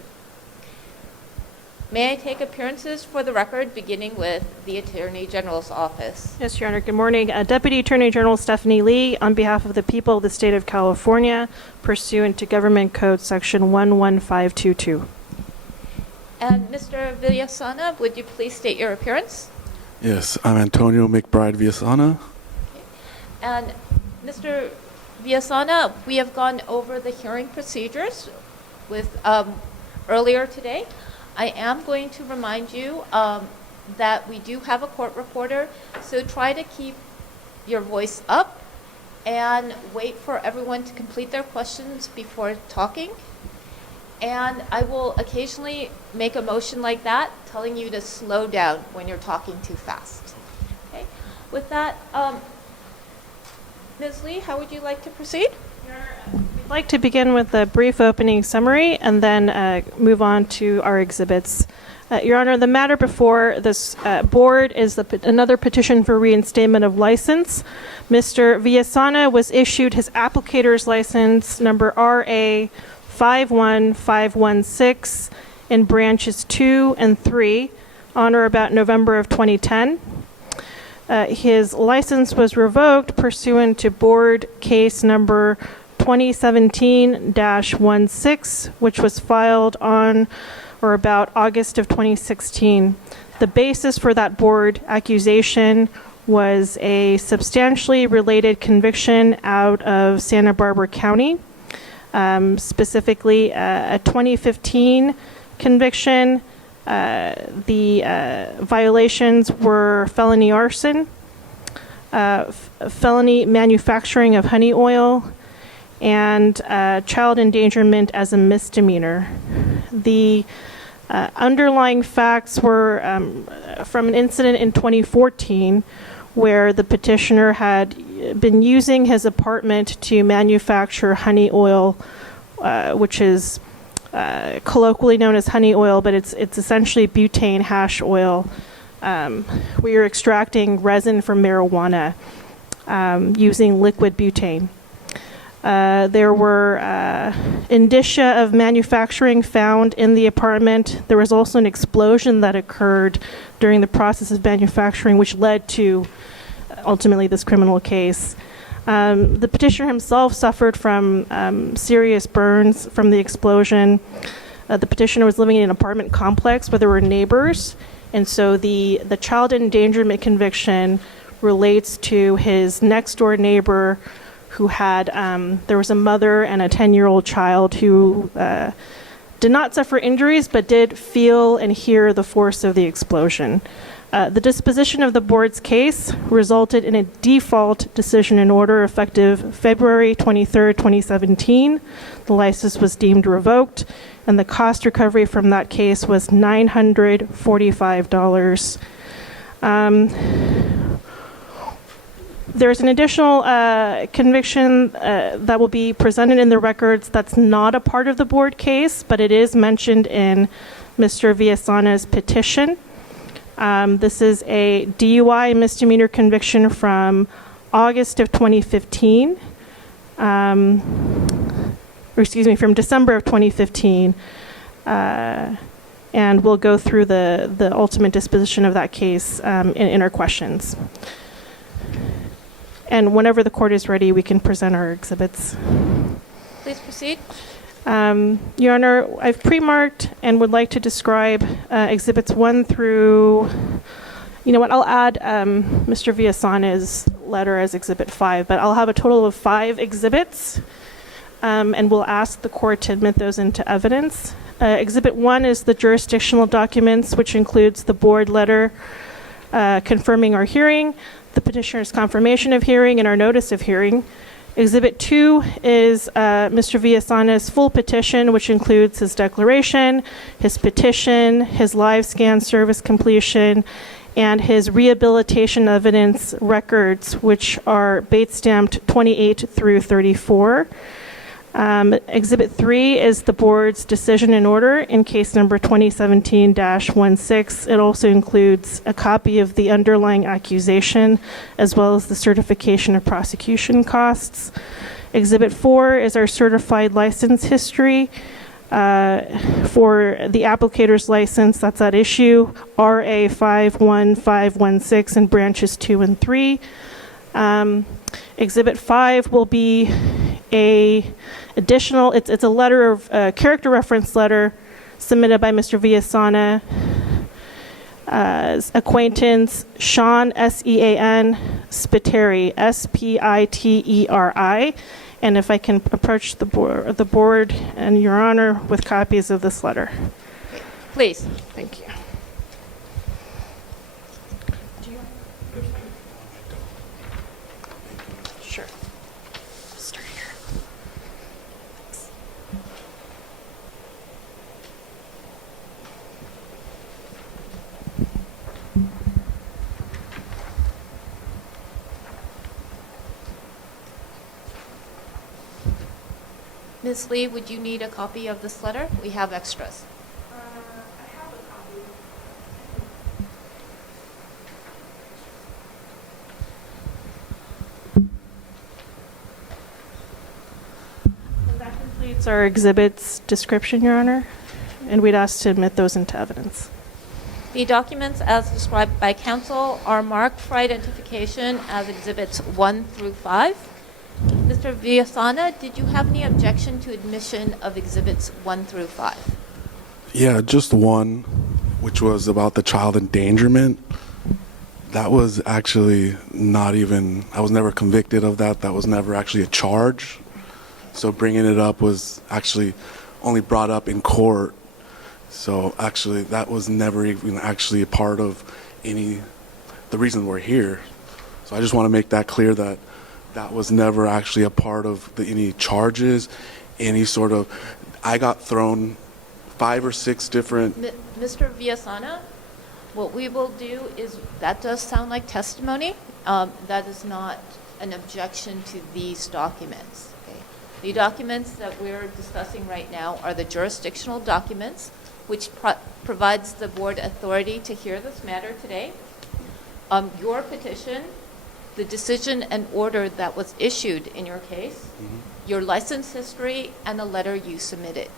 May I take appearances for the record, beginning with the Attorney General's office? Yes, Your Honor. Good morning. Deputy Attorney General Stephanie Lee, on behalf of the people of the state of California, pursuant to Government Code Section 11522. And Mr. Villasana, would you please state your appearance? Yes, I'm Antonio McBride Villasana. Okay. And Mr. Villasana, we have gone over the hearing procedures with earlier today. I am going to remind you that we do have a court reporter, so try to keep your voice up and wait for everyone to complete their questions before talking. And I will occasionally make a motion like that, telling you to slow down when you're talking too fast. Okay. With that, Ms. Lee, how would you like to proceed? We'd like to begin with a brief opening summary and then move on to our exhibits. Your Honor, the matter before this board is another petition for reinstatement of license. Mr. Villasana was issued his applicator's license number RA 51516 in branches 2 and 3 on or about November of 2010. His license was revoked pursuant to board case number 2017-16, which was filed on or about August of 2016. The basis for that board accusation was a substantially related conviction out of Santa Barbara County, specifically a 2015 conviction. The violations were felony arson, felony manufacturing of honey oil, and child endangerment as a misdemeanor. The underlying facts were from an incident in 2014 where the petitioner had been using his apartment to manufacture honey oil, which is colloquially known as honey oil, but it's essentially butane hash oil. We are extracting resin from marijuana using liquid butane. There were indicia of manufacturing found in the apartment. There was also an explosion that occurred during the process of manufacturing, which led to ultimately this criminal case. The petitioner himself suffered from serious burns from the explosion. The petitioner was living in an apartment complex where there were neighbors, and so the child endangerment conviction relates to his next door neighbor who had, there was a mother and a 10-year-old child who did not suffer injuries but did feel and hear the force of the explosion. The disposition of the board's case resulted in a default decision and order effective February 23rd, 2017. The license was deemed revoked, and the cost recovery from that case was $945. There's an additional conviction that will be presented in the records that's not a part of the board case, but it is mentioned in Mr. Villasana's petition. This is a DUI misdemeanor conviction from August of 2015, from December of 2015, and we'll go through the ultimate disposition of that case in our questions. And whenever the court is ready, we can present our exhibits. Please proceed. Your Honor, I've pre-marked and would like to describe exhibits 1 through, you know what, I'll add Mr. Villasana's letter as exhibit 5, but I'll have a total of 5 exhibits, and we'll ask the court to admit those into evidence. Exhibit 1 is the jurisdictional documents, which includes the board letter confirming our hearing, the petitioner's confirmation of hearing, and our notice of hearing. Exhibit 2 is Mr. Villasana's full petition, which includes his declaration, his petition, his live scan service completion, and his rehabilitation evidence records, which are Bates stamped 28 through 34. Exhibit 3 is the board's decision and order in case number 2017-16. It also includes a copy of the underlying accusation as well as the certification of prosecution costs. Exhibit 4 is our certified license history for the applicator's license that's at issue, RA 51516 in branches 2 and 3. Exhibit 5 will be it's a letter of character reference letter submitted by Mr. Villasana, acquaintance Sean Sean Spiteri Spiteri, and if I can approach the board and Your Honor with copies of this letter. Please. Thank you. Sure. Start here. Ms. Lee, would you need a copy of this letter? We have extras. I have a copy. And that It's our exhibits description, Your Honor, and we'd ask to admit those into evidence. The documents as described by counsel are marked for identification as exhibits 1 through 5. Mr. Villasana, did you have any objection to admission of exhibits 1 through 5? Yeah, just one, which was about the child endangerment. That was actually not even, I was never convicted of that. That was never actually a charge. So bringing it up was actually only brought up in court. So actually that was never even actually a part of the reason we're here. So I just want to make that clear that that was never actually a part of any charges, any sort of, I got thrown 5 or 6 different. Mr. Villasana, what we will do is, that does sound like testimony. That is not an objection to these documents. Okay? The documents that we're discussing right now are the jurisdictional documents, which provides the board authority to hear this matter today. Your petition, the decision and order that was issued in your case, your license history, and the letter you submitted.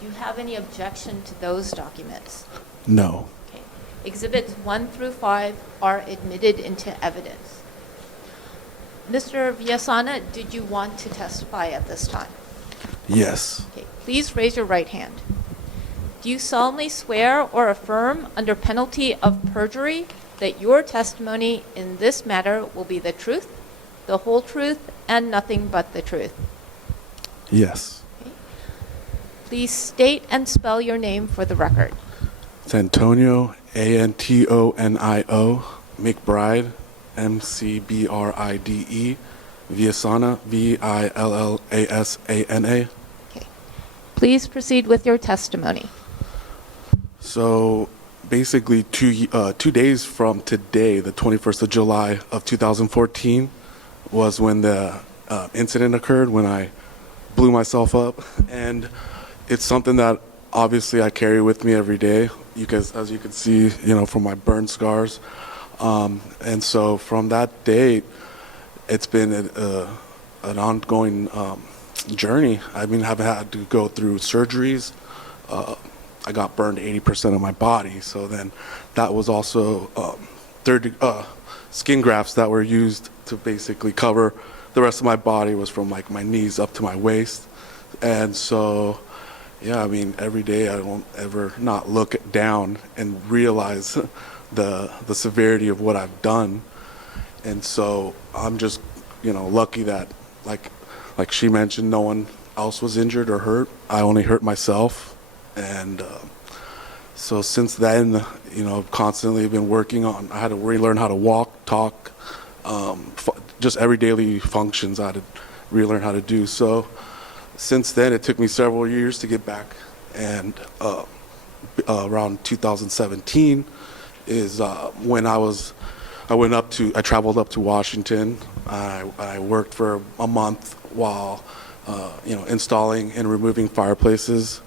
Do you have any objection to those documents? No. Okay. Exhibits 1 through 5 are admitted into evidence. Mr. Villasana, did you want to testify at this time? Yes. Okay. Please raise your right hand. Do you solemnly swear or affirm under penalty of perjury that your testimony in this matter will be the truth, the whole truth, and nothing but the truth? Yes. Okay. Please state and spell your name for the record. It's Antonio, Antonio, McBride, Mcbride, Villasana, Villasana. Okay. Please proceed with your testimony. So basically 2 days from today, the 21st of July of 2014, was when the incident occurred, when I blew myself up. And it's something that obviously I carry with me every day, because as you can see, from my burn scars. And so from that date, it's been an ongoing journey. I mean, I've had to go through surgeries. I got burned 80% of my body. So then that was also skin grafts that were used to basically cover the rest of my body, was from like my knees up to my waist. And so, yeah, I mean, every day I don't ever not look down and realize the severity of what I've done. And so I'm just, lucky that like she mentioned, no one else was injured or hurt. I only hurt myself. And so since then, constantly been working on, I had to relearn how to walk, talk, just every daily functions I had to relearn how to do. So since then, it took me several years to get back. And around 2017 is when I traveled up to Washington. I worked for a month while, installing and removing fireplaces.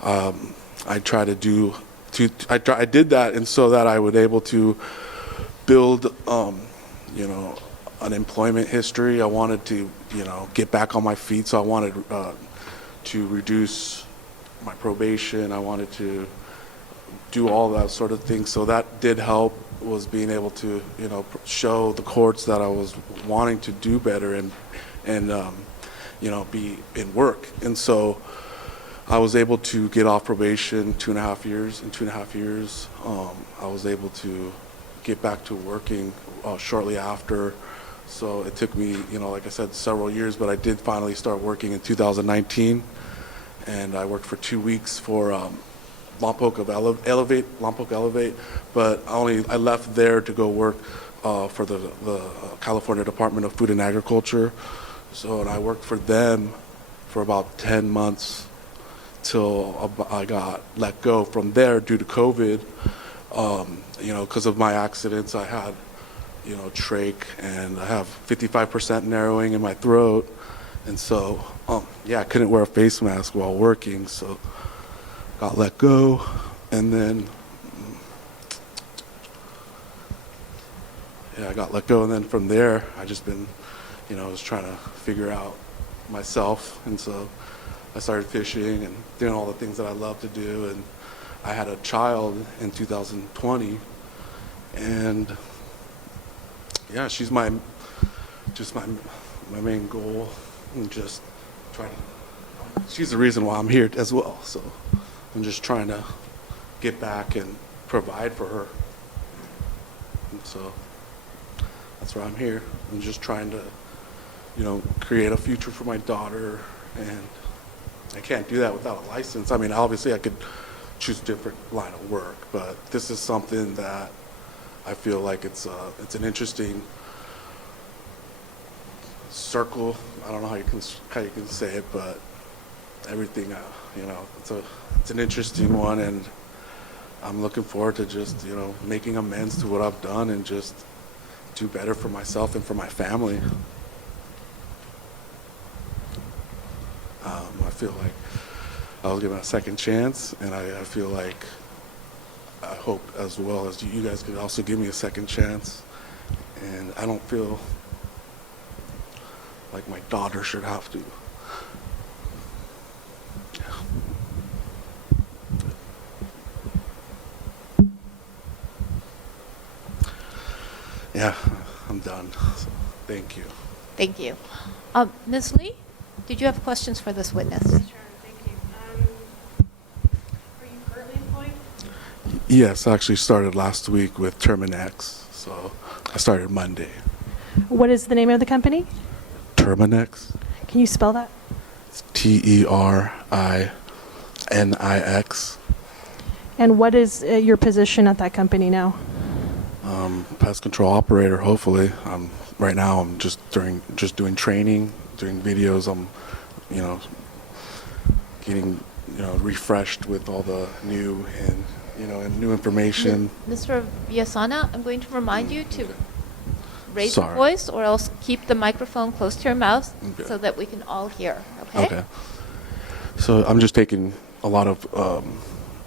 I did that, and so that I would able to build, an employment history. I wanted to, get back on my feet. So I wanted to reduce my probation. I wanted to do all that sort of thing. So that did help, was being able to, show the courts that I was wanting to do better and be in work. And so I was able to get off probation 2.5 years. In 2.5 years, I was able to get back to working shortly after. So it took me, like I said, several years, but I did finally start working in 2019. And I worked for 2 weeks for Lompoc Elevate, but I left there to go work for the California Department of Food and Agriculture. So, and I worked for them for about 10 months till I got let go from there due to COVID. Because of my accidents, I had, trach, and I have 55% narrowing in my throat. And so, I couldn't wear a face mask while working, so got let go. And then, I got let go. And then from there, I just been, I was trying to figure out myself. And so I started fishing and doing all the things that I love to do. And I had a child in 2020, and yeah, she's my main goal, and just trying to. She's the reason why I'm here as well. So I'm just trying to get back and provide for her. And so that's why I'm here. I'm just trying to, create a future for my daughter, and I can't do that without a license. I mean, obviously I could choose a different line of work, but this is something that I feel like it's an interesting circle. I don't know how you can say it, but everything, it's an interesting one, and I'm looking forward to just, making amends to what I've done and just do better for myself and for my family. I feel like I was given a second chance, and I feel like I hope as well as you guys could also give me a second chance, and I don't feel like my daughter should have to. Yeah, I'm done. So, thank you. Thank you. Ms. Lee, did you have questions for this witness? Sure, thank you. Are you currently employed? Yes, I actually started last week with Terminex, so I started Monday. What is the name of the company? Terminix. Can you spell that? It's Terinix. And what is your position at that company now? Pest control operator. Hopefully, right now I'm just doing training, doing videos. I'm, getting refreshed with all the new and new information. Mr. Villasana, I'm going to remind you to raise Sorry. your voice, or else keep the microphone close to your mouth Okay. so that we can all hear. Okay? Okay. So I'm just taking a lot of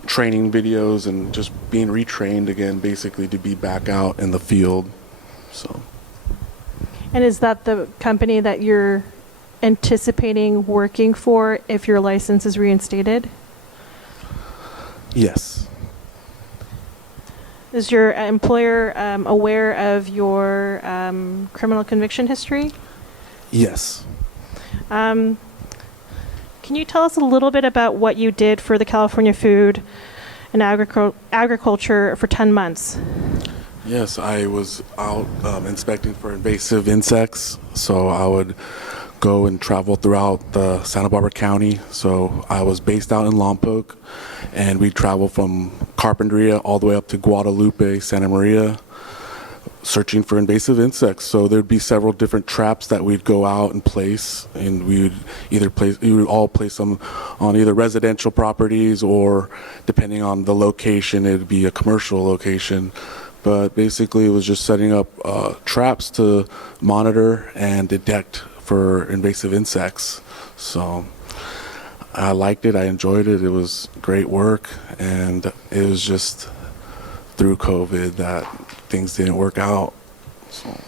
training videos and just being retrained again, basically to be back out in the field. So. And is that the company that you're anticipating working for if your license is reinstated? Yes. Is your employer aware of your criminal conviction history? Yes. Can you tell us a little bit about what you did for the California Food and Agriculture for 10 months? Yes, I was out inspecting for invasive insects, so I would go and travel throughout the Santa Barbara County. So I was based out in Lompoc, and we'd travel from Carpinteria all the way up to Guadalupe, Santa Maria, searching for invasive insects. So there'd be several different traps that we'd go out and place, and we would all place them on either residential properties, or depending on the location, it'd be a commercial location. But basically it was just setting up traps to monitor and detect for invasive insects. So I liked it, I enjoyed it, it was great work, and it was just through COVID that things didn't work out. So.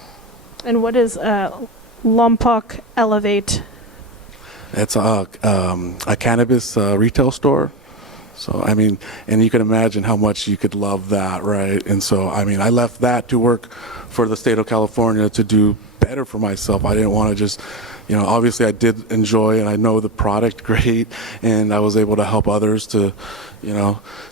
And what is Lompoc Elevate? It's a cannabis retail store. So, I mean, and you can imagine how much you could love that, right? And so, I mean, I left that to work for the state of California to do better for myself. I didn't want to just, obviously I did enjoy and I know the product great, and I was able to help others to,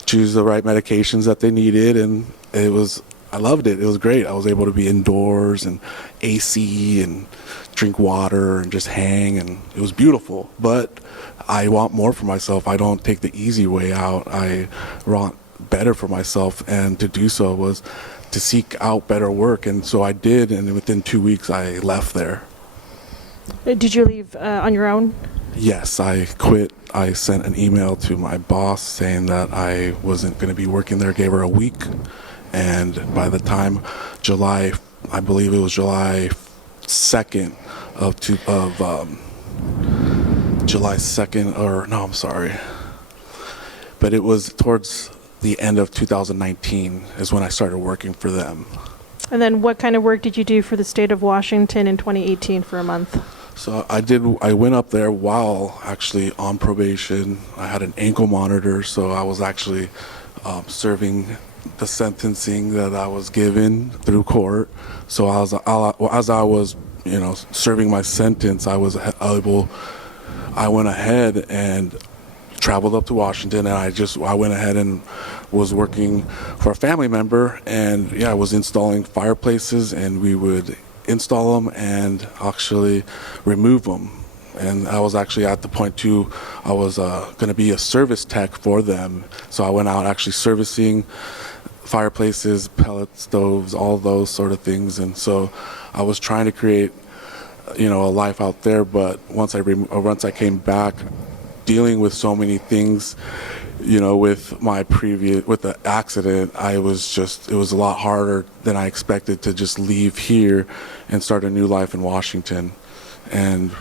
choose the right medications that they needed, and I loved it. It was great. I was able to be indoors and AC and drink water and just hang, and it was beautiful. But I want more for myself. I don't take the easy way out. I want better for myself, and to do so was to seek out better work. And so I did, and within 2 weeks I left there. Did you leave on your own? Yes, I quit. I sent an email to my boss saying that I wasn't going to be working there, gave her a week. And by the time I believe it was July 2nd July 2nd, or no, I'm sorry. But it was towards the end of 2019 is when I started working for them. And then what kind of work did you do for the state of Washington in 2018 for a month? I was based out in Lompoc, and we'd travel from Carpinteria all the way up to Guadalupe, Santa Maria, searching for invasive insects. So I would either place, we would all place them on either residential properties, or depending on the location, it'd be a commercial location. But basically it was just setting up traps to monitor and detect for invasive insects. So I liked it, I enjoyed it, it was great. I was able to be indoors and just So I went up there while actually on probation. I had an ankle monitor, so I was actually serving the sentencing that I was given through court. So as I was, serving my sentence, I went ahead and traveled up to Washington, and I went ahead and was working for a family member, and I was installing fireplaces, and we would install them and actually remove them. And I was actually at the point too, I was going to be a service tech for them. So I went out actually servicing fireplaces, pellet stoves, all those sort of things. And so I was trying to create, a life out there. But once I came back, dealing with so many things, with the accident, it was a lot harder than I expected to just leave here and start a new life in Washington. And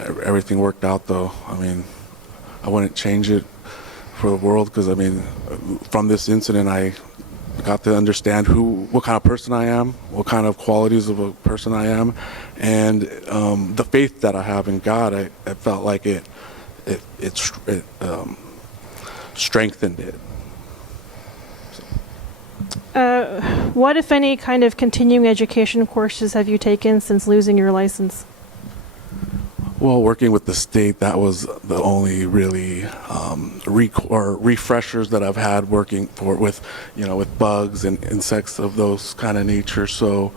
everything worked out though. I mean, I wouldn't change it for the world, because from this incident, I got to understand what kind of person I am, what kind of qualities of a person I am, and the faith that I have in God. I felt like it strengthened it. What, if any, kind of continuing education courses have you taken since losing your license? Well, working with the state, that was the only really refreshers that I've had working with bugs and insects of those kind of nature. So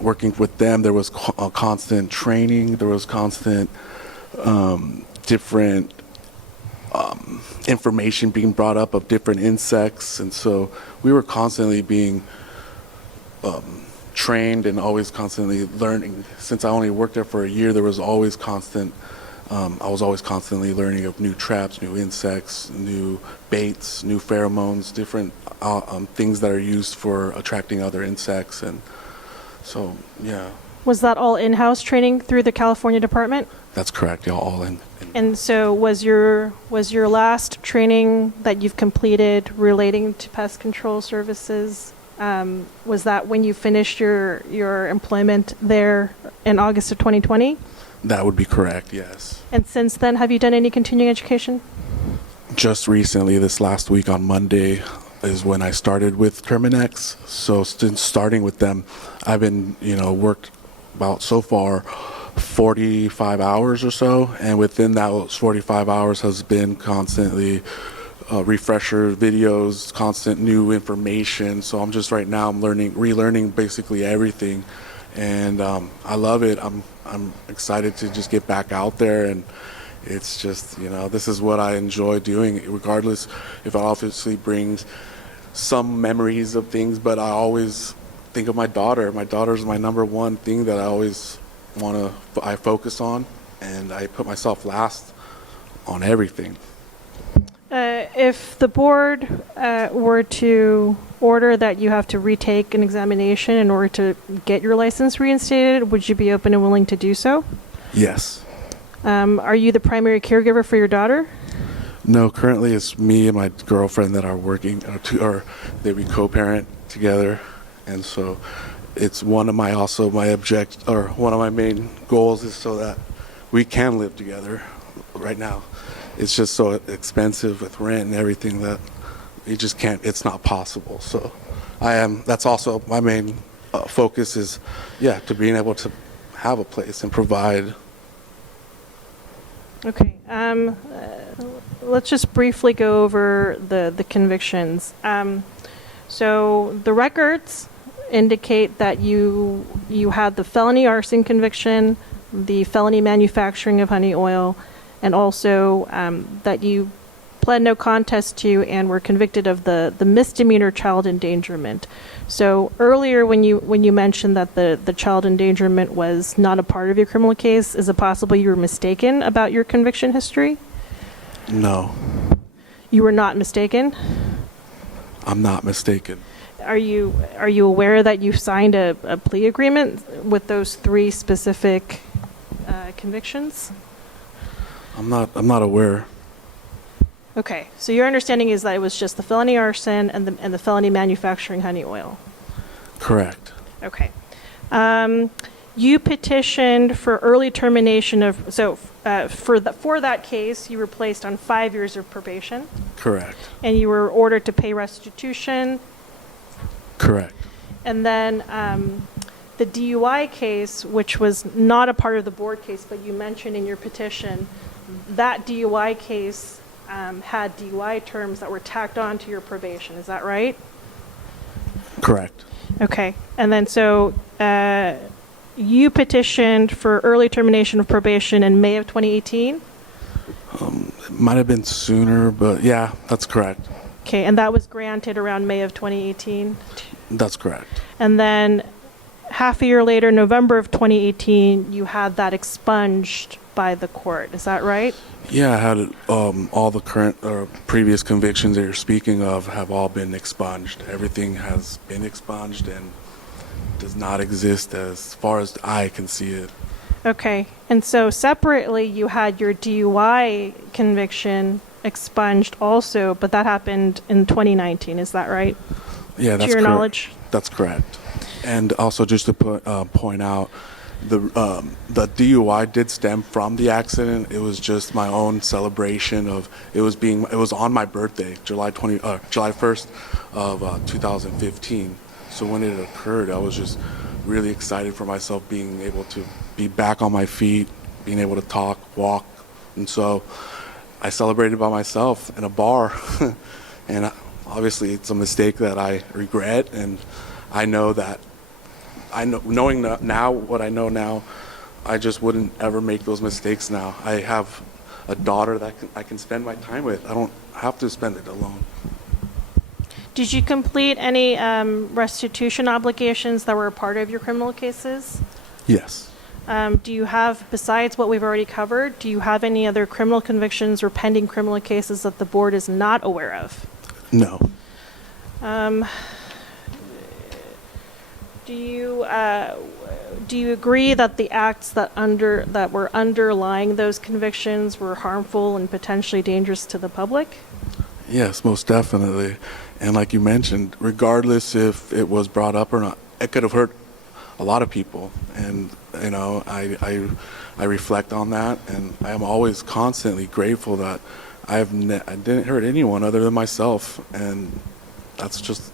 working with them, there was constant training. There was constant different information being brought up of different insects. And so we were constantly being trained and always constantly learning. Since I only worked there for a year, there was always I was always constantly learning of new traps, new insects, new baits, new pheromones, different things that are used for attracting other insects. And so, yeah. Was that all in-house training through the California department? That's correct, yeah, all in. And so was your last training that you've completed relating to pest control services, was that when you finished your employment there in August of 2020? That would be correct, yes. And since then, have you done any continuing education? Just recently, this last week on Monday, is when I started with Terminex. So since starting with them, I've been, worked about so far 45 hours or so. And within those 45 hours has been constantly refresher videos, constant new information. So I'm just right now, I'm relearning basically everything. And I love it. I'm excited to just get back out there, and it's just, this is what I enjoy doing, regardless if it obviously brings some memories of things, but I always think of my daughter. My daughter's my number one thing that I focus on, and I put myself last on everything. If the board were to order that you have to retake an examination in order to get your license reinstated, would you be open and willing to do so? Yes. Are you the primary caregiver for your daughter? No, currently it's me and my girlfriend that are working, or we co-parent together, and so it's one of my main goals is so that we can live together. Right now, it's just so expensive with rent and everything that you just can't. It's not possible. So, that's also my main focus is, to being able to have a place and provide. Okay. Let's just briefly go over the convictions. So the records indicate that you had the felony arson conviction, the felony manufacturing of honey oil, and also that you pled no contest to and were convicted of the misdemeanor child endangerment. So earlier when you mentioned that the child endangerment was not a part of your criminal case, is it possible you were mistaken about your conviction history? No. You were not mistaken? I'm not mistaken. Are you aware that you signed a plea agreement with those three specific convictions? I'm not aware. Okay, so your understanding is that it was just the felony arson and the felony manufacturing honey oil. Correct. Okay. You petitioned for early termination of, for that case, you were placed on 5 years of probation, Correct. and you were ordered to pay restitution. Correct. And then the DUI case, which was not a part of the board case, but you mentioned in your petition, that DUI case had DUI terms that were tacked on to your probation. Is that right? Correct. Okay. And then so you petitioned for early termination of probation in May of 2018? It might have been sooner, but yeah, that's correct. Okay. And that was granted around May of 2018? That's correct. And then half a year later, November of 2018, you had that expunged by the court. Is that right? Yeah, I had all the current or previous convictions that you're speaking of have all been expunged. Everything has been expunged and does not exist as far as I can see it. Okay. And so separately, you had your DUI conviction expunged also, but that happened in 2019. Is that right? Yeah, that's to your correct. knowledge? That's correct. And also, just to point out, the DUI did stem from the accident. It was just my own celebration of it was on my birthday, July 1st of 2015. So when it occurred, I was just really excited for myself, being able to be back on my feet, being able to talk, walk, and so I celebrated by myself in a bar. And obviously, it's a mistake that I regret, and I know that. Knowing now what I know now, I just wouldn't ever make those mistakes now. I have a daughter that I can spend my time with. I don't have to spend it alone. Did you complete any restitution obligations that were a part of your criminal cases? Yes. Do you have, besides what we've already covered, do you have any other criminal convictions or pending criminal cases that the board is not aware of? No. Do you agree that the acts that were underlying those convictions were harmful and potentially dangerous to the public? Yes, most definitely. And like you mentioned, regardless if it was brought up or not, it could have hurt a lot of people. And you know, I reflect on that, and I am always constantly grateful that I didn't hurt anyone other than myself. And that's just,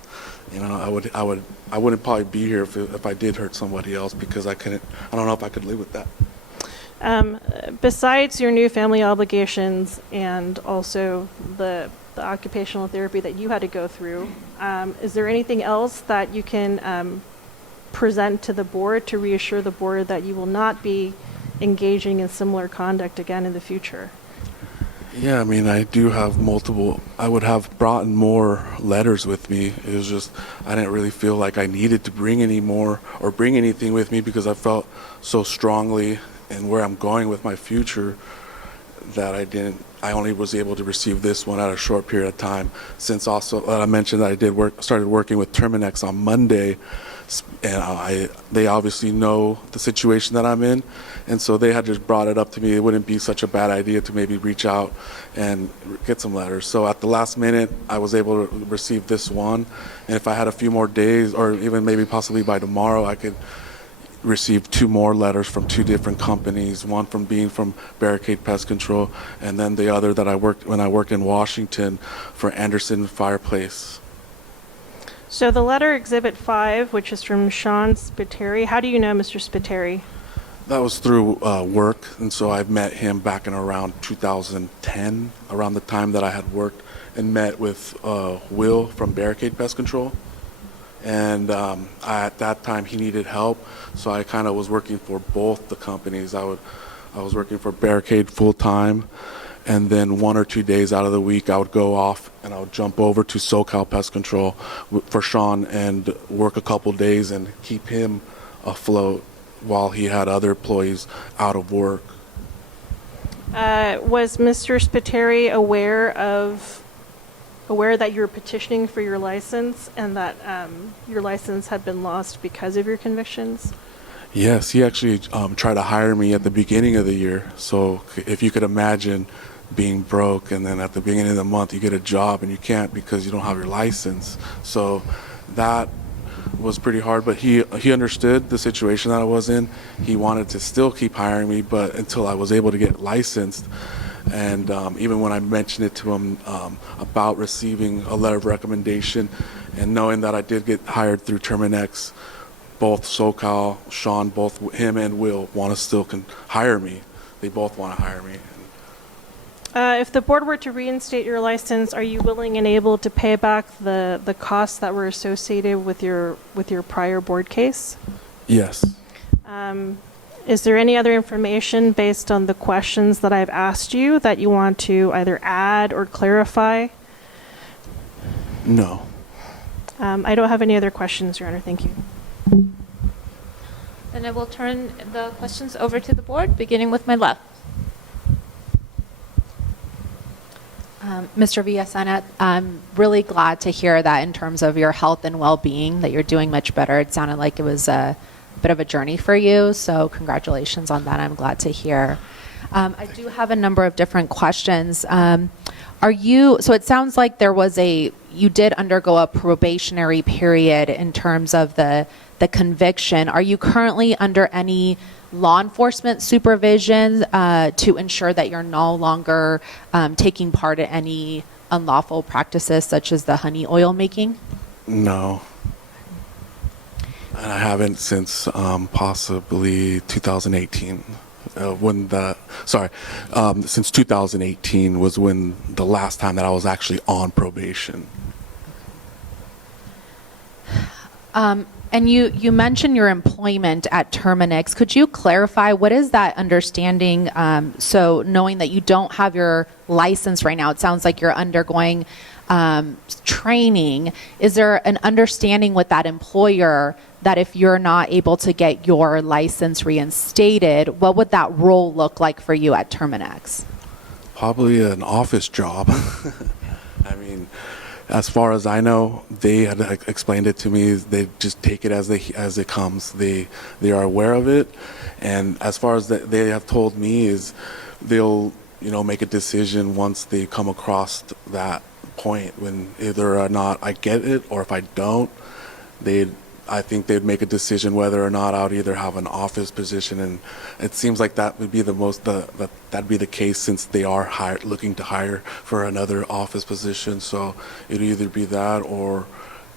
you know, I wouldn't probably be here if I did hurt somebody else, because I don't know if I could live with that. Besides your new family obligations and also the occupational therapy that you had to go through, is there anything else that you can present to the board to reassure the board that you will not be engaging in similar conduct again in the future? Yeah, I mean, I do have multiple. I would have brought more letters with me. It was just, I didn't really feel like I needed to bring any more or bring anything with me, because I felt so strongly in where I'm going with my future that I only was able to receive this one at a short period of time. Since also, I mentioned that I started working with Terminex on Monday, and they obviously know the situation that I'm in, and so they had just brought it up to me. It wouldn't be such a bad idea to maybe reach out and get some letters. So at the last minute, I was able to receive this one, and if I had a few more days, or even maybe possibly by tomorrow, I could receive 2 more letters from 2 different companies, one from Barricade Pest Control, and then the other that when I worked in Washington for Anderson Fireplace. So the letter Exhibit 5, which is from Sean Spiteri, how do you know Mr. Spiteri? That was through work, and so I met him back in around 2010, around the time that I had worked and met with Will from Barricade Pest Control. And at that time, he needed help, so I kind of was working for both the companies. I was working for Barricade full-time, and then 1 or 2 days out of the week, I would go off and I would jump over to SoCal Pest Control for Sean and work a couple days and keep him afloat while he had other employees out of work. Was Mr. Spiteri aware that you were petitioning for your license and that your license had been lost because of your convictions? Yes, he actually tried to hire me at the beginning of the year. So if you could imagine being broke, and then at the beginning of the month you get a job and you can't because you don't have your license. So that was pretty hard, but he understood the situation that I was in. He wanted to still keep hiring me, but until I was able to get licensed. And even when I mentioned it to him about receiving a letter of recommendation and knowing that I did get hired through Terminex, both SoCal, Sean, both him and Will want to still hire me. They both want to hire me. If the board were to reinstate your license, are you willing and able to pay back the costs that were associated with your prior board case? Yes. Is there any other information based on the questions that I've asked you that you want to either add or clarify? No. I don't have any other questions, Your Honor. Thank you. Then I will turn the questions over to the board, beginning with my left. Mr. Villasana, I'm really glad to hear that in terms of your health and well-being, that you're doing much better. It sounded like it was a bit of a journey for you, so congratulations on that. I'm glad to hear. I do have a number of different questions. So it sounds like you did undergo a probationary period in terms of the conviction. Are you currently under any law enforcement supervision to ensure that you're no longer taking part in any unlawful practices such as the honey oil making? No. And I haven't since possibly 2018. Since 2018 was when the last time that I was actually on probation. And you mentioned your employment at Terminix. Could you clarify, what is that understanding? So knowing that you don't have your license right now, it sounds like you're undergoing training. Is there an understanding with that employer that if you're not able to get your license reinstated, what would that role look like for you at Terminix? Probably an office job. I mean, as far as I know, they had explained it to me. They just take it as it comes. They are aware of it, and as far as they have told me is, they'll make a decision once they come across that point, when either or not I get it, or if I don't, I think they'd make a decision whether or not I'd either have an office position, and it seems like that would be that'd be the case, since they are looking to hire for another office position. So it'd either be that or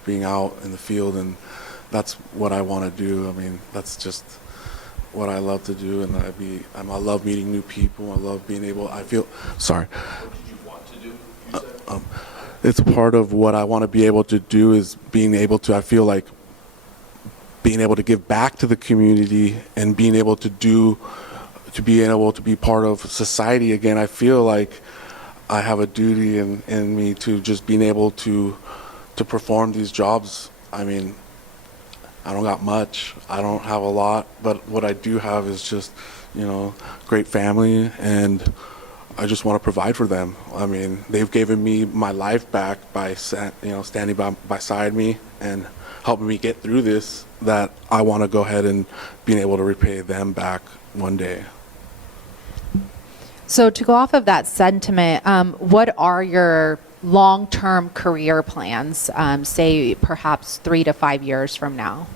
being out in the field, and that's what I want to do. I mean, that's just what I love to do, and I love meeting new people. I love being able. What did you want to do? You said? It's a part of what I want to be able to do, is being able to. I feel like being able to give back to the community and being able to be part of society again. I feel like I have a duty in me to just being able to perform these jobs. I mean, I don't got much. I don't have a lot, but what I do have is just, great family, and I just want to provide for them. I mean, they've given me my life back by, standing beside me and helping me get through this, that I want to go ahead and being able to repay them back one day. So to go off of that sentiment, what are your long-term career plans, say perhaps 3 to 5 years from now?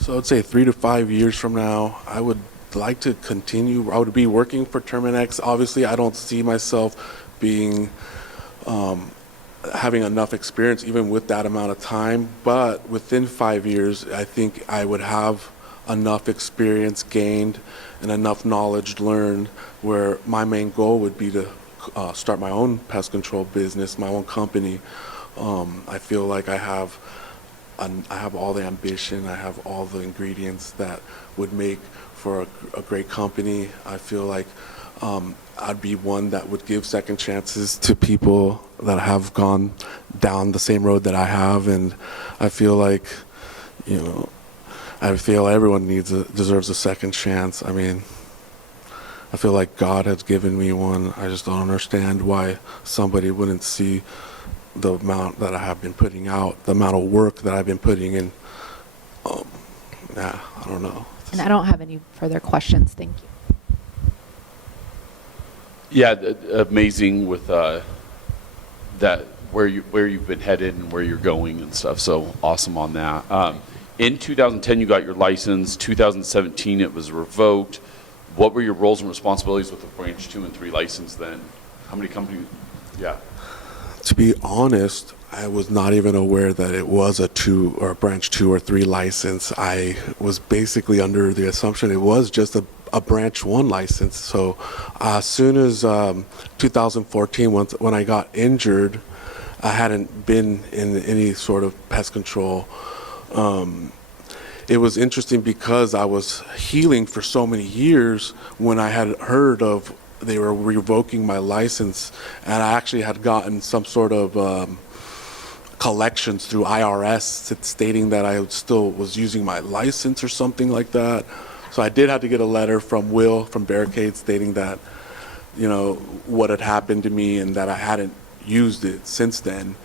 So I'd say 3 to 5 years from now, I would like to continue. I would be working for Terminex. Obviously, I don't see myself being having enough experience even with that amount of time, but within 5 years, I think I would have enough experience gained and enough knowledge learned where my main goal would be to start my own pest control business, my own company. I feel like I have all the ambition, I have all the ingredients that would make for a great company. I feel like I'd be one that would give second chances to people that have gone down the same road that I have, and I feel like, I feel everyone deserves a second chance. I mean, I feel like God has given me one. I just don't understand why somebody wouldn't see the amount that I have been putting out, the amount of work that I've been putting in. I don't know. And I don't have any further questions. Thank you. Yeah, amazing with that, where you've been headed and where you're going and stuff. So awesome on that. In 2010, you got your license. 2017, it was revoked. What were your roles and responsibilities with the branch 2 and 3 license then? How many companies? Yeah. To be honest, I was not even aware that it was a 2 or a branch 2 or 3 license. I was basically under the assumption it was just a branch 1 license. So as soon as 2014, when I got injured, I hadn't been in any sort of pest control. It was interesting because I was healing for so many years when I had heard of they were revoking my license, and I actually had gotten some sort of collections through IRS stating that I still was using my license or something like that. So I did have to get a letter from Will from Barricade stating that, you know, what had happened to me and that I hadn't used it since then.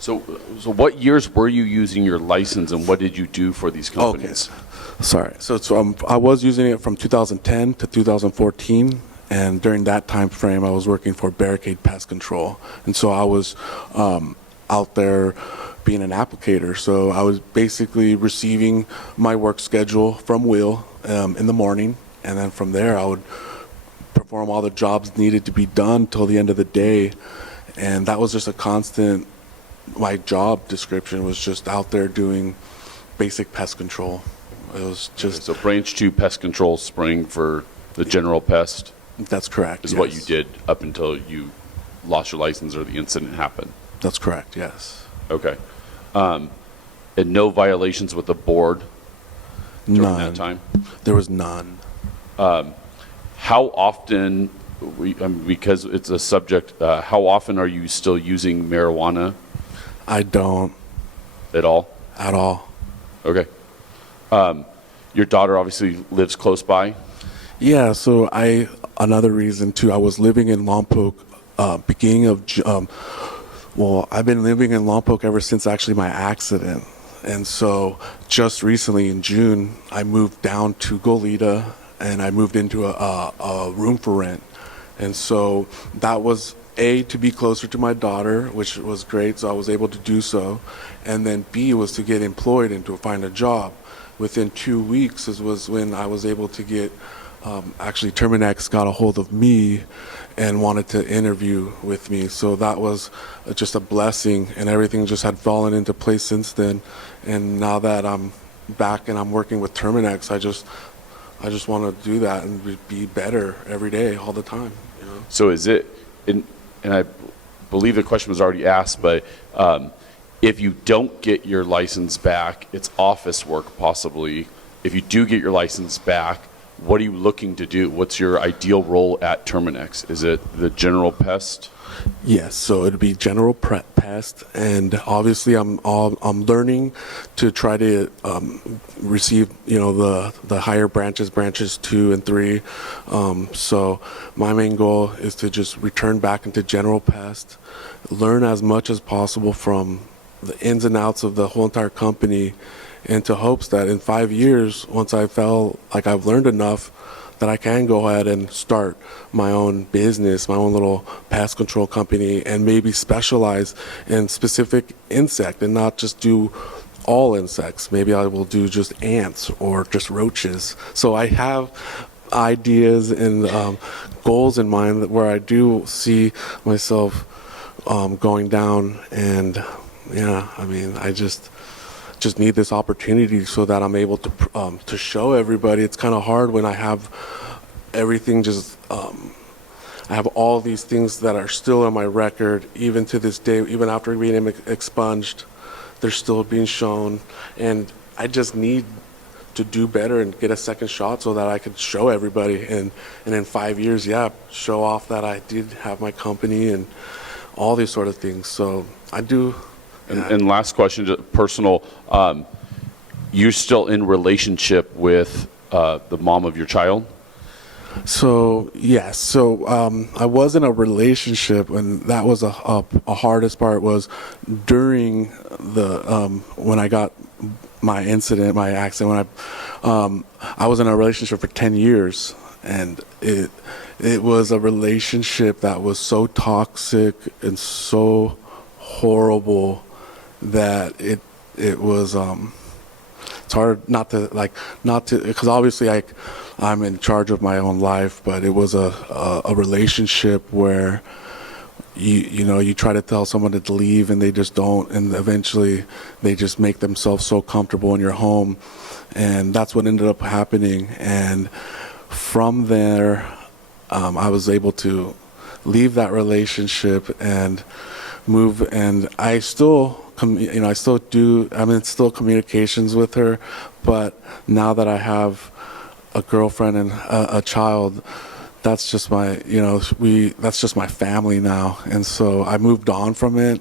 So what years were you using your license, and what did you do for these companies? Okay. Sorry. So I was using it from 2010 to 2014, and during that time frame, I was working for Barricade Pest Control, and so I was out there being an applicator. So I was basically receiving my work schedule from Will in the morning, and then from there, I would perform all the jobs needed to be done till the end of the day, and that was just a constant. My job description was just out there doing basic pest control. It was just... Okay, so branch 2 pest control spraying for the general pest? That's correct, is yes. what you did up until you lost your license or the incident happened? That's correct, yes. Okay. And no violations with the board during that time? There was none. How often, because it's a subject, how often are you still using marijuana? I don't. At all? At all. Okay. Your daughter obviously lives close by? Yeah, so another reason too, I was living in Lompoc beginning of, well, I've been living in Lompoc ever since actually my accident. And so just recently in June, I moved down to Goleta and I moved into a room for rent. And so that was to be closer to my daughter, which was great, so I was able to do so. And then B was to get employed and to find a job. Within 2 weeks was when I was able to get, actually Terminex got a hold of me and wanted to interview with me. So that was just a blessing, and everything just had fallen into place since then. And now that I'm back and I'm working with Terminex, I just want to do that and be better every day, all the time. You know? So is it, and I believe the question was already asked, but if you don't get your license back, it's office work possibly. If you do get your license back, what are you looking to do? What's your ideal role at Terminex? Is it the general pest? Yes, so it'd be general pest, and obviously I'm learning to try to receive, you know, the higher branches 2 and 3. So my main goal is to just return back into general pest, learn as much as possible from the ins and outs of the whole entire company, into hopes that in 5 years, once I feel like I've learned enough, that I can go ahead and start my own business, my own little pest control company, and maybe specialize in specific insect and not just do all insects. Maybe I will do just ants or just roaches. So I have ideas and goals in mind where I do see myself going down, and yeah, I mean, I just need this opportunity so that I'm able to show everybody. It's kind of hard when I have everything just, I have all these things that are still on my record, even to this day, even after being expunged, they're still being shown. And I just need to do better and get a second shot so that I could show everybody. And in 5 years, yeah, show off that I did have my company and all these sort of things. So I do. And last question, just personal. You're still in relationship with the mom of your child? So yes. So I was in a relationship, and that was a hardest part. Was during the when I got my incident, my accident. When I was in a relationship for 10 years, and it was a relationship that was so toxic and so horrible that it was it's hard not to because obviously I'm in charge of my own life, but it was a relationship where you try to tell someone to leave and they just don't, and eventually they just make themselves so comfortable in your home, and that's what ended up happening. And from there, I was able to leave that relationship and move, and I still I'm in still communications with her, but now that I have a girlfriend and a child, that's just my that's just my family now. And so I moved on from it.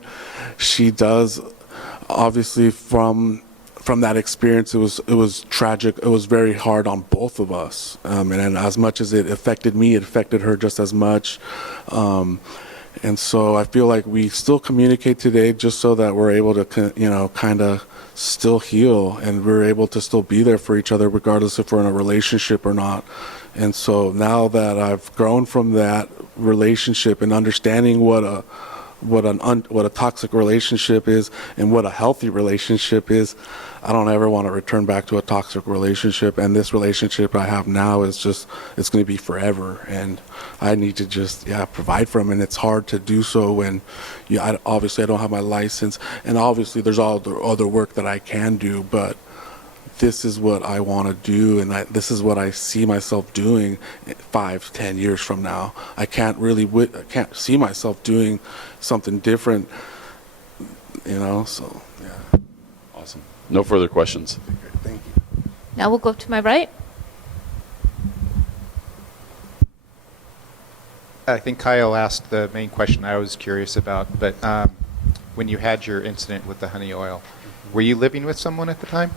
She does, obviously, from that experience, it was tragic. It was very hard on both of us, and as much as it affected me, it affected her just as much. And so I feel like we still communicate today, just so that we're able to kind of still heal, and we're able to still be there for each other regardless if we're in a relationship or not. And so now that I've grown from that relationship and understanding what a toxic relationship is and what a healthy relationship is, I don't ever want to return back to a toxic relationship. And this relationship I have now is just, it's going to be forever, and I need to just provide for him. And it's hard to do so when obviously I don't have my license, and obviously there's all the other work that I can do, but this is what I want to do, and this is what I see myself doing 5-10 years from now. I can't see myself doing something different, so yeah. Awesome. No further questions. Thank you. Now we'll go to my right. I think Kyle asked the main question I was curious about, but when you had your incident with the honey oil, were you living with someone at the time?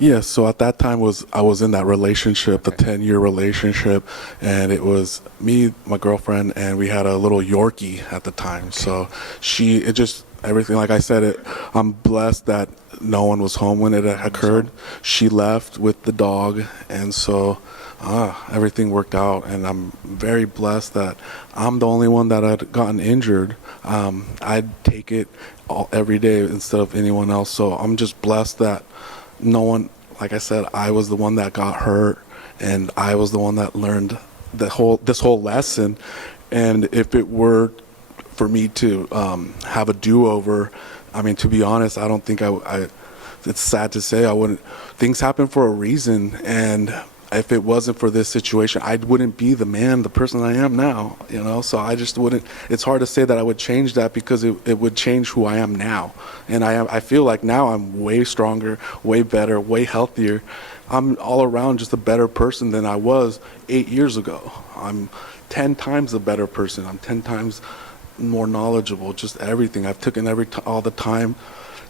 Yes, so at that time I was in that relationship, the 10-year relationship, and it was me, my girlfriend, and we had a little Yorkie at the time. So everything, like I said, I'm blessed that no one was home when it occurred. She left with the dog, and so everything worked out, and I'm very blessed that I'm the only one that had gotten injured. I'd take it every day instead of anyone else, so I'm just blessed that no one, like I said, I was the one that got hurt, and I was the one that learned this whole lesson. And if it were for me to have a do-over, I mean, to be honest, I don't think it's sad to say I wouldn't. Things happen for a reason, and if it wasn't for this situation, I wouldn't be the person I am now, so I just wouldn't. It's hard to say that I would change that, because it would change who I am now. And I feel like now I'm way stronger, way better, way healthier. I'm all around just a better person than I was 8 years ago. I'm 10 times a better person. I'm 10 times more knowledgeable, just everything. I've taken all the time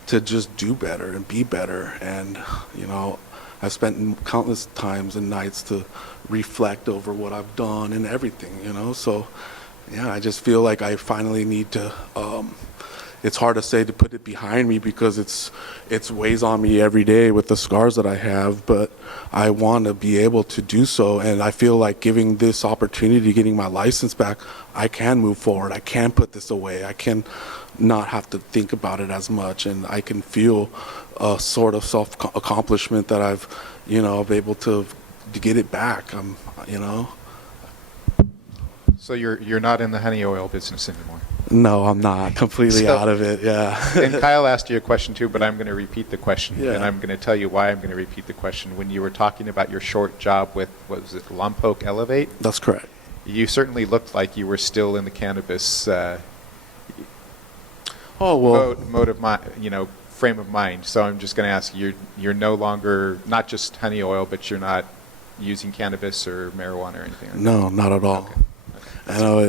to just do better and be better. And, I've spent countless times and nights to reflect over what I've done and everything, So, I just feel like I finally need to, it's hard to say to put it behind me, because it's weighs on me every day with the scars that I have, but I want to be able to do so. And I feel like giving this opportunity, getting my license back, I can move forward. I can put this away. I can not have to think about it as much, and I can feel a sort of self-accomplishment that I've, been able to get it back. So you're not in the honey oil business anymore? No, I'm not. Completely out of it, yeah. And Kyle asked you a question too, but I'm going to repeat the question, Yeah. and I'm going to tell you why I'm going to repeat the question. When you were talking about your short job with, what was it, Lompoc Elevate? That's correct. You certainly looked like you were still in the cannabis mode of mind, frame of mind. So I'm just going to ask you, you're no longer, not just honey oil, but you're not using cannabis or marijuana or anything like that? No, not at all. Okay.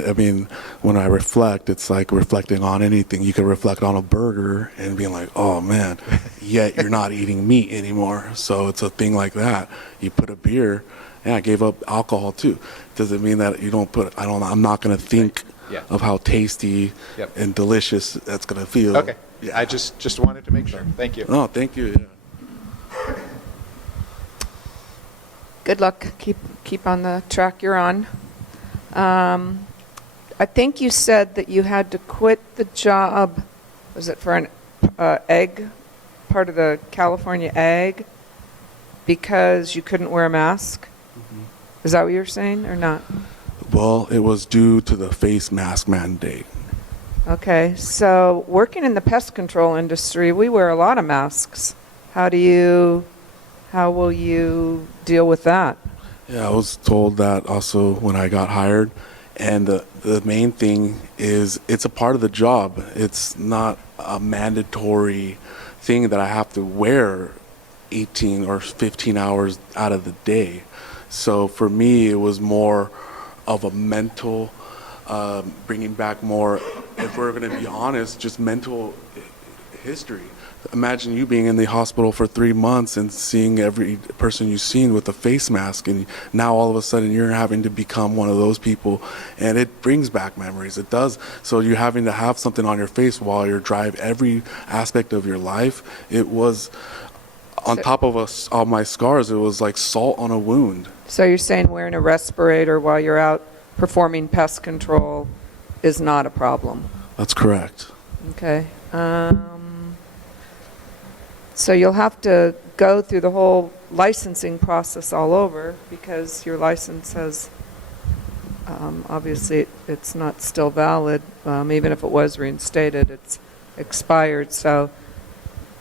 I mean, when I reflect, it's like reflecting on anything. You can reflect on a burger and being like, oh man, yet you're not eating meat anymore. So it's a thing like that. You put a beer, I gave up alcohol too. Does it mean that you don't I'm not going to think of how tasty and delicious that's going to feel. Okay. Yeah. I just wanted to make sure. Thank you. Oh, thank you. Yeah. Good luck. Keep on the track you're on. I think you said that you had to quit the job. Was it for an egg part of the California Ag because you couldn't wear a mask? Is that what you're saying or not? Well, it was due to the face mask mandate. Okay, so working in the pest control industry, we wear a lot of masks. How will you deal with that? Yeah, I was told that also when I got hired. And the main thing is it's a part of the job. It's not a mandatory thing that I have to wear 18 or 15 hours out of the day. So for me, it was more of a mental, bringing back more, if we're going to be honest, just mental history. Imagine you being in the hospital for 3 months and seeing every person you've seen with a face mask, and now all of a sudden you're having to become one of those people, and it brings back memories. It does. So you're having to have something on your face while you drive every aspect of your life. It was, on top of all my scars, it was like salt on a wound. So you're saying wearing a respirator while you're out performing pest control is not a problem? That's correct. Okay. So you'll have to go through the whole licensing process all over because your license has, obviously, it's not still valid. Even if it was reinstated, it's expired. So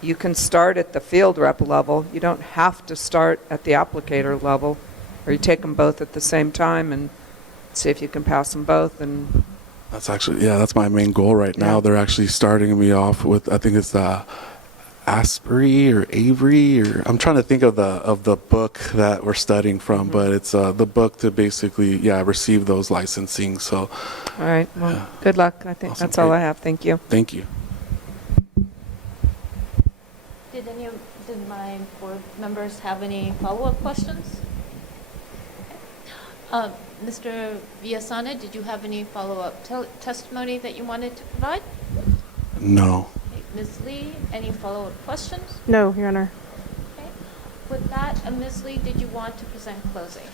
you can start at the field rep level. You don't have to start at the applicator level, or you take them both at the same time and see if you can pass them both. And That's actually, yeah, that's my main goal right now. They're actually starting me off with, I think it's Asprey or Avery, or I'm trying to think of the book that we're studying from, but it's the book to basically, receive those licensing. So, all right, well, good luck. I think Awesome. that's all I have. Thank you. Thank you. Did my board members have any follow-up questions? Mr. Villasana, did you have any follow-up testimony that you wanted to provide? No. Ms. Lee, any follow-up questions? No, Your Honor. Okay. With that, Ms. Lee, did you want to present closing?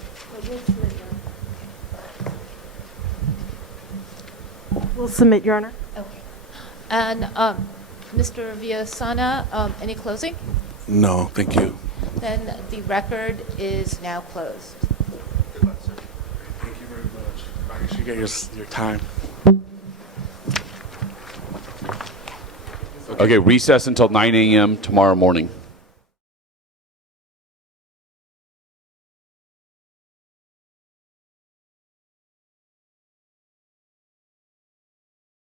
We'll submit, Your Honor. Okay. And Mr. Villasana, any closing? No, thank you. Then the record is now closed. Thank you very much. I should get your time. Okay, recess until 9 a.m. tomorrow morning.